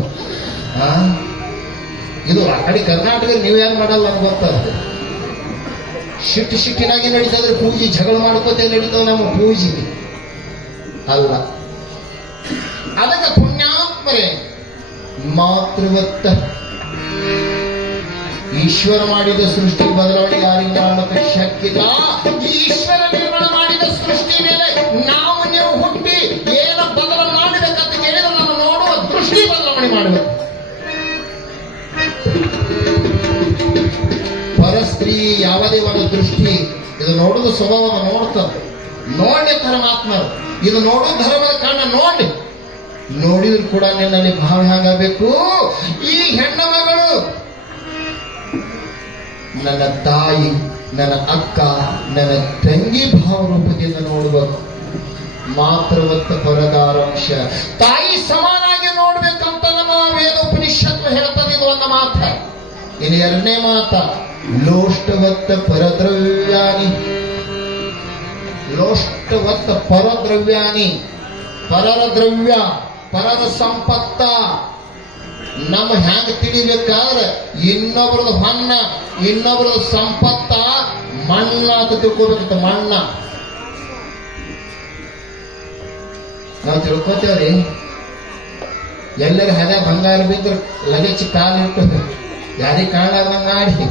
ಇದು ಆ ಕಡೆ ಕರ್ನಾಟಕ ನೀವೇನ್ ಮಾಡಲ್ಲ ನನ್ಗೆ ಗೊತ್ತದ. ಶಿಟ್ಟಿನಾಗಿ ನಡೀತದ್ರೆ ಪೂಜೆ, ಜಗಳ ಮಾಡ್ಕೋತೇ ನಡೀತಾವ ನಮ್ಮ ಪೂಜೆ ಅಲ್ಲ. ಅದಕ್ಕೆ ಪುಣ್ಯಾತ್ಮರೇ ಮಾತೃವತ್ತ ಈಶ್ವರ ಮಾಡಿದ ಸೃಷ್ಟಿ ಬದಲಾವಣೆ ಯಾರಿಗೆ ಮಾಡಕ್ಕೆ ಶಕ್ಯ ಇಲ್ಲ. ಈಶ್ವರ ನಿರ್ಮಾಣ ಮಾಡಿದ ಸೃಷ್ಟಿ ಮೇಲೆ ನಾವು ನೀವು ಹುಟ್ಟಿ ಏನು ಬದಲಾವಣೆ ಮಾಡಬೇಕಂತ ಕೇಳಿದ್ರೆ ನಾವು ನೋಡುವ ದೃಷ್ಟಿ ಬದಲಾವಣೆ ಮಾಡಬೇಕು. ಪರಸ್ತ್ರೀ ಯಾವುದೇ ಒಂದು ದೃಷ್ಟಿ ಇದು ನೋಡುದು ಸ್ವಭಾವ ನೋಡ್ತದೆ. ನೋಡಿ ಪರಮಾತ್ಮರು ಇದು ನೋಡು ಧರ್ಮದ ಕಾರಣ ನೋಡಿ ನೋಡಿದ್ರು ಕೂಡ ನಿನ್ನಲ್ಲಿ ಭಾವ ಹೇಗಾಗಬೇಕು. ಈ ಹೆಣ್ಣು ಮಗಳು ನನ್ನ ತಾಯಿ, ನನ್ನ ಅಕ್ಕ, ನನ್ನ ತಂಗಿ ಭಾವ ರೂಪದಿಂದ ನೋಡ್ಬೇಕು. ಮಾತೃವತ್ತ ಪರದಾರಾಂಶ. ತಾಯಿ ಸಮಾನಾಗಿ ನೋಡ್ಬೇಕಂತ ನಮ್ಮ ವೇದ ಉಪನಿಷತ್ತು ಹೇಳ್ತದೆ. ಇದು ಒಂದು ಮಾತ. ಇನ್ನು ಎರಡನೇ ಮಾತ, ಲೋಷ್ಟವತ್ತ ಪರದ್ರವ್ಯಾನಿ. ಲೋಷ್ಟವತ್ತ ಪರದ್ರವ್ಯಾನಿ. ಪರರ ದ್ರವ್ಯ, ಪರರ ಸಂಪತ್ತ ನಮ್ಮ ಹ್ಯಾಂಗ ತಿಳಿಬೇಕಾದ್ರೆ ಇನ್ನೊಬ್ರದ್ದು ಹೊನ್ನ, ಇನ್ನೊಬ್ರದ್ದು ಸಂಪತ್ತ ಮಣ್ಣ ಅಂತ ತಿಳ್ಕೋಬೇಕಿತ್ತು. ಮಣ್ಣ ನಾವು ತಿಳ್ಕೊತೇವ್ರಿ. ಎಲ್ಲರ ಹದ ಬಂಗಾರ ಬಿದ್ರು ಲಗೇಜ್ ಕಾಲಿಟ್ಟು ಯಾರಿಗೆ ಕಾಣಲಾರ್ದಂಗ ಆಡಿ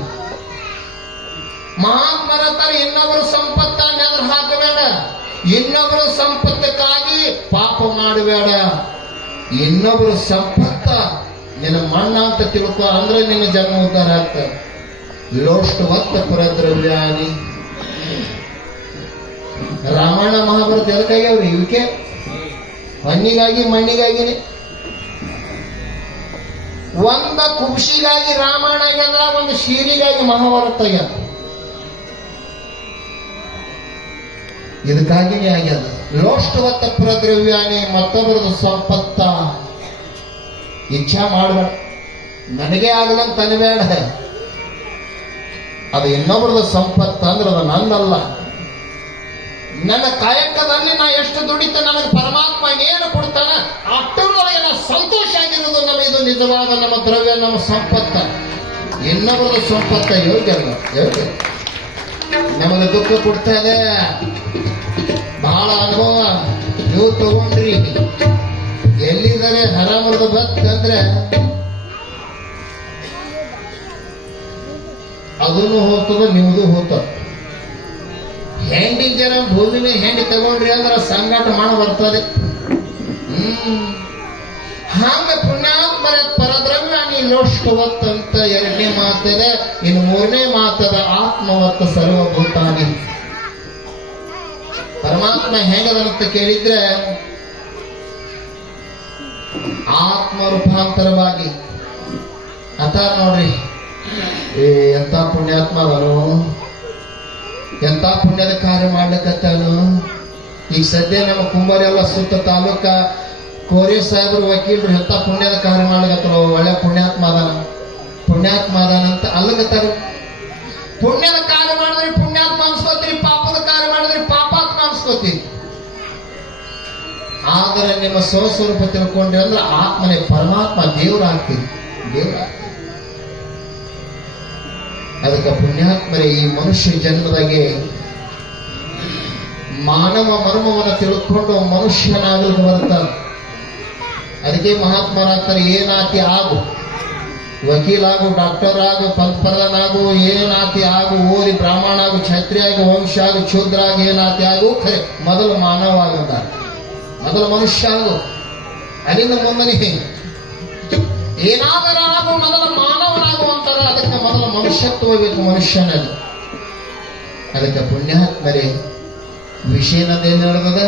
ಮಹಾತ್ಮರ ತರ ಇನ್ನೊಬ್ಬರ ಸಂಪತ್ತ ನೆದ್ರ ಹಾಕಬೇಡ. ಇನ್ನೊಬ್ಬರ ಸಂಪತ್ತಕ್ಕಾಗಿ ಪಾಪ ಮಾಡಬೇಡ. ಇನ್ನೊಬ್ಬರ ಸಂಪತ್ತ ನಿನ್ನ ಮಣ್ಣ ಅಂತ ತಿಳ್ಕೊ, ಅಂದ್ರೆ ನಿನ್ನ ಜನ್ಮ ಉದ್ಧಾರ ಆಗ್ತದೆ. ಲೋಷ್ಟವತ್ತ ಪರದ್ರವ್ಯಾನಿ. ರಾಮಾಯಣ ಮಹಾಭಾರತ ಎದಕ್ಕಾಗಿ ಅವ್ರಿ ಇವಕ್ಕೆ ಮಣ್ಣಿಗಾಗಿ ಮಣ್ಣಿಗಾಗಿನೇ. ಒಂದ ಕುಬ್ಸಿಗಾಗಿ ರಾಮಾಯಣ ಆಗ್ಯದ, ಒಂದು ಶೀರಿಗಾಗಿ ಮಹಾಭಾರತ ಆಗ್ಯದ. ಇದಕ್ಕಾಗಿನೇ ಆಗ್ಯದ. ಲೋಷ್ಟವತ್ತ ಪರದ್ರವ್ಯಾನಿ. ಮತ್ತೊಬ್ಬರದು ಸಂಪತ್ತ ಇಚ್ಛಾ ಮಾಡಬೇಡ. ನನಗೆ ಆಗಲಂತ ಅನ್ಬೇಡ. ಅದು ಇನ್ನೊಬ್ಬರದ ಸಂಪತ್ತ ಅಂದ್ರೆ ಅದು ನನ್ನಲ್ಲ. ನನ್ನ ಕಾಯಕದಲ್ಲಿ ನಾ ಎಷ್ಟು ದುಡಿತ ನನಗೆ ಪರಮಾತ್ಮ ಏನು ಕೊಡ್ತಾನ ಅಷ್ಟರೊಳಗೆ ನಾ ಸಂತೋಷ ಆಗಿರೋದು. ನಮಗೆ ಇದು ನಿಜವಾದ ನಮ್ಮ ದ್ರವ್ಯ, ನಮ್ಮ ಸಂಪತ್ತ. ಇನ್ನೊಬ್ಬರದ ಸಂಪತ್ತ ಯೋಗ್ಯ ಅಲ್ಲ, ಯೋಗ್ಯ. ನಮಗೆ ದುಃಖ ಕೊಡ್ತಾ ಇದೆ. ಬಹಳ ಅನುಭವ ನೀವು ತಗೊಂಡ್ರಿ. ಎಲ್ಲಿದ್ದಾರೆ ಹರಾಮರದ ಬತ್ತಂದ್ರೆ ಅದನ್ನು ಹೋಗ್ತದ, ನಿಮ್ದು ಹೋಗ್ತದ. ಹೆಂಡಿ ಜನ ಭೂಮಿನ ಹೆಂಡಿ ತಗೊಂಡ್ರಿ ಅಂದ್ರೆ ಸಂಗಾಟ ಮಾಡ ಬರ್ತದೆ. ಹಂಗ ಪುಣ್ಯಾತ್ಮರ ಪರದ್ರವ್ಯಾನಿ ಲೋಷ್ಕವತ್ ಅಂತ ಎರಡನೇ ಮಾತದ. ಇನ್ನು ಮೂರನೇ ಮಾತದ ಆತ್ಮವತ್ ಸರ್ವಭೂತಾನಿ. ಪರಮಾತ್ಮ ಹೆಂಗದಂತ ಕೇಳಿದ್ರೆ ಆತ್ಮ ರೂಪಾಂತರವಾಗಿ ಅತ ನೋಡ್ರಿ. ಎಂತ ಪುಣ್ಯಾತ್ಮ ಅವನು, ಎಂತ ಪುಣ್ಯದ ಕಾರ್ಯ ಮಾಡ್ಲಿಕ್ಕತ್ತಾನು. ಈಗ ಸದ್ಯ ನಮ್ಮ ಕುಂಬಾರೆಲ್ಲ ಸುತ್ತ ತಾಲೂಕ ಕೋರಿ ಸಾಹೇಬರು ವಕೀಲರು ಎಂತ ಪುಣ್ಯದ ಕಾರ್ಯ ಮಾಡ್ಲಕತ್ತಾರ. ಒಳ್ಳೆ ಪುಣ್ಯಾತ್ಮ ಅದಾನ, ಪುಣ್ಯಾತ್ಮ ಅದಾನ ಅಂತ ಅಲ್ಲಗತ್ತಾರ. ಪುಣ್ಯದ ಕಾರ್ಯ ಮಾಡಿದ್ರೆ ಪುಣ್ಯಾತ್ಮ ಅನ್ಸ್ಕೋತೀರಿ, ಪಾಪದ ಕಾರ್ಯ ಮಾಡಿದ್ರೆ ಪಾಪಾತ್ಮ ಅನ್ಸ್ಕೋತೀರಿ. ಆದರೆ ನಿಮ್ಮ ಸ್ವಸ್ವರೂಪ ತಿಳ್ಕೊಂಡ್ರಿ ಅಂದ್ರೆ ಆತ್ಮನೇ ಪರಮಾತ್ಮ ದೇವರಾಗ್ತೀರಿ, ದೇವರಾಗ್ತೀರಿ. ಅದಕ್ಕೆ ಪುಣ್ಯಾತ್ಮರೇ ಈ ಮನುಷ್ಯ ಜನ್ಮದಾಗೆ ಮಾನವ ಮರ್ಮವನ್ನು ತಿಳ್ಕೊಂಡು ಮನುಷ್ಯನಾಗಲಿಕ್ಕೆ ಬರ್ತಾನೆ. ಅದಕ್ಕೆ ಮಹಾತ್ಮರಾಗ್ತಾರೆ, ಏನಾತಿ ಆಗು, ವಕೀಲಾಗು, ಡಾಕ್ಟರ್ ಆಗು, ಪಂಚಪ್ರಧಾನಾಗು, ಏನಾತಿ ಆಗು, ಓದಿ ಬ್ರಾಹ್ಮಣ ಆಗು, ಕ್ಷತ್ರಿಯ ಆಗು, ವಂಶ ಆಗು, ಶೂದ್ರ ಆಗು, ಏನಾತಿ ಆಗು, ಖರೆ ಮೊದಲು ಮಾನವ ಆಗದ, ಮೊದಲು ಮನುಷ್ಯ ಆಗು. ಅಲ್ಲಿಂದ ಮುಂದನೆ ಏನಾದರೂ ಆಗು, ಮೊದಲು ಮಾನವನಾಗು ಅಂತಾರ. ಅದಕ್ಕೆ ಮೊದಲು ಮನುಷ್ಯತ್ವ ಬೇಕು ಮನುಷ್ಯನಲ್ಲಿ. ಅದಕ್ಕೆ ಪುಣ್ಯಾತ್ಮರೇ ವಿಷಯನದೇನು ನಡೆದದ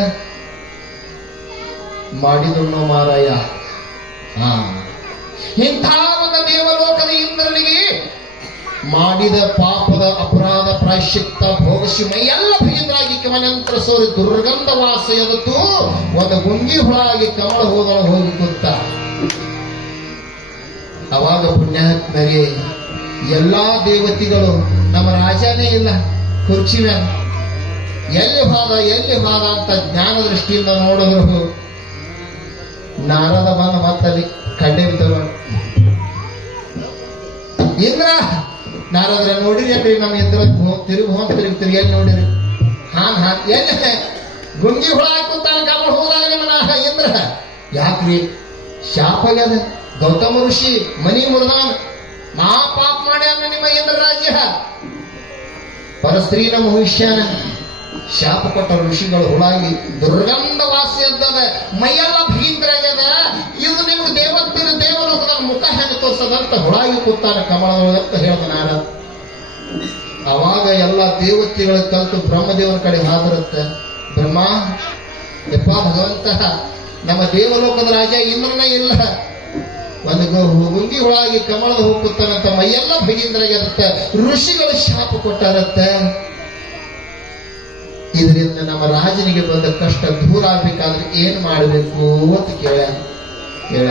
ಮಾಡಿದಣ್ಣು ಮಾರಾಯ. ಇಂಥ ಒಂದು ದೇವಲೋಕದ ಇಂದ್ರನಿಗೆ ಮಾಡಿದ ಪಾಪದ ಅಪರಾಧ ಪ್ರಾಯಶ್ಚಿತ್ತ ಭೋಗಿಸಿ ಮೈಯೆಲ್ಲ ಭೀಂದ್ರಾಗಿ ಕಮನಂತರ ಸೋರಿ ದುರ್ಗಂಧ ವಾಸೆಯದದ್ದು ಒಂದು ಗುಂಗಿ ಹುಳಾಗಿ ಕಮಲ ಹೋದಳ ಹೋಗಿ ಕೂತ. ಅವಾಗ ಪುಣ್ಯಾತ್ಮರೇ ಎಲ್ಲಾ ದೇವತೆಗಳು ನಮ್ಮ ರಾಜನೇ ಇಲ್ಲ ಕುರ್ಚಿ ಮ್ಯಾಲ ಎಲ್ಲಿ ಹೋದ ಅಂತ ಜ್ಞಾನ ದೃಷ್ಟಿಯಿಂದ ನೋಡಿದ್ರು. ನಾರದ ಬಂದ ಮತ್ತಲ್ಲಿ ಕಡ್ಡೆ ಬಿದ್ದವ. ಇಂದ್ರ ನಾರದ್ರ ನೋಡಿರಿ ಅಲ್ರಿ, ನಮ್ಮ ಇಂದ್ರ ತಿರುಗಿ ಎಲ್ಲಿ ನೋಡಿರಿ? ಎಲ್ಲಿ ಗುಂಗಿ ಹುಳ ಹಾಕುತ್ತಾನ ಕಮಲ್ ಹೋದಾಗ ನಿಮ್ಮ ಇಂದ್ರ. ಯಾಕ್ರಿ? ಶಾಪ ಆಗ್ಯದ. ಗೌತಮ ಋಷಿ ಮನಿ ಮುರಿದಾನ, ಮಹಾ ಪಾಪ ಮಾಡ್ಯಾನ ನಿಮ್ಮ ಇಂದ್ರ ರಾಜ್ಯ. ಪರಸ್ತ್ರೀ ನಮ್ಮ ಭವಿಷ್ಯನ ಶಾಪ ಕೊಟ್ಟ ಋಷಿಗಳು ಹುಳಾಗಿ ದುರ್ಗಂಧ ವಾಸಿ ಎದ್ದದ, ಮೈಯೆಲ್ಲ ಭೀಂದ್ರಾಗ್ಯದ. ಇದು ನಿಮ್ಗೆ ದೇವಲೋಕದ ಮುಖ ಹೆಂಗೆ ತೋರ್ಸದಂತ ಹುಳಾಗಿ ಕೂತಾನ ಕಮಲದೊಳಗಂತ ಹೇಳ್ದ ನಾರದ. ಅವಾಗ ಎಲ್ಲ ದೇವತೆಗಳ ಕಲ್ತು ಬ್ರಹ್ಮದೇವನ ಕಡೆ ಹಾದರುತ್ತೆ. ಬ್ರಹ್ಮ, ಯಪ್ಪ ಭಗವಂತ, ನಮ್ಮ ದೇವಲೋಕದ ರಾಜ ಇಂದ್ರನೇ ಇಲ್ಲ, ಒಂದು ಗುಂಗಿ ಹುಳಾಗಿ ಕಮಲದ ಹೋಗುತ್ತಾನಂತ ಮೈಯೆಲ್ಲ ಭಗೀಂದ್ರಾಗ್ಯದತ್ತ. ಋಷಿಗಳು ಶಾಪ ಕೊಟ್ಟಾರತ್ತೆ. ಇದರಿಂದ ನಮ್ಮ ರಾಜನಿಗೆ ಬಂದ ಕಷ್ಟ ದೂರ ಆಗ್ಬೇಕಾದ್ರೆ ಏನ್ ಮಾಡಬೇಕು ಅಂತ ಕೇಳ.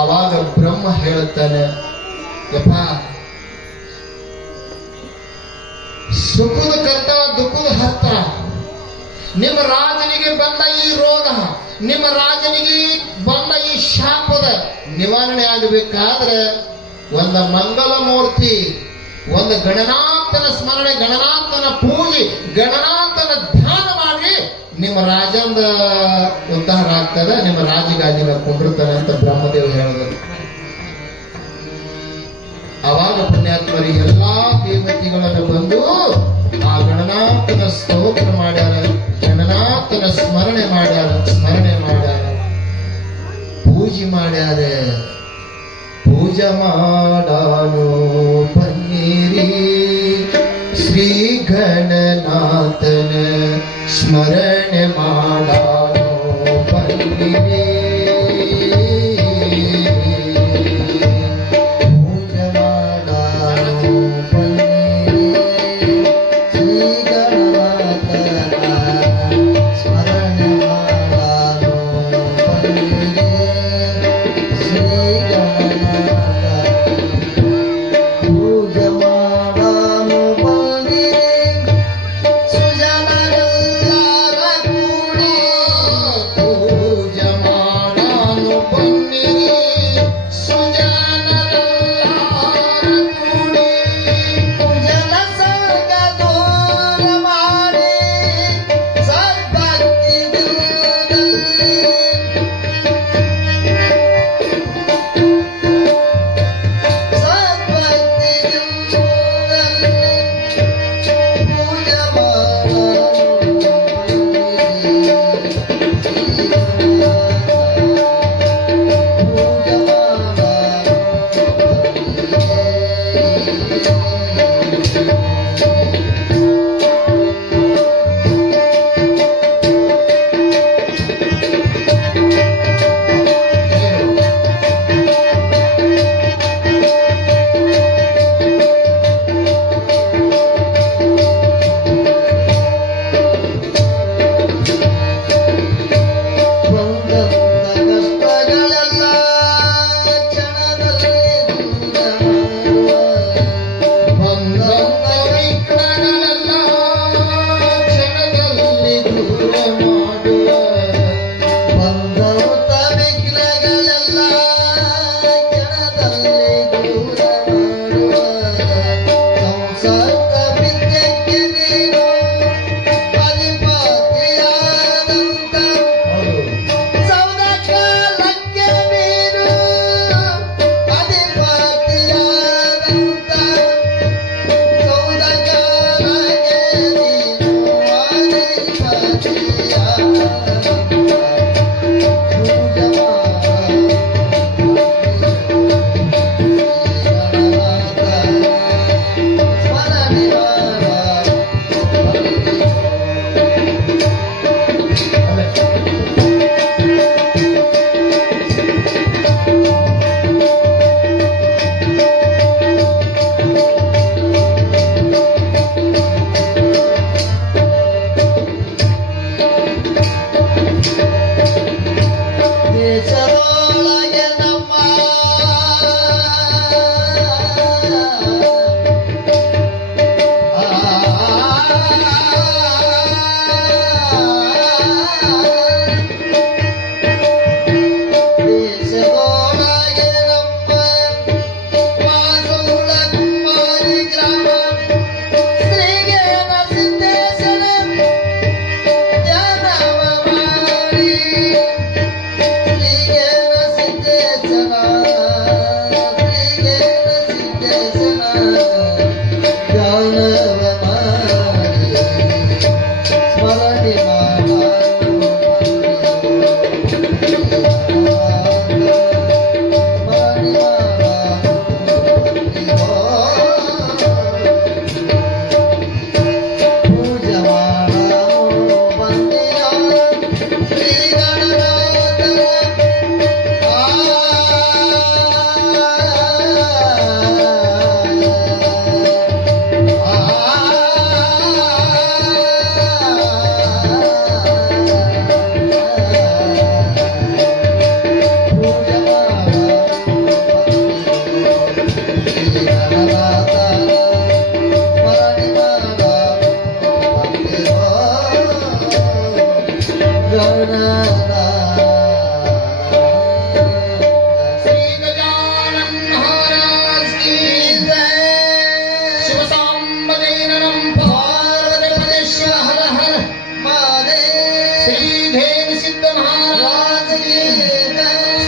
ಆವಾಗ ಬ್ರಹ್ಮ ಹೇಳುತ್ತಾನೆ, ಯಪ್ಪ, ಸುಖದ ಕರ್ತ ದುಃಖದ ಹತ್ರ. ನಿಮ್ಮ ರಾಜನಿಗೆ ಬಂದ ಈ ರೋಗ, ನಿಮ್ಮ ರಾಜನಿಗೆ ಬಂದ ಈ ಶಾಪದ ನಿವಾರಣೆ ಆಗಬೇಕಾದ್ರೆ ಒಂದು ಮಂಗಲ ಮೂರ್ತಿ, ಒಂದು ಗಣನಾಥನ ಸ್ಮರಣೆ, ಗಣನಾಥನ ಪೂಜೆ, ಗಣನಾಥನ ಧ್ಯಾನ ಮಾಡಿ ನಿಮ್ಮ ರಾಜಂದ ಉದ್ಧಾರ ಆಗ್ತದೆ, ನಿಮ್ಮ ರಾಜಗಾದಿನ ಕೊಂಡಿರ್ತಾನೆ ಅಂತ ಬ್ರಹ್ಮದೇವ ಹೇಳಿದರು. ಅವಾಗ ಪುಣ್ಯಾತ್ಮರಿ ಎಲ್ಲಾ ದೇವತೆಗಳನ್ನು ಬಂದು ಆ ಗಣನಾಥನ ಸ್ತೋತ್ರ ಮಾಡ್ಯಾರ, ಗಣನಾಥನ ಸ್ಮರಣೆ ಮಾಡ್ಯಾರ, ಪೂಜೆ ಮಾಡ್ಯಾರ. ಪೂಜೆ ಮಾಡಾನು ಬನ್ನಿರಿ ಶ್ರೀ ಗಣನಾಥನ ಸ್ಮರಣೆ ಮಾಡಾನು ಬನ್ನಿರಿ. ಸುಜನರೆಲ್ಲರ ಕೂಡಿ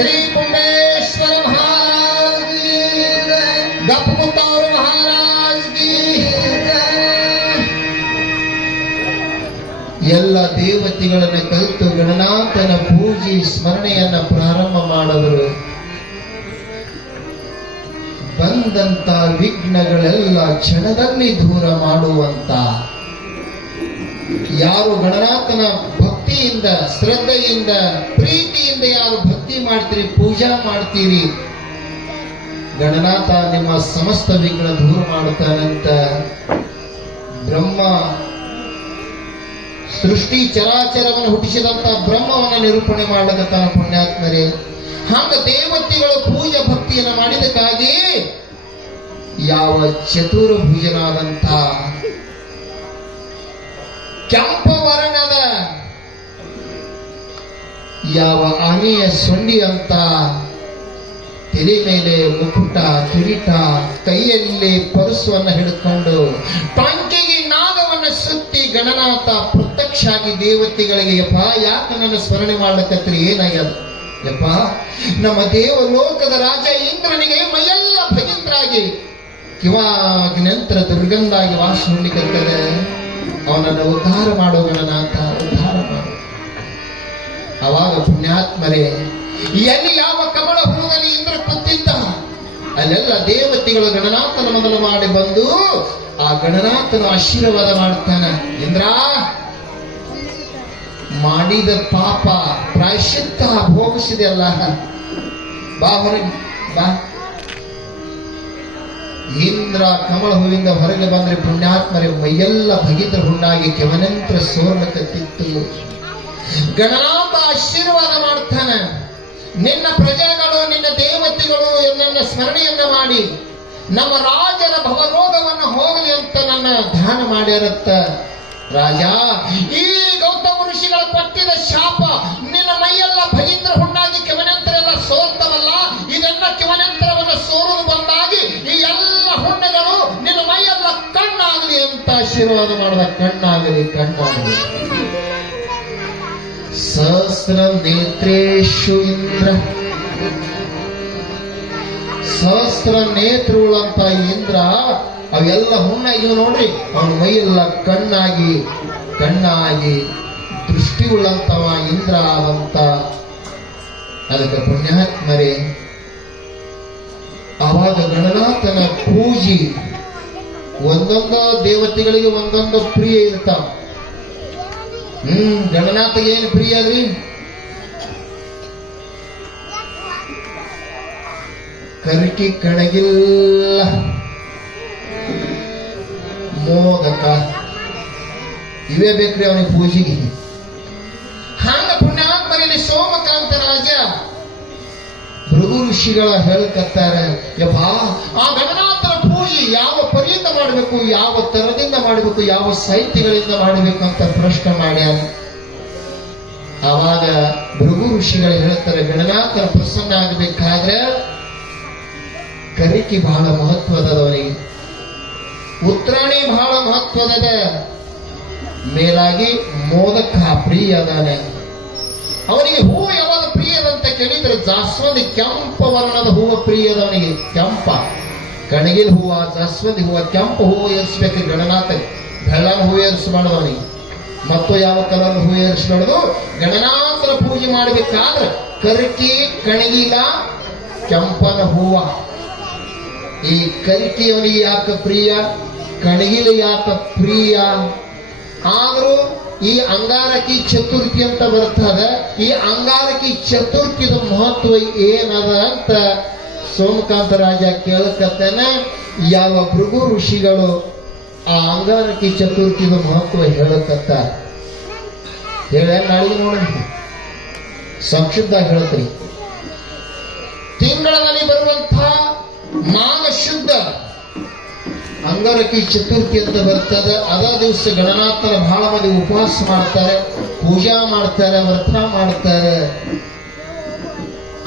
ಶ್ರೀ ಕುಂಬೇಶ್ವರ ಮಹಾರಾಜ್ ಕಿ ಗಪ್ಪುತ್ತವರು ಮಹಾರಾಜ್ ಕಿ ಎಲ್ಲ ದೇವತೆಗಳನ್ನ ಕಲಿತು ಗಣನಾಥನ ಪೂಜೆ ಸ್ಮರಣೆಯನ್ನ ಪ್ರಾರಂಭ ಮಾಡಿದ್ರು. ಬಂದಂತ ವಿಘ್ನಗಳೆಲ್ಲ ಕ್ಷಣದಲ್ಲಿ ದೂರ ಮಾಡುವಂತ, ಯಾರು ಗಣನಾಥನ ಭಕ್ತಿಯಿಂದ ಶ್ರದ್ಧೆಯಿಂದ ಪ್ರೀತಿಯಿಂದ ಯಾರು ಭಕ್ತಿ ಮಾಡ್ತೀರಿ, ಪೂಜಾ ಮಾಡ್ತೀರಿ, ಗಣನಾಥ ನಿಮ್ಮ ಸಮಸ್ತ ವಿಘ್ನ ದೂರ ಮಾಡುತ್ತಾನಂತ ಬ್ರಹ್ಮ ಸೃಷ್ಟಿ ಚರಾಚರವನ್ನು ಹುಟ್ಟಿಸಿದಂತ ಬ್ರಹ್ಮವನ್ನ ನಿರೂಪಣೆ ಮಾಡಕತ್ತಾನ ಪುಣ್ಯಾತ್ಮರೇ. ಹಾಗ ದೇವತೆಗಳು ಪೂಜೆ ಭಕ್ತಿಯನ್ನು ಮಾಡಿದಕ್ಕಾಗಿ ಯಾವ ಚತುರ್ಭುಜನಾದಂತ ಕೆಂಪ ವರ್ಣದ ಯಾವ ಆನೆಯ ಸೊಂಡಿ ಅಂತ ತಲೆ ಮೇಲೆ ಮುಕುಟ ಕಿರೀಟ, ಕೈಯಲ್ಲಿ ಪರಸವನ್ನು ಹಿಡ್ಕೊಂಡು ಟೊಂಕಿಗೆ ನಾಗವನ್ನು ಸುತ್ತಿ ಗಣನಾಥ ಪ್ರತ್ಯಕ್ಷ ಆಗಿ ದೇವತೆಗಳಿಗೆ, ಯಪ್ಪ ಯಾಕೆ ನನ್ನ ಸ್ಮರಣೆ ಮಾಡ್ಲಕತ್ರಿ, ಏನಾಗ್ಯದ ಯಪ್ಪ, ನಮ್ಮ ದೇವಲೋಕದ ರಾಜ ಇಂದ್ರನಿಗೆ ಮೈಯೆಲ್ಲ ಭಗಿಂದ್ರಾಗಿ ಕಿವಾಗಿ ನಂತರ ದುರ್ಗಂಧಾಗಿ ವಾಸ ಹೊಂದಿಕತ್ತದೆ, ಅವನನ್ನು ಉದ್ಧಾರ ಮಾಡೋ ಗಣನಾಥ, ಉದ್ಧಾರ ಮಾಡು. ಅವಾಗ ಪುಣ್ಯಾತ್ಮರೇ, ಎಲ್ಲಿ ಯಾವ ಕಮಲ ಹೂದಲ್ಲಿ ಇಂದ್ರ ಕೂತಿದ್ದ ಅಲ್ಲೆಲ್ಲ ದೇವತೆಗಳು ಗಣನಾಥನ ಮೊದಲು ಮಾಡಿ ಬಂದು ಆ ಗಣನಾಥನ ಆಶೀರ್ವಾದ ಮಾಡ್ತಾನ. ಇಂದ್ರ, ಮಾಡಿದ ಪಾಪ ಪ್ರಾಯಶ್ಚಿತ್ತ ಭೋಗಿಸಿದೆ ಅಲ್ಲ, ಬಾ ಹೊರಗೆ ಬಾ. ಇಂದ್ರ ಕಮಲ ಹೂವಿಂದ ಹೊರಗೆ ಬಂದ್ರೆ ಪುಣ್ಯಾತ್ಮರೇ ಮೈಯೆಲ್ಲ ಭಗಿದ್ರ ಹುಣ್ಣಾಗಿ ಕೆವನಂತ್ರ ಸೋರ್ಣ ಕತ್ತಿತ್ತು. ಗಣನಾಥ ಆಶೀರ್ವಾದ ಮಾಡ್ತಾನೆ, ನಿನ್ನ ಪ್ರಜೆಗಳು ನಿನ್ನ ದೇವತೆಗಳು ನನ್ನ ಸ್ಮರಣೆಯನ್ನ ಮಾಡಿ ನಮ್ಮ ರಾಜನ ಭವರೋಗವನ್ನು ಹೋಗಲಿ ಅಂತ ನನ್ನ ಧ್ಯಾನ ಮಾಡ್ಯಾರತ್ತ. ರಾಜ, ಈ ಗೌತಮ ಋಷಿಗಳ ಕೊಟ್ಟಿದ ಶಾಪ ನಿನ್ನ ಮೈಯೆಲ್ಲ ಭಗಿಂದ್ರ ಹುಣ್ಣಾಗಿ ಕಿವನಂತರ ಎಲ್ಲ ಸೋರ್ತವಲ್ಲ, ಇದೆಲ್ಲ ಕಿವನಂತರವನ್ನು ಸೋರುವುದು ಬಂದಾಗಿ ಈ ಎಲ್ಲ ಹುಣ್ಣೆಗಳು ನಿನ್ನ ಮೈಯೆಲ್ಲ ಕಣ್ಣಾಗಲಿ ಅಂತ ಆಶೀರ್ವಾದ ಮಾಡುವ. ಕಣ್ಣಾಗಲಿ, ಕಣ್ಣಾಗಲಿ. ಸಹಸ್ರ ನೇತ್ರೇಶು ಇಂದ್ರ, ಸಹಸ್ರ ನೇತ್ರುಗಳಂತ ಇಂದ್ರ ಅವೆಲ್ಲ ಹುಣ್ಣಾಗಿ ನೋಡ್ರಿ, ಅವನ ಮೈಯೆಲ್ಲ ಕಣ್ಣಾಗಿ ಕಣ್ಣಾಗಿ ದೃಷ್ಟಿಯುಳ್ಳಂತವ ಇಂದ್ರ ಆದಂತ. ಅದಕ್ಕೆ ಪುಣ್ಯಾತ್ಮರೇ, ಆವಾಗ ಗಣನಾಥನ ಪೂಜೆ ಒಂದೊಂದು ದೇವತೆಗಳಿಗೆ ಒಂದೊಂದು ಪ್ರಿಯ ಇರ್ತಾವ. ಗಣನಾಥಗೆ ಏನು ಪ್ರಿಯ ಅದ್ರಿ? ಕರಿಕಿ ಕಣಗಿಲ್ಲ, ಮೋದಕ, ಇವೇ ಬೇಕ್ರಿ ಅವನಿಗೆ ಪೂಜೆಗೆ. ಹಾಗ ಪುಣ್ಯಾತ್ಮರಲ್ಲಿ ಸೋಮಕಾಂತ ರಾಜ ಭೃಗು ಋಷಿಗಳ ಹೇಳಕತ್ತಾರ, ಯಪ್ಪ ಆ ಗಣನಾಥನ ಪೂಜೆ ಯಾವ ಪರಿಯಿಂದ ಮಾಡಬೇಕು, ಯಾವ ತರದಿಂದ ಮಾಡಬೇಕು, ಯಾವ ಸಾಹಿತ್ಯಗಳಿಂದ ಮಾಡಬೇಕು ಅಂತ ಪ್ರಶ್ನೆ ಮಾಡ್ಯಾರ. ಆವಾಗ ಭೃಗು ಋಷಿಗಳು ಹೇಳ್ತಾರೆ, ಗಣನಾಥನ ಪ್ರಸನ್ನ ಆಗಬೇಕಾದ್ರೆ ಕರಿಕಿ ಬಹಳ ಮಹತ್ವದವನಿಗೆ, ಉತ್ತರಾಣಿ ಬಹಳ ಮಹತ್ವದ, ಮೇಲಾಗಿ ಮೋದಕ ಪ್ರಿಯ ಅದಾನೆ. ಅವನಿಗೆ ಹೂವು ಯಾವಾಗ ಪ್ರಿಯದಂತ ಕೇಳಿದ್ರೆ ಜಾಸ್ವತಿ ಕೆಂಪ ವರ್ಣದ ಹೂವು ಪ್ರಿಯದವನಿಗೆ. ಕೆಂಪ ಕಣಗಿಲ್ ಹೂವ, ಜಾಸ್ವತಿ ಹೂವ, ಕೆಂಪ ಹೂವು ಏರಿಸ್ಬೇಕು ಗಣನಾಥ. ಬೆಳ್ಳನ ಹೂವು ಏರಿಸಬಾರ್ದು ಅವನಿಗೆ, ಮತ್ತು ಯಾವ ಕಲರ್ ಹೂವು ಏರಿಸಬಾರ್ದು. ಗಣನಾಥನ ಪೂಜೆ ಮಾಡಬೇಕಾದ್ರೆ ಕರಿಕಿ ಕಣಗಿಲ ಕೆಂಪನ ಹೂವ. ಈ ಕರಿಕಿ ಅವನಿಗೆ ಯಾಕೆ ಪ್ರಿಯ, ಕಣಗಿಲ ಯಾಕೆ ಪ್ರಿಯ? ಆದ್ರೂ ಈ ಅಂಗಾರಕಿ ಚತುರ್ಥಿ ಅಂತ ಬರ್ತದ. ಈ ಅಂಗಾರಕಿ ಚತುರ್ಥಿದ ಮಹತ್ವ ಏನದ ಅಂತ ಸೋಮಕಾಂತ ರಾಜ ಕೇಳಕತ್ತಾನೆ. ಯಾವ ಭೃಗು ಋಷಿಗಳು ಆ ಅಂಗಾರಕಿ ಚತುರ್ಥಿದ ಮಹತ್ವ ಹೇಳಕತ್ತ ಹೇಳ, ನಾಳೆ ನೋಡಿ ಸಂಕ್ಷಿಪ್ತ ಹೇಳ್ತೀರಿ. ತಿಂಗಳಲ್ಲಿ ಬರುವಂತ ಮಾಘ ಶುದ್ಧ ಅಂಗಾರಕಿ ಚತುರ್ಥಿ ಅಂತ ಬರ್ತದೆ. ಅದ ದಿವಸ ಗಣನಾಥನ ಬಹಳ ಮಂದಿ ಉಪವಾಸ ಮಾಡ್ತಾರೆ, ಪೂಜಾ ಮಾಡ್ತಾರೆ, ವ್ರತ ಮಾಡ್ತಾರೆ.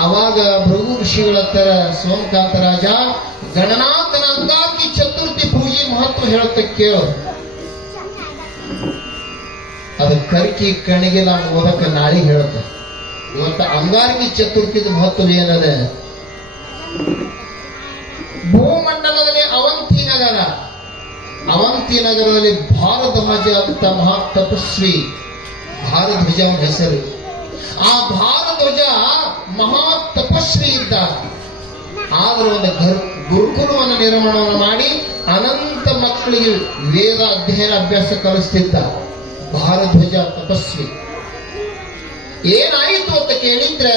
ಅವಾಗ ಭೃಗು ಋಷಿಗಳ ತರ ಸೋಮಕಾಂತ ರಾಜ ಗಣನಾಥನ ಅಂಗಾರಕಿ ಚತುರ್ಥಿ ಪೂಜೆ ಮಹತ್ವ ಹೇಳುತ್ತೆ ಕೇಳು. ಅದು ಕರ್ಕಿ ಕಣಿಗೆ ನಾವು ಓದಕ್ಕೆ ನಾಳೆ ಹೇಳುತ್ತೆ. ಇವತ್ತು ಅಂಗಾರಕಿ ಚತುರ್ಥಿದ ಮಹತ್ವ ಏನದ? ಭೂಮಂಡಲದಲ್ಲಿ ಅವಂತಿ ನಗರದಲ್ಲಿ ಭಾರಧ್ವಜ ಅಂತ ಮಹಾ ತಪಸ್ವಿ, ಭಾರಧ್ವಜ ಅವನ ಹೆಸರು. ಆ ಭಾರಧ್ವಜ ಮಹಾ ತಪಸ್ವಿ ಇದ್ದ. ಆದರೂ ಒಂದು ಗುರುಕುಲವನ್ನು ನಿರ್ಮಾಣವನ್ನು ಮಾಡಿ ಅನಂತ ಮಕ್ಕಳಿಗೆ ವೇದ ಅಧ್ಯಯನ ಅಭ್ಯಾಸ ಕಲಿಸ್ತಿದ್ದ ಭಾರಧ್ವಜ ತಪಸ್ವಿ. ಏನಾಯಿತು ಅಂತ ಕೇಳಿದ್ರೆ,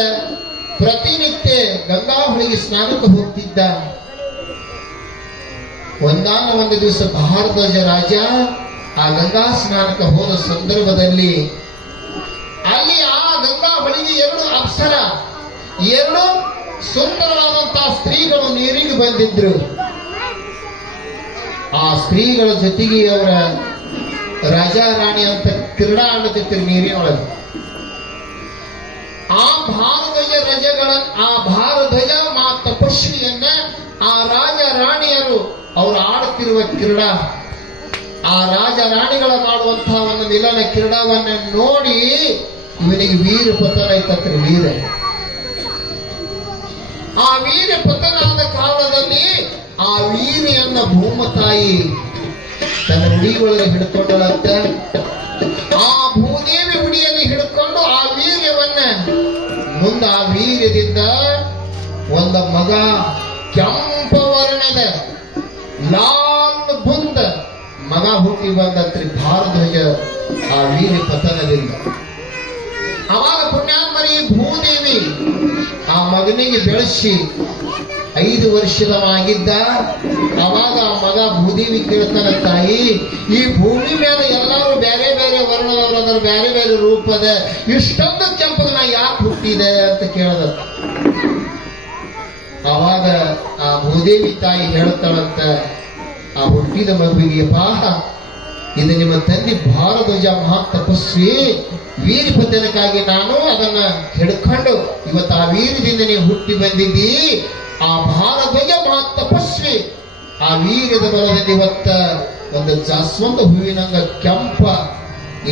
ಪ್ರತಿನಿತ್ಯ ಗಂಗಾಹುಳಿಗೆ ಸ್ನಾನಕ್ಕೆ ಹೋಗ್ತಿದ್ದ. ಒಂದು ದಿವಸ ಭಾರಧ್ವಜ ರಾಜ ಆ ಗಂಗಾ ಸ್ನಾನಕ್ಕೆ ಹೋದ ಸಂದರ್ಭದಲ್ಲಿ ಅಲ್ಲಿ ಆ ಗಂಗಾ ಬಳಿಗೆ 2 ಅಪ್ಸರ, 2 ಸುಂದರವಾದಂತಹ ಸ್ತ್ರೀಗಳು ನೀರಿಗೆ ಬಂದಿದ್ರು. ಆ ಸ್ತ್ರೀಗಳ ಜೊತೆಗೆ ಅವರ ರಾಜ ರಾಣಿ ಅಂತ ಕ್ರೀಡಾ ಆಡತಿದ್ರು ನೀರಿನೊಳಗೆ. ಆ ಭಾರಧ್ವಜ ಮಾ ತಪಸ್ವಿಯನ್ನ ಆ ರಾಜ ರಾಣಿಯರು ಅವರು ಆಡುತ್ತಿರುವ ಕ್ರೀಡಾ, ಆ ರಾಜ ರಾಣಿಗಳ ಮಾಡುವಂತಹ ಒಂದು ಮಿಲನ ಕ್ರೀಡಾವನ್ನ ನೋಡಿ ಇವನಿಗೆ ವೀರ ಪತನ ಇತ್ತತ್ರ. ಆ ವೀರ ಪತನದ ಕಾಲದಲ್ಲಿ ಆ ವೀರ್ಯನ್ನ ಭೂಮತಾಯಿ ತನ್ನ ಹುಡಿಯೊಳಗೆ ಹಿಡ್ಕೊಂಡಳಂತ. ಆ ಭೂದೇವಿ ಹುಡಿಯಲ್ಲಿ ಹಿಡ್ಕೊಂಡು ಆ ವೀರ್ಯವನ್ನ ಮುಂದೆ ಆ ವೀರ್ಯದಿಂದ ಒಂದು ಮಗ ಕೆಂಪ ವರ್ಣದ ಲಾಲ್ ಬುಂದ ಮಗ ಹುಟ್ಟಿ ಬಂದತ್ರಿ ಭಾರಧ್ವಜ ಆ ವೀರ್ಯ ಪತನದಿಂದ. ಅವಾಗ ಪುಣ್ಯಾತ್ಮರಿ ಭೂದೇವಿ ಆ ಮಗನಿಗೆ ಬೆಳೆಸಿ 5 ವರ್ಷದವಾಗಿದ್ದ. ಅವಾಗ ಆ ಮಗ ಭೂದೇವಿ ಕೇಳ್ತಾನ, ತಾಯಿ ಈ ಭೂಮಿ ಮೇಲೆ ಎಲ್ಲರೂ ಬೇರೆ ಬೇರೆ ವರ್ಣದವರು, ಬೇರೆ ಬೇರೆ ರೂಪದ, ಇಷ್ಟೊಂದು ಕೆಂಪಗ ನಾ ಯಾಕೆ ಹುಟ್ಟಿದೆ ಅಂತ ಕೇಳದ. ಅವಾಗ ಆ ಭೂದೇವಿ ತಾಯಿ ಹೇಳ್ತಾಳಂತ, ಆ ಹುಟ್ಟಿದ ಮಗುವಿಗೆಪ್ಪ, ಇದು ನಿಮ್ಮ ತಂದೆ ಭಾರಧ್ವಜ ಮಹಾ ತಪಸ್ವಿ, ವೀರಪತನಕ್ಕಾಗಿ ನಾನು ಅದನ್ನ ಹಿಡ್ಕೊಂಡು ಇವತ್ತು ಆ ವೀರ್ಯದಿಂದ ನೀವು ಹುಟ್ಟಿ ಬಂದಿದ್ದಿ. ಆ ಭಾರಧ್ವಜ ಮಹಾ ತಪಸ್ವಿ ಆ ವೀರ್ಯದ ಬಲದಲ್ಲಿ ಇವತ್ತ ಒಂದು ಜಾಸ್ವಂತ ಹೂವಿನಂಗ ಕೆಂಪ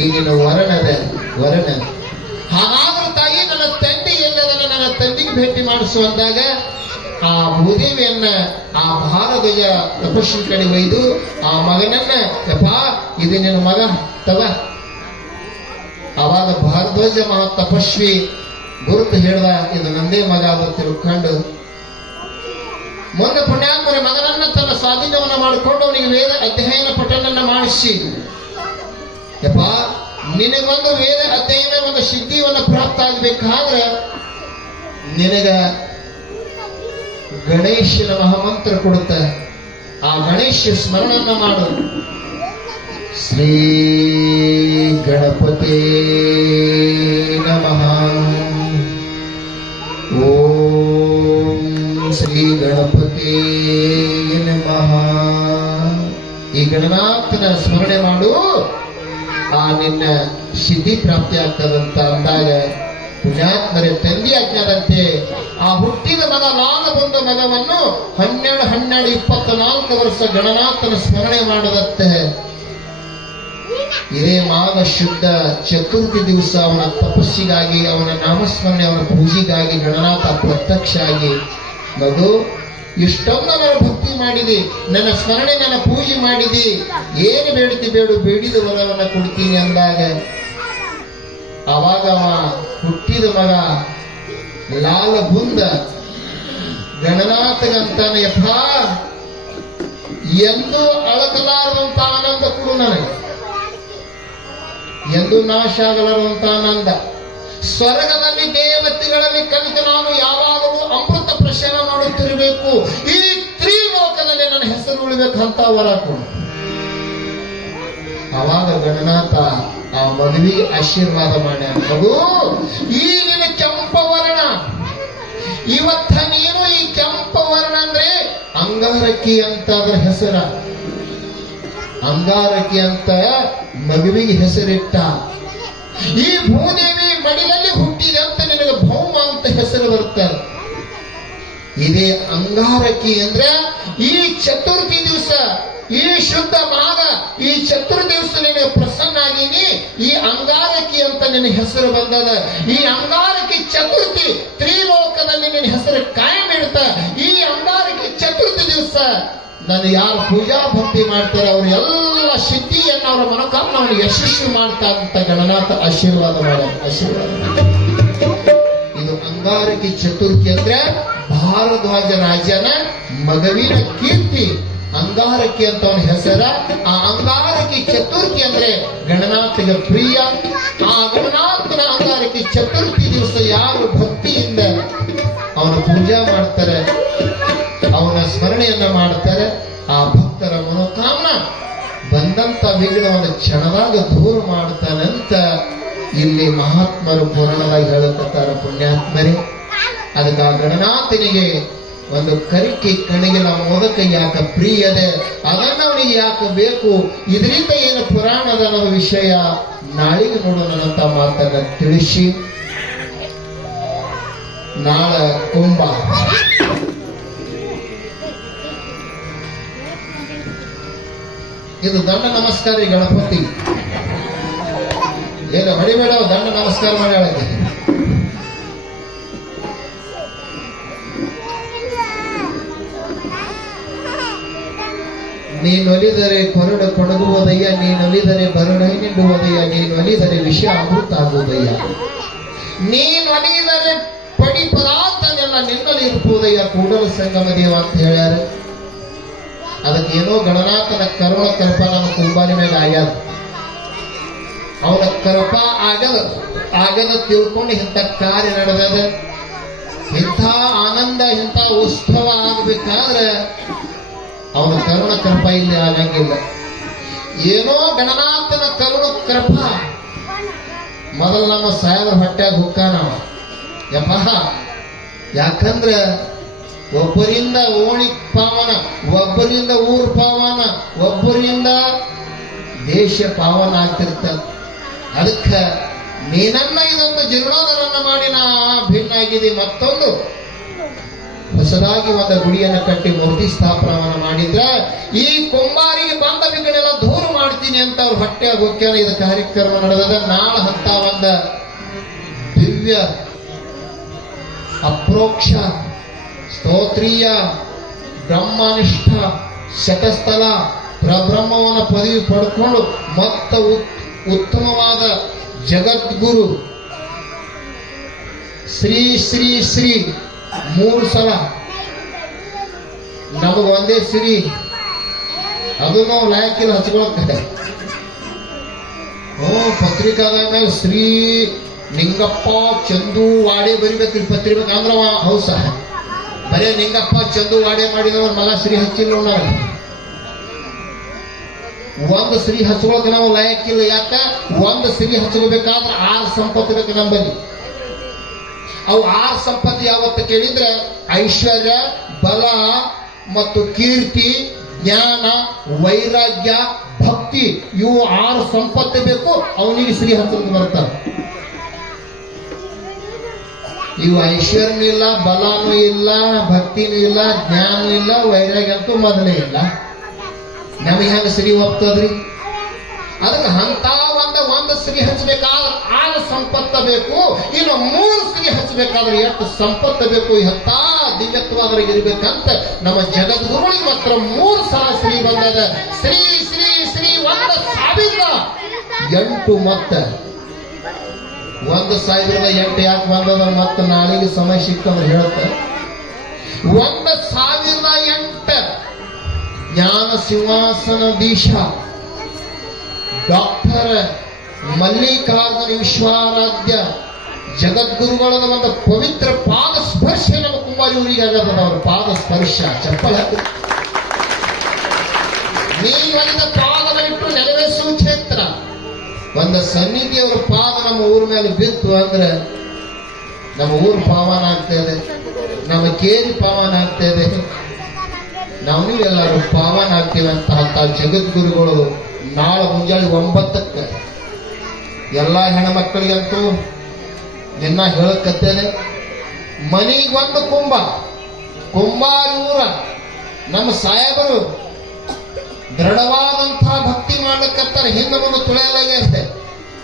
ಈಗಿನ ವರ್ಣ. ಹಾಗಾದ್ರೂ ತಾಯಿ, ನನ್ನ ತಂದೆ ಎಲ್ಲದನ್ನ ನನ್ನ ತಂದೆಗೆ ಭೇಟಿ ಮಾಡಿಸುವಂದಾಗ ಆ ಭೂದೇವಿಯನ್ನ ಆ ಭಾರಧ್ವಜ ತಪಸ್ವಿ ಕಡೆ ಒಯ್ದು ಆ ಮಗನನ್ನ, ಯಪ್ಪ ಇದು ನಿನ್ನ ಮಗ ತಗ. ಅವಾಗ ಭಾರಧ್ವಜ ಮಹಾ ತಪಸ್ವಿ ಗುರುತು ಹೇಳ್ದ, ಇದು ನಂದೇ ಮಗ ಅಂತ ತಿಳ್ಕೊಂಡು ಮುಂದೆ ಪುಣ್ಯಾತ್ಮರ ಮಗನನ್ನ ತನ್ನ ಸ್ವಾಧೀನವನ್ನ ಮಾಡಿಕೊಂಡು ಅವನಿಗೆ ವೇದ ಅಧ್ಯಯನ ಪಠಣನ್ನ ಮಾಡಿಸಿ, ಯಪ್ಪ ನಿನಗೊಂದು ವೇದ ಅಧ್ಯಯನ ಒಂದು ಸಿದ್ಧಿಯನ್ನ ಪ್ರಾಪ್ತ ಆಗ್ಬೇಕಾದ್ರೆ ನಿನಗ ಗಣೇಶನ ಮಹಾಮಂತ್ರ ಕೊಡುತ್ತ, ಆ ಗಣೇಶ ಸ್ಮರಣನ್ನ ಮಾಡು. ಶ್ರೀ ಗಣಪತಿ ನಮಃ. ಓಂ ಶ್ರೀ ಗಣಪತಿ ನಮಃ. ಈ ಗಣನಾಥನ ಸ್ಮರಣೆ ಮಾಡು, ಆ ನಿನ್ನ ಸಿದ್ಧಿ ಪ್ರಾಪ್ತಿ ಆಗ್ತದಂತ ಅಂದಾಗ ಪುಣ್ಯಾತ್ಮರ ತಂದೆ ಆಜ್ಞಾದಂತೆ ಆ ಹುಟ್ಟಿದ ಮಗ ಲಾಲ ಬಂದ ಮಗವನ್ನು 12 ವರ್ಷ ಗಣನಾಥನ ಸ್ಮರಣೆ ಮಾಡದತ್ತೆ. ಇದೇ ಮಾಘ ಶುದ್ಧ ಚತುರ್ಥಿ ದಿವಸ ಅವನ ತಪಸ್ಸಿಗಾಗಿ, ಅವನ ನಾಮಸ್ಮರಣೆ, ಅವನ ಪೂಜೆಗಾಗಿ ಗಣನಾಥ ಪ್ರತ್ಯಕ್ಷ ಆಗಿ, ಮಗು ಇಷ್ಟೊಂದು ನನ್ನ ಭಕ್ತಿ ಮಾಡಿದಿ, ನನ್ನ ಸ್ಮರಣೆ, ನನ್ನ ಪೂಜೆ ಮಾಡಿದಿ, ಏನು ಬೇಡಿತಿ ಬೇಡು, ಬೇಡಿದ ವರವನ್ನ ಕೊಡ್ತೀನಿ ಅಂದಾಗ ಅವಾಗ ಅವ ಹುಟ್ಟಿದ ಮಗ ಲಾಲ ಬುಂದ ಗಣನಾಥಗಂತಾನೆ, ಯಪ್ಪ ಎಂದು ಅಳಕಲಾರದಂತ ಆನಂದ ಕೊಡು ನನಗೆ, ಎಂದು ನಾಶ ಆಗಲಾರುವಂತ ಆನಂದ. ಸ್ವರ್ಗದಲ್ಲಿ ದೇವತೆಗಳಲ್ಲಿ ಕಲಿತು ನಾನು ಯಾವಾಗಲೂ ಅಮೃತ ಪ್ರಶಾನ ಮಾಡುತ್ತಿರಬೇಕು, ಈ ತ್ರಿಲೋಕದಲ್ಲಿ ನನ್ನ ಹೆಸರು ಉಳಿಬೇಕಂತ ವರ ಕೊಡು. ಅವಾಗ ಗಣನಾಥ ಆ ಮದುವೆಗೆ ಆಶೀರ್ವಾದ ಮಾಡ್ಯ, ಮಗು ಈ ನಿನ್ನ ಕೆಂಪ ವರ್ಣ, ಇವತ್ತ ನೀನು ಈ ಕೆಂಪ ವರ್ಣ ಅಂದ್ರೆ ಅಂಗಾರಕಿ ಅಂತ ಅದರ ಹೆಸರ. ಅಂಗಾರಕಿ ಅಂತ ಮಗುವಿಗೆ ಹೆಸರಿಟ್ಟ. ಈ ಭೂದೇವಿ ಮಡಿಲಲ್ಲಿ ಹುಟ್ಟಿದೆ ಅಂತ ನಿನಗೆ ಭೌಮ ಅಂತ ಹೆಸರು ಬರುತ್ತಾರೆ. ಇದೇ ಅಂಗಾರಕಿ ಅಂದ್ರೆ ಈ ಚತುರ್ಥಿ ದಿವಸ, ಈ ಶುದ್ಧ ಮಾಘ, ಈ ಚತುರ್ ದಿವಸ ನಿನಗೆ ಪ್ರಸನ್ನ ಆಗೀನಿ. ಈ ಅಂಗಾರಕಿ ಅಂತ ನಿನ್ನ ಹೆಸರು ಬಂದದ. ಈ ಅಂಗಾರಕಿ ಚತುರ್ಥಿ ತ್ರಿಲೋಕದಲ್ಲಿ ನಿನ್ನ ಹೆಸರು ಕಾಯಂ ಇಡ್ತ. ಈ ಅಂಗಾರಕಿ ಚತುರ್ಥಿ ದಿವಸ ನಾನು ಯಾರು ಪೂಜಾ ಭಕ್ತಿ ಮಾಡ್ತಾರೆ ಅವ್ರ ಎಲ್ಲ ಸಿದ್ಧಿಯನ್ನು ಅವರ ಮನೋಕಾಮನವನ್ನು ಯಶಸ್ವಿ ಮಾಡ್ತಾ ಅಂತ ಗಣನಾಥ ಆಶೀರ್ವಾದ ಆಶೀರ್ವಾದ. ಇದು ಅಂಗಾರಕಿ ಚತುರ್ಥಿ ಅಂದ್ರೆ ಭಾರದ್ವಾಜ ರಾಜನ ಮಗವಿನ ಕೀರ್ತಿ. ಅಂಗಾರಕಿ ಅಂತ ಅವನ ಹೆಸರ. ಆ ಅಂಗಾರಕಿ ಚತುರ್ಥಿ ಅಂದ್ರೆ ಗಣನಾಥಿಗೆ ಪ್ರಿಯ. ಆ ಗಣನಾಥನ ಅಂಗಾರಕಿ ಚತುರ್ಥಿ ದಿವಸ ಯಾರು ಭಕ್ತಿಯಿಂದ ಅವನ ಪೂಜಾ ಮಾಡ್ತಾರೆ, ಅವನ ಸ್ಮರಣೆಯನ್ನ ಮಾಡ್ತಾರೆ, ಆ ಭಕ್ತರ ಮನೋಕಾಮನ ಬಂದಂತ ವಿಘ್ನವನ್ನು ಕ್ಷಣದಾಗ ದೂರ ಮಾಡ್ತಾನಂತ ಇಲ್ಲಿ ಮಹಾತ್ಮರು ಪುರಾಣವಾಗಿ ಹೇಳಕತ್ತಾರ. ಪುಣ್ಯಾತ್ಮರೇ, ಅದಕ್ಕೆ ಆ ಗಣನಾಥನಿಗೆ ಒಂದು ಕರಿಕೆ ಕಣಿಗಿನ ಮೋದಕ ಯಾಕೆ ಪ್ರಿಯದೆ, ಅದನ್ನ ಅವನಿಗೆ ಯಾಕೆ ಬೇಕು, ಇದರಿಂದ ಏನು ಪುರಾಣದ ಅನ್ನೋ ವಿಷಯ ನಾಳೆಗೆ ನೋಡೋಣಂತ ಮಾತನ್ನ ತಿಳಿಸಿ, ನಾಳೆ ಕುಂಭ ಇದು ದಂಡ ನಮಸ್ಕಾರ. ಈ ಗಣಪತಿ ಏನು ಹೊಡಿಬೇಡ, ದಂಡ ನಮಸ್ಕಾರ ಮಾಡಿ ಹೇಳಕ್ಕೆ. ನೀನೊಲಿದರೆ ಕೊರಡು ಕೊಡಗುವುದಯ್ಯ, ನೀನೊಲಿದರೆ ಬರಡೈ ನಿಂಡುವುದಯ್ಯ, ನೀನೊಲಿದರೆ ವಿಷ ಅಮೃತ ಆಗುವುದಯ್ಯ, ನೀನೊಲಿದರೆ ಪಡಿ ಪದಾರ್ಥನೆಲ್ಲ ನಿನ್ನಲ್ಲಿ ಇರ್ಬೋದಯ್ಯ ಕೂಡಲ ಸಂಗಮ ದೇವ ಅಂತ ಹೇಳ್ಯಾರ. ಅದಕ್ಕೇನೋ ಗಣನಾಥನ ಕರುಣ ಕೃಪ ನಮ್ಮ ಕುಂಬಾರಿ ಮೇಲೆ ಆಗ್ಯಾದ. ಅವನ ಕೃಪ ಆಗದ ತಿಳ್ಕೊಂಡು ಇಂಥ ಕಾರ್ಯ ನಡೆದದ. ಇಂಥ ಆನಂದ, ಇಂಥ ಉತ್ಸವ ಆಗ್ಬೇಕಾದ್ರೆ ಅವನ ಕರುಣ ಕೃಪ ಇಲ್ಲಿ ಆಗಂಗಿಲ್ಲ. ಏನೋ ಗಣನಾಥನ ಕರುಣ ಕೃಪ ಮೊದಲು ನಮ್ಮ ಸಾಹೇಬರ ಹೊಟ್ಟ್ಯಾಗ ಹುಕ್ಕಾನ ಯಪ್ಪ. ಯಾಕಂದ್ರೆ ಒಬ್ಬರಿಂದ ಓಣಿ ಪಾವನ, ಒಬ್ಬರಿಂದ ಊರ್ ಪಾವನ, ಒಬ್ಬರಿಂದ ದೇಶ ಪಾವನ ಆಗ್ತಿರ್ತದ. ಅದಕ್ಕೆ ನೀನನ್ನ ಇದೊಂದು ಜೀರ್ಣೋದ್ಧಾರನ್ನ ಮಾಡಿ ನಾ ಭಿನ್ನ ಆಗಿದೆ. ಮತ್ತೊಂದು ಹೊಸದಾಗಿ ಒಂದು ಗುಡಿಯನ್ನು ಕಟ್ಟಿ ಮೂರ್ತಿ ಸ್ಥಾಪನವನ್ನು ಮಾಡಿದ್ರೆ ಈ ಕುಂಬಾರಿಗೆ ಬಂದ ವಿಘ್ನೆಲ್ಲ ದೂರ ಮಾಡ್ತೀನಿ ಅಂತ ಅವ್ರ ಹೊಟ್ಟೆ ಹೋಗ್ಯಾನ. ಇದು ಕಾರ್ಯಕ್ರಮ ನಡೆದ. ನಾಳೆ ಅಂತ ಒಂದು ದಿವ್ಯ ಅಪ್ರೋಕ್ಷ ಸ್ತೋತ್ರೀಯ ಬ್ರಹ್ಮನಿಷ್ಠ ಶತಸ್ಥಲ ಪ್ರಬ್ರಹ್ಮವನ್ನ ಪದವಿ ಪಡ್ಕೊಂಡು ಮತ್ತ ಉತ್ತಮವಾದ ಜಗದ್ಗುರು ಶ್ರೀ ಶ್ರೀ ಶ್ರೀ 3 ಸಲ ನಮಗ ಒಂದೇ ಶ್ರೀ, ಅದು ನಾವು ಲಾಯಕಿಲ್ಲ ಹಚ್ಕೊಳಕ್ಕೆ. ಪತ್ರಿಕಾದಾಗ ಶ್ರೀ ನಿಂಗಪ್ಪ ಚಂದು ವಾಡೆ ಬರಿಬೇಕು. ಪತ್ರಿಕೆ ಅಂದ್ರ ಹೌಸ ಬರೇ ನಿಂಗಪ್ಪ ಚಂದು ವಾಡೆ ಮಾಡಿದವ್ರ ಮಗ ಶ್ರೀ ಹಚ್ಚಿಲ್ಲ. ನಾವು ಒಂದು ಶ್ರೀ ಹಚ್ಕೊಳಕ್ ನಾವು ಲಾಯಕ್ಕಿಲ್ಲ. ಯಾಕ? ಒಂದು ಶ್ರೀ ಹಚ್ಕೋಬೇಕಾದ್ರೆ 6 ಸಂಪತ್ತು ಬೇಕು ನಂಬಲ್ಲಿ. ಅವು 6 ಸಂಪತ್ತು ಯಾವತ್ತು ಕೇಳಿದ್ರೆ ಐಶ್ವರ್ಯ, ಬಲ ಮತ್ತು ಕೀರ್ತಿ, ಜ್ಞಾನ, ವೈರಾಗ್ಯ, ಭಕ್ತಿ, ಇವು 6 ಸಂಪತ್ತು ಬೇಕು. ಅವನಿಗೆ ಶ್ರೀ ಹಚ್ಚೋದು ಬರ್ತಾರೆ. ಇವು ಐಶ್ವರ್ಯನೂ ಇಲ್ಲ, ಬಲನೂ ಇಲ್ಲ, ಭಕ್ತಿನೂ ಇಲ್ಲ, ಜ್ಞಾನೂ ಇಲ್ಲ, ವೈರಾಗ್ಯ ಅಂತೂ ಮೊದಲೇ ಇಲ್ಲ. ನಮಗೆ ಹೆಂಗ ಶ್ರೀ ಹೋಗ್ತದ್ರಿ? ಅದಕ್ಕೆ ಅಂತ ಒಂದು ಶ್ರೀ ಹಚ್ಚಬೇಕಾದ್ರೆ 6 ಸಂಪತ್ತ ಬೇಕು. ಇನ್ನು 3 ಶ್ರೀ ಹಚ್ಚಬೇಕಾದ್ರೆ ಎಷ್ಟು ಸಂಪತ್ತು ಬೇಕು? ಎಂತ ದಿವ್ಯತ್ವಾದ್ರಿಗೆ ಇರ್ಬೇಕಂತ ನಮ್ಮ ಜಗದ್ಗುರುಗಳಿಗೆ ಮಾತ್ರ 3 ಸಲ ಶ್ರೀ ಬಂದದ. ಶ್ರೀ ಶ್ರೀ ಶ್ರೀ 1,008 ಮತ್ತೆ 1,008 ಯಾಕೆ ಬಂದದ? ಮತ್ತೆ ನಾಳೆಗೆ ಸಮಯ ಸಿಕ್ಕಂದ್ರೆ ಹೇಳುತ್ತೆ. 1,008 ಜ್ಞಾನ ಸಿಂಹಾಸನಧೀಶ ಡಾಕ್ಟರ್ ಮಲ್ಲಿಕಾರ್ಜುನ ವಿಶ್ವಾರಾಧ್ಯ ಜಗದ್ಗುರುಗಳದ ಒಂದು ಪವಿತ್ರ ಪಾದ ಸ್ಪರ್ಶ ನಮ್ಮ ಕುಂಬಾರಿ ಊರಿಗೆ ಆಗದ. ಅವರ ಪಾದ ಸ್ಪರ್ಶ ಚಪ್ಪಲ ನೀವಲ್ಲಿನ ಪಾದವಿಟ್ಟು ನೆರವೇರಿಸುವ ಕ್ಷೇತ್ರ. ಒಂದು ಸನ್ನಿಧಿಯವರ ಪಾದ ನಮ್ಮ ಊರ ಮೇಲೆ ಬಿತ್ತು ಅಂದ್ರೆ ನಮ್ಮ ಊರು ಪಾವನ ಆಗ್ತದೆ, ನಮ್ಮ ಕೇರಿ ಪಾವನ ಆಗ್ತದೆ, ನಾವು ನೀವೆಲ್ಲರೂ ಪಾವನ ಆಗ್ತೀವಿ ಅಂತ ಜಗದ್ಗುರುಗಳು ನಾಳೆ ಮುಂಜಾನೆ 9ಕ್ಕೆ ಎಲ್ಲ ಹೆಣ್ಮಕ್ಕಳಿಗಂತೂ ನಿನ್ನ ಹೇಳಕತ್ತೇನೆ. ಮನಿಗೊಂದು ಕುಂಭ, ಕುಂಬಾರೂರ ನಮ್ಮ ಸಾಹೇಬರು ದೃಢವಾದಂತಹ ಭಕ್ತಿ ಮಾಡ್ಲಿಕ್ಕಂತಾರೆ. ಹಿಂದೆ ಮುಂದೆ ತುಳಿಯಲಾಗಿದೆ.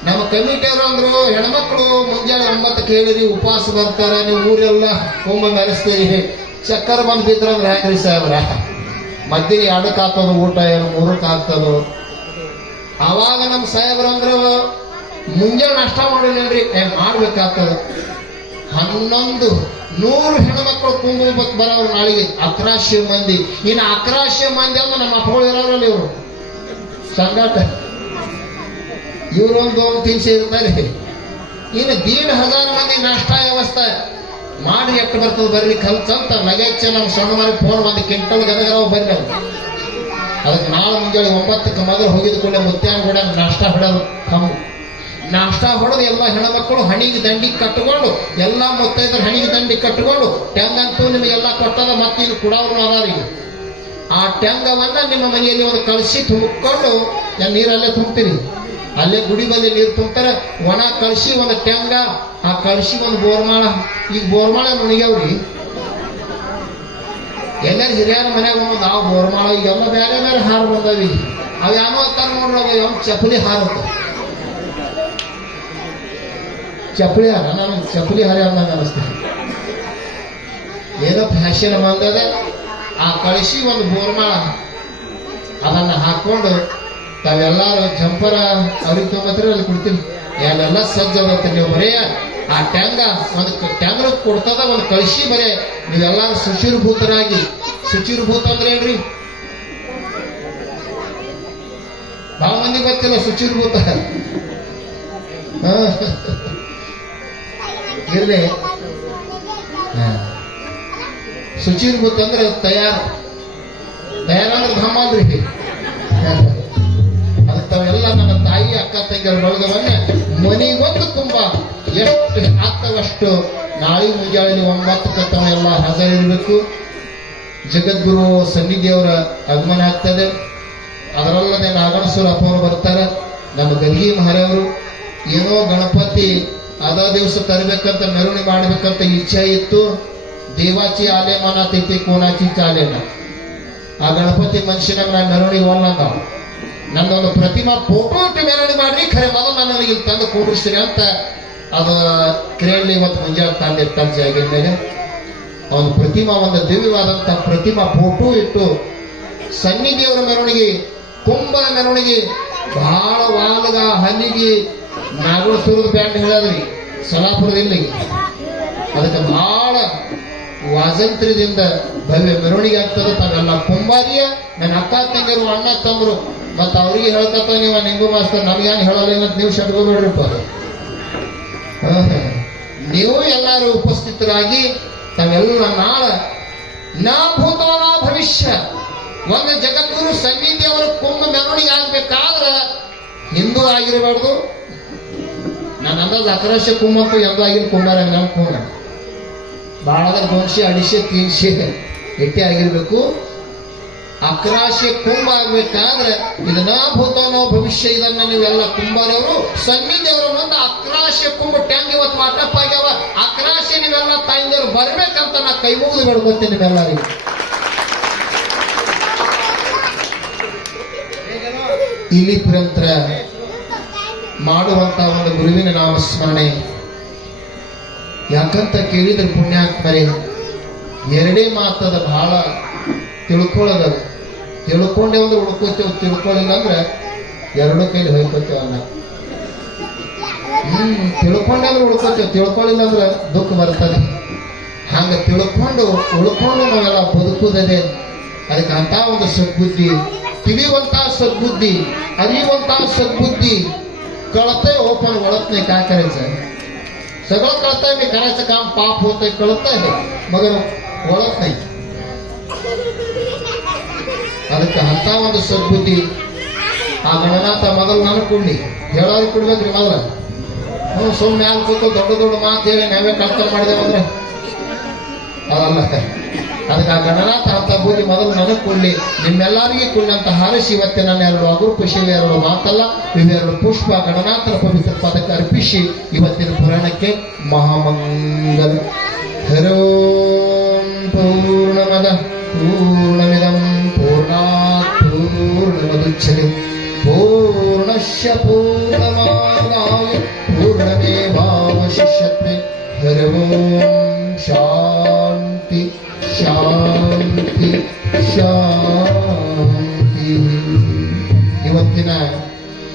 ನಮ್ಮ ಕಮಿಟಿಯವರು ಅಂದ್ರು, ಹೆಣ್ಮಕ್ಳು ಮುಂಜಾನೆ 9ಕ್ಕೆ ಹೇಳಿರಿ, ಉಪವಾಸ ಬರ್ತಾರೆ, ನೀವು ಊರೆಲ್ಲ ಕುಂಭ ಮೆರೆಸ್ತೀರಿ, ಚಕ್ಕರ್ ಬಂದು ಬಿದ್ರಂದ್ರೆ ಹೆಂಗ್ರಿ ಸಾಹೇಬ್ರ? ಮಧ್ಯಾಹ್ನ 2ಕ್ಕೆ ಆಗ್ತದ ಊಟ, ಏನು 3ಕ್ಕೆ ಆಗ್ತದೋ? ಆವಾಗ ನಮ್ಮ ಸಾಹೇಬ್ರು ಅಂದ್ರು, ಮುಂಜಾನೆ ನಾಷ್ಟ ಮಾಡಿಲ್ರಿ, ಮಾಡ್ಬೇಕಾಗ್ತದ. 1100 ಹೆಣ್ಮಕ್ಳು ಕುಂಭ ಬರೋರು ನಾಳೆಗೆ 1100 ಮಂದಿ. ಇನ್ನು 1100 ಮಂದಿ ಅಂದ್ರೆ ನಮ್ಮ ಅಪ್ಪಗಳು ಇರೋರಲ್ಲ, ಇವರು ಸಂಗಾಟ, ಇವರೊಂದು ತಿನ್ಸಿ ಇರ್ತಾರೆ. ಇನ್ನು 1,500 ಮಂದಿ ನಾಷ್ಟ ವ್ಯವಸ್ಥೆ ಮಾಡಿ ಎಷ್ಟು ಬರ್ತದೆ ಬರ್ರಿ ಕಲ್ಸಂತ ಲಗೇಜ್ ನಮ್ಮ ಸಣ್ಣ ಮಾಡಿ ಫೋನ್ ಬಂದು ಕ್ವಿಂಟಲ್ ಗದಗರವು ಬರ್ರಿ. ಅದಕ್ಕೆ ನಾಳೆ ಮುಂಜಾನೆ 9ಕ್ಕೆ ಮೊದಲು ಹೋಗಿದ ಕೂಡ ಮುತ್ಯಾನ ಕೂಡ ನಾಷ್ಟ ಹೊಡೋದು ಕಮ್ಮಿ. ನಾಷ್ಟ ಹೊಡೆದು ಎಲ್ಲ ಹೆಣ್ಮಕ್ಳು ಹಣಿಗೆ ದಂಡಿಗೆ ಕಟ್ಟಿಕೊಂಡು, ಎಲ್ಲ ಮುತ್ತೈದರು ಹಣಿಗೆ ದಂಡಿಗೆ ಕಟ್ಟಿಕೊಂಡು, ಟೆಂಗಂತೂ ನಿಮಗೆಲ್ಲ ಕೊಟ್ಟದ. ಮತ್ತೆ ಇಲ್ಲಿ ಕುಡವ್ರು ಅದಾರಿಗೆ ಆ ಟೆಂಗವನ್ನ ನಿಮ್ಮ ಮನೆಯಲ್ಲಿ ಒಂದು ಕಳಸಿ ತುಂಬಿಕೊಂಡು, ನೀರಲ್ಲೇ ತುಂಬ್ತೀರಿ, ಅಲ್ಲೇ ಗುಡಿ ಬಲ್ಲಿ ನೀರು ತುಂಬ್ತಾರೆ. ಒಣ ಕಳಸಿ ಒಂದು ಟೆಂಗ, ಆ ಕಳಸಿ ಒಂದು ಬೋರ್ಮಾಳ. ಈಗ ಬೋರ್ಮಾಳ ಮುಣಿಗ್ಯಾವ್ರಿ, ಎಲ್ಲರೂ ಹಿರಿಯರ ಮನ್ಯಾಗ ಒಂದು ಆ ಬೋರ್ಮಾಳ. ಈಗೆಲ್ಲ ಬೇರೆ ಬೇರೆ ಹಾರು ಬಂದವಿ. ಅವು ಏನೋ ಅಂತಾರ ನೋಡ್ರಿ, ಅವ ಯಾವ ಚಪ್ಪಲಿ ಹಾರ, ಚಪ್ಪಲಿ ಹಾರ. ನಾನು ಚಪ್ಪಲಿ ಹಾರ ಅಂದಂಗೆ ಅನಿಸ್ತೇನೆ. ಏನೋ ಫ್ಯಾಷನ್ ಬಂದದ. ಆ ಕಳಸಿ ಒಂದು ಬೋರ್ಮಾಳ ಅದನ್ನ ಹಾಕೊಂಡು ತಾವೆಲ್ಲಾರು ಜಂಪರ ಅವ್ರಿಗೆ ತೊಗೊಂಬತ್ತೀರ, ಅಲ್ಲಿ ಕೊಡ್ತೀನಿ, ಎಲ್ಲ ಸಜ್ಜಾಗತ್ತೆ. ನೀವು ಬರೀ ಆ ಟ್ಯಾಂಗ ಒಂದು ಟ್ಯಾಂಗ್ರ ಕೊಡ್ತದ, ಒಂದು ಕಳಸಿ ಬರೇ ನೀವೆಲ್ಲಾರು ಶುಚಿರ್ಭೂತರಾಗಿ. ಶುಚಿರ್ಭೂತ ಅಂದ್ರೆ ಏನ್ರಿ? ಬಹಳ ಮಂದಿ ಗೊತ್ತಿಲ್ಲ ಶುಚಿರ್ಭೂತ. ಇರ್ಲಿ, ಶುಚಿರ್ಭೂತ ಅಂದ್ರೆ ತಯಾರಂದ್ರೆ ಧಮ್ಮ ಅಲ್ರಿ. ಅದಕ್ಕೆಲ್ಲ ನನ್ನ ತಾಯಿ ಅಕ್ಕ ತಂಗಿಯರ ಬಳಗವನ್ನ ಮನೆಗೊಂದು ತುಂಬ ಎಷ್ಟು ಆಗ್ತವಷ್ಟು ನಾಳೆ ಮುಂಜಾನೆ 9ಕ್ಕೆ ತಾವೆಲ್ಲ ಹಾಜರಿರಬೇಕು. ಜಗದ್ಗುರು ಸನ್ನಿಧಿಯವರ ಆಗಮನ ಆಗ್ತದೆ. ಅದರಲ್ಲದೆ ನಾಗಣಸೂರ ಅಪ್ಪವರು ಬರ್ತಾರೆ. ನಮ್ಮ ಗಲ್ಗಿ ಮಹಾರಾಯವರು ಏನೋ ಗಣಪತಿ ಅದ ದಿವಸ ತರಬೇಕಂತ, ಮೆರವಣಿಗೆ ಮಾಡ್ಬೇಕಂತ ಇಚ್ಛೆ ಇತ್ತು. ದೇವಾಚಿ ಆಲೆ ಮನತೈತಿ, ಕೋನಾಚಿ ಚಾಲೆನ. ಆ ಗಣಪತಿ ಮನುಷ್ಯನಾಗ ನಾನು ಮೆರವಣಿಗೆ ಹೋಗಲ್ಲ. ನನ್ನೊಂದು ಪ್ರತಿಮಾ ಫೋಟೋ ಇಟ್ಟು ಮೆರವಣಿಗೆ ಮಾಡ್ರಿ, ಖರೆ ಮೊದಲು ನನಗೆ ಇಲ್ಲಿ ತಂದು ಕೂಡಿಸ್ತೀನಿ ಅಂತ ಅದು ಕ್ರೇನ್ಲಿ ಇವತ್ತು ಮುಂಜಾನೆ ತಂದಿರ್ತಾರೆ ಜಾಗಿನ ಮೇಲೆ. ಅವನ ಪ್ರತಿಮಾ, ಒಂದು ದಿವ್ಯವಾದಂತ ಪ್ರತಿಮಾ ಫೋಟೋ ಇಟ್ಟು ಸನ್ನಿಧಿಯವರ ಮೆರವಣಿಗೆ, ಕುಂಭದ ಮೆರವಣಿಗೆ ಬಹಳ ವಾಲ್ಗ ಹಲ್ಲಿಗೆ ನಾಗೇಶ್ವರದ ಬ್ಯಾಂಡ್ ಹೇಳದ್ರಿ ಸಲಾಪುರದಲ್ಲಿ. ಅದಕ್ಕೆ ಬಹಳ ವಾಜಂತ್ರ್ಯದಿಂದ ಭವ್ಯ ಮೆರವಣಿಗೆ ಆಗ್ತದೆ. ತಾವೆಲ್ಲ ಕುಂಬಾರಿಯ ನನ್ನ ಅಕ್ಕ ತಂಗಿರು, ಅಣ್ಣ ತಮ್ಮರು, ಮತ್ತು ಅವ್ರಿಗೆ ಹೇಳ್ಕತ್ತ ನೀವು ನಿಂಗು ಮಾಸ್ತರ್ ನಮ್ಗೇನು ಹೇಳಲ್ಲ ಅಂತ ನೀವು ಶಟ್ಕೋಬೇಡ್ರಿಪ್ಪ. ನೀವು ಎಲ್ಲರೂ ಉಪಸ್ಥಿತರಾಗಿ ತಾವೆಲ್ಲ ನಾಳೆ ನಾ ಭೂತೋ ನಾ ಭವಿಷ್ಯ ಒಂದು ಜಗದ್ಗುರು ಸನ್ನಿಧಿಯವರ ಕುಂಭ ಮೆರವಣಿಗೆ ಆಗ್ಬೇಕಾದ್ರೆ ಹಿಂದೂ ಆಗಿರಬಾರ್ದು. ನಾನು ಅಂದಾಜು 1100 ಕುಂಭ ಅಂತೂ ಎಂದೂ ಆಗಿಲ್ಲ. ಕುಂಭಾರ ನಮ್ಮ ಕುಂಭ ಭಾಳ 200, 250, 300 ಎಟ್ಟೆ ಆಗಿರ್ಬೇಕು. 1100 ಕುಂಭ ಆಗ್ಬೇಕಾದ್ರೆ ಇದನ್ನ ಭೂತನೋ ಭವಿಷ್ಯ, ಇದನ್ನ ನೀವೆಲ್ಲ ಕುಂಭಾರವರು ಸನ್ನಿಧಿಯವರು ಒಂದು 1100 ಕುಂಭ ಟ್ಯಾಂಗ್ ಇವತ್ತು ವಾಟಪ್ ಆಗ್ಯಾವ. 1100 ನೀವೆಲ್ಲ ತಾಯಿಂದವ್ರು ಬರ್ಬೇಕಂತ ನಾ ಕೈ ಮುಗಿದು ಬೇಡ್ಕೊತೀನಿ ನಿಮ್ಮೆಲ್ಲರಿಗೆ. ಇಲ್ಲಿ ಪುರಂತರ ಮಾಡುವಂತ ಒಂದು ಗುರುವಿನ ನಾಮಸ್ಮರಣೆ ಯಾಕಂತ ಕೇಳಿದ್ರೆ ಪುಣ್ಯಾತ್ಮರೇ, ಎರಡೇ ಮಾತದ ಬಹಳ ತಿಳ್ಕೊಳ್ಳೋದ. ತಿಳ್ಕೊಂಡೆ ಒಂದು ಉಳ್ಕೋತೇವೆ, ತಿಳ್ಕೊಳ್ಳಿಲ್ಲ ಅಂದ್ರೆ ಎರಡು ಕೈಲಿ ಹೊಯ್ಕೋತೇವ ಅನ್ನ. ತಿಳ್ಕೊಂಡೆ ಅಂದ್ರೆ ಉಳ್ಕೋತೇವೆ, ತಿಳ್ಕೊಳ್ಳಿಲ್ಲ ಅಂದ್ರೆ ದುಃಖ ಬರ್ತದೆ. ಹಂಗ ತಿಳ್ಕೊಂಡು ಉಳ್ಕೊಂಡು ನಾವೆಲ್ಲ ಬದುಕುತ್ತದೆ. ಅದಕ್ಕೆ ಅಂತ ಒಂದು ಸದ್ಬುದ್ಧಿ, ತಿಳಿಯುವಂತ ಸದ್ಬುದ್ಧಿ, ಅರಿಯುವಂತ सद्बुद्धी कळतंय हो, पण वळत नाही. काय करायचं? सगळं कळतंय, मी करायचं काम पाप होतंय, कळतंय, मगर वळत नाही. ಅದಕ್ಕೆ ಅಂತ ಒಂದು ಸದ್ಬುದ್ಧಿ ಆ ಗಣನಾಥ ಮೊದಲು ನನಗೆ ಕೊಡ್ಲಿ, ಹೇಳೋರು ಕೊಡ್ಬೇಕ್ರಿ ಮೊದಲ. ಸುಮ್ಮನೆ ಮ್ಯಾಲ ಕೂತು ದೊಡ್ಡ ದೊಡ್ಡ ಮಾತು ಹೇಳಿ ನಾವೇ ಕಳ್ತನ ಮಾಡಿದೇವೆ ಅಂದ್ರೆ ಅದಲ್ಲ. ಅದಕ್ಕೆ ಆ ಗಣನಾಥ ಅಂತ ಬುದ್ಧಿ ಮೊದಲು ನನಗೆ ಕೊಡ್ಲಿ, ನಿಮ್ಮೆಲ್ಲರಿಗೂ ಕೊಡ್ಲಿ ಅಂತ ಹಾರಿಸಿ ಇವತ್ತೇ ನನ್ನ 2 ಅಗುರು ಶಿವ 2 ಮಾತಲ್ಲ, ಇವೆರಡು ಪುಷ್ಪ ಗಣನಾಥರ ಪವಿತ್ರ ಪದಕ್ಕೆ ಅರ್ಪಿಸಿ ಇವತ್ತಿನ ಪುರಾಣಕ್ಕೆ ಮಹಾಮಂಗಲ. ಹರೋಂ ಪೂರ್ಣ पूर्णमद पूर्णमिदं पूर्णात् पूर्णमुदच्यते पूर्णस्य पूर्णमादाय पूर्णमेवावशिष्यते हरि ओम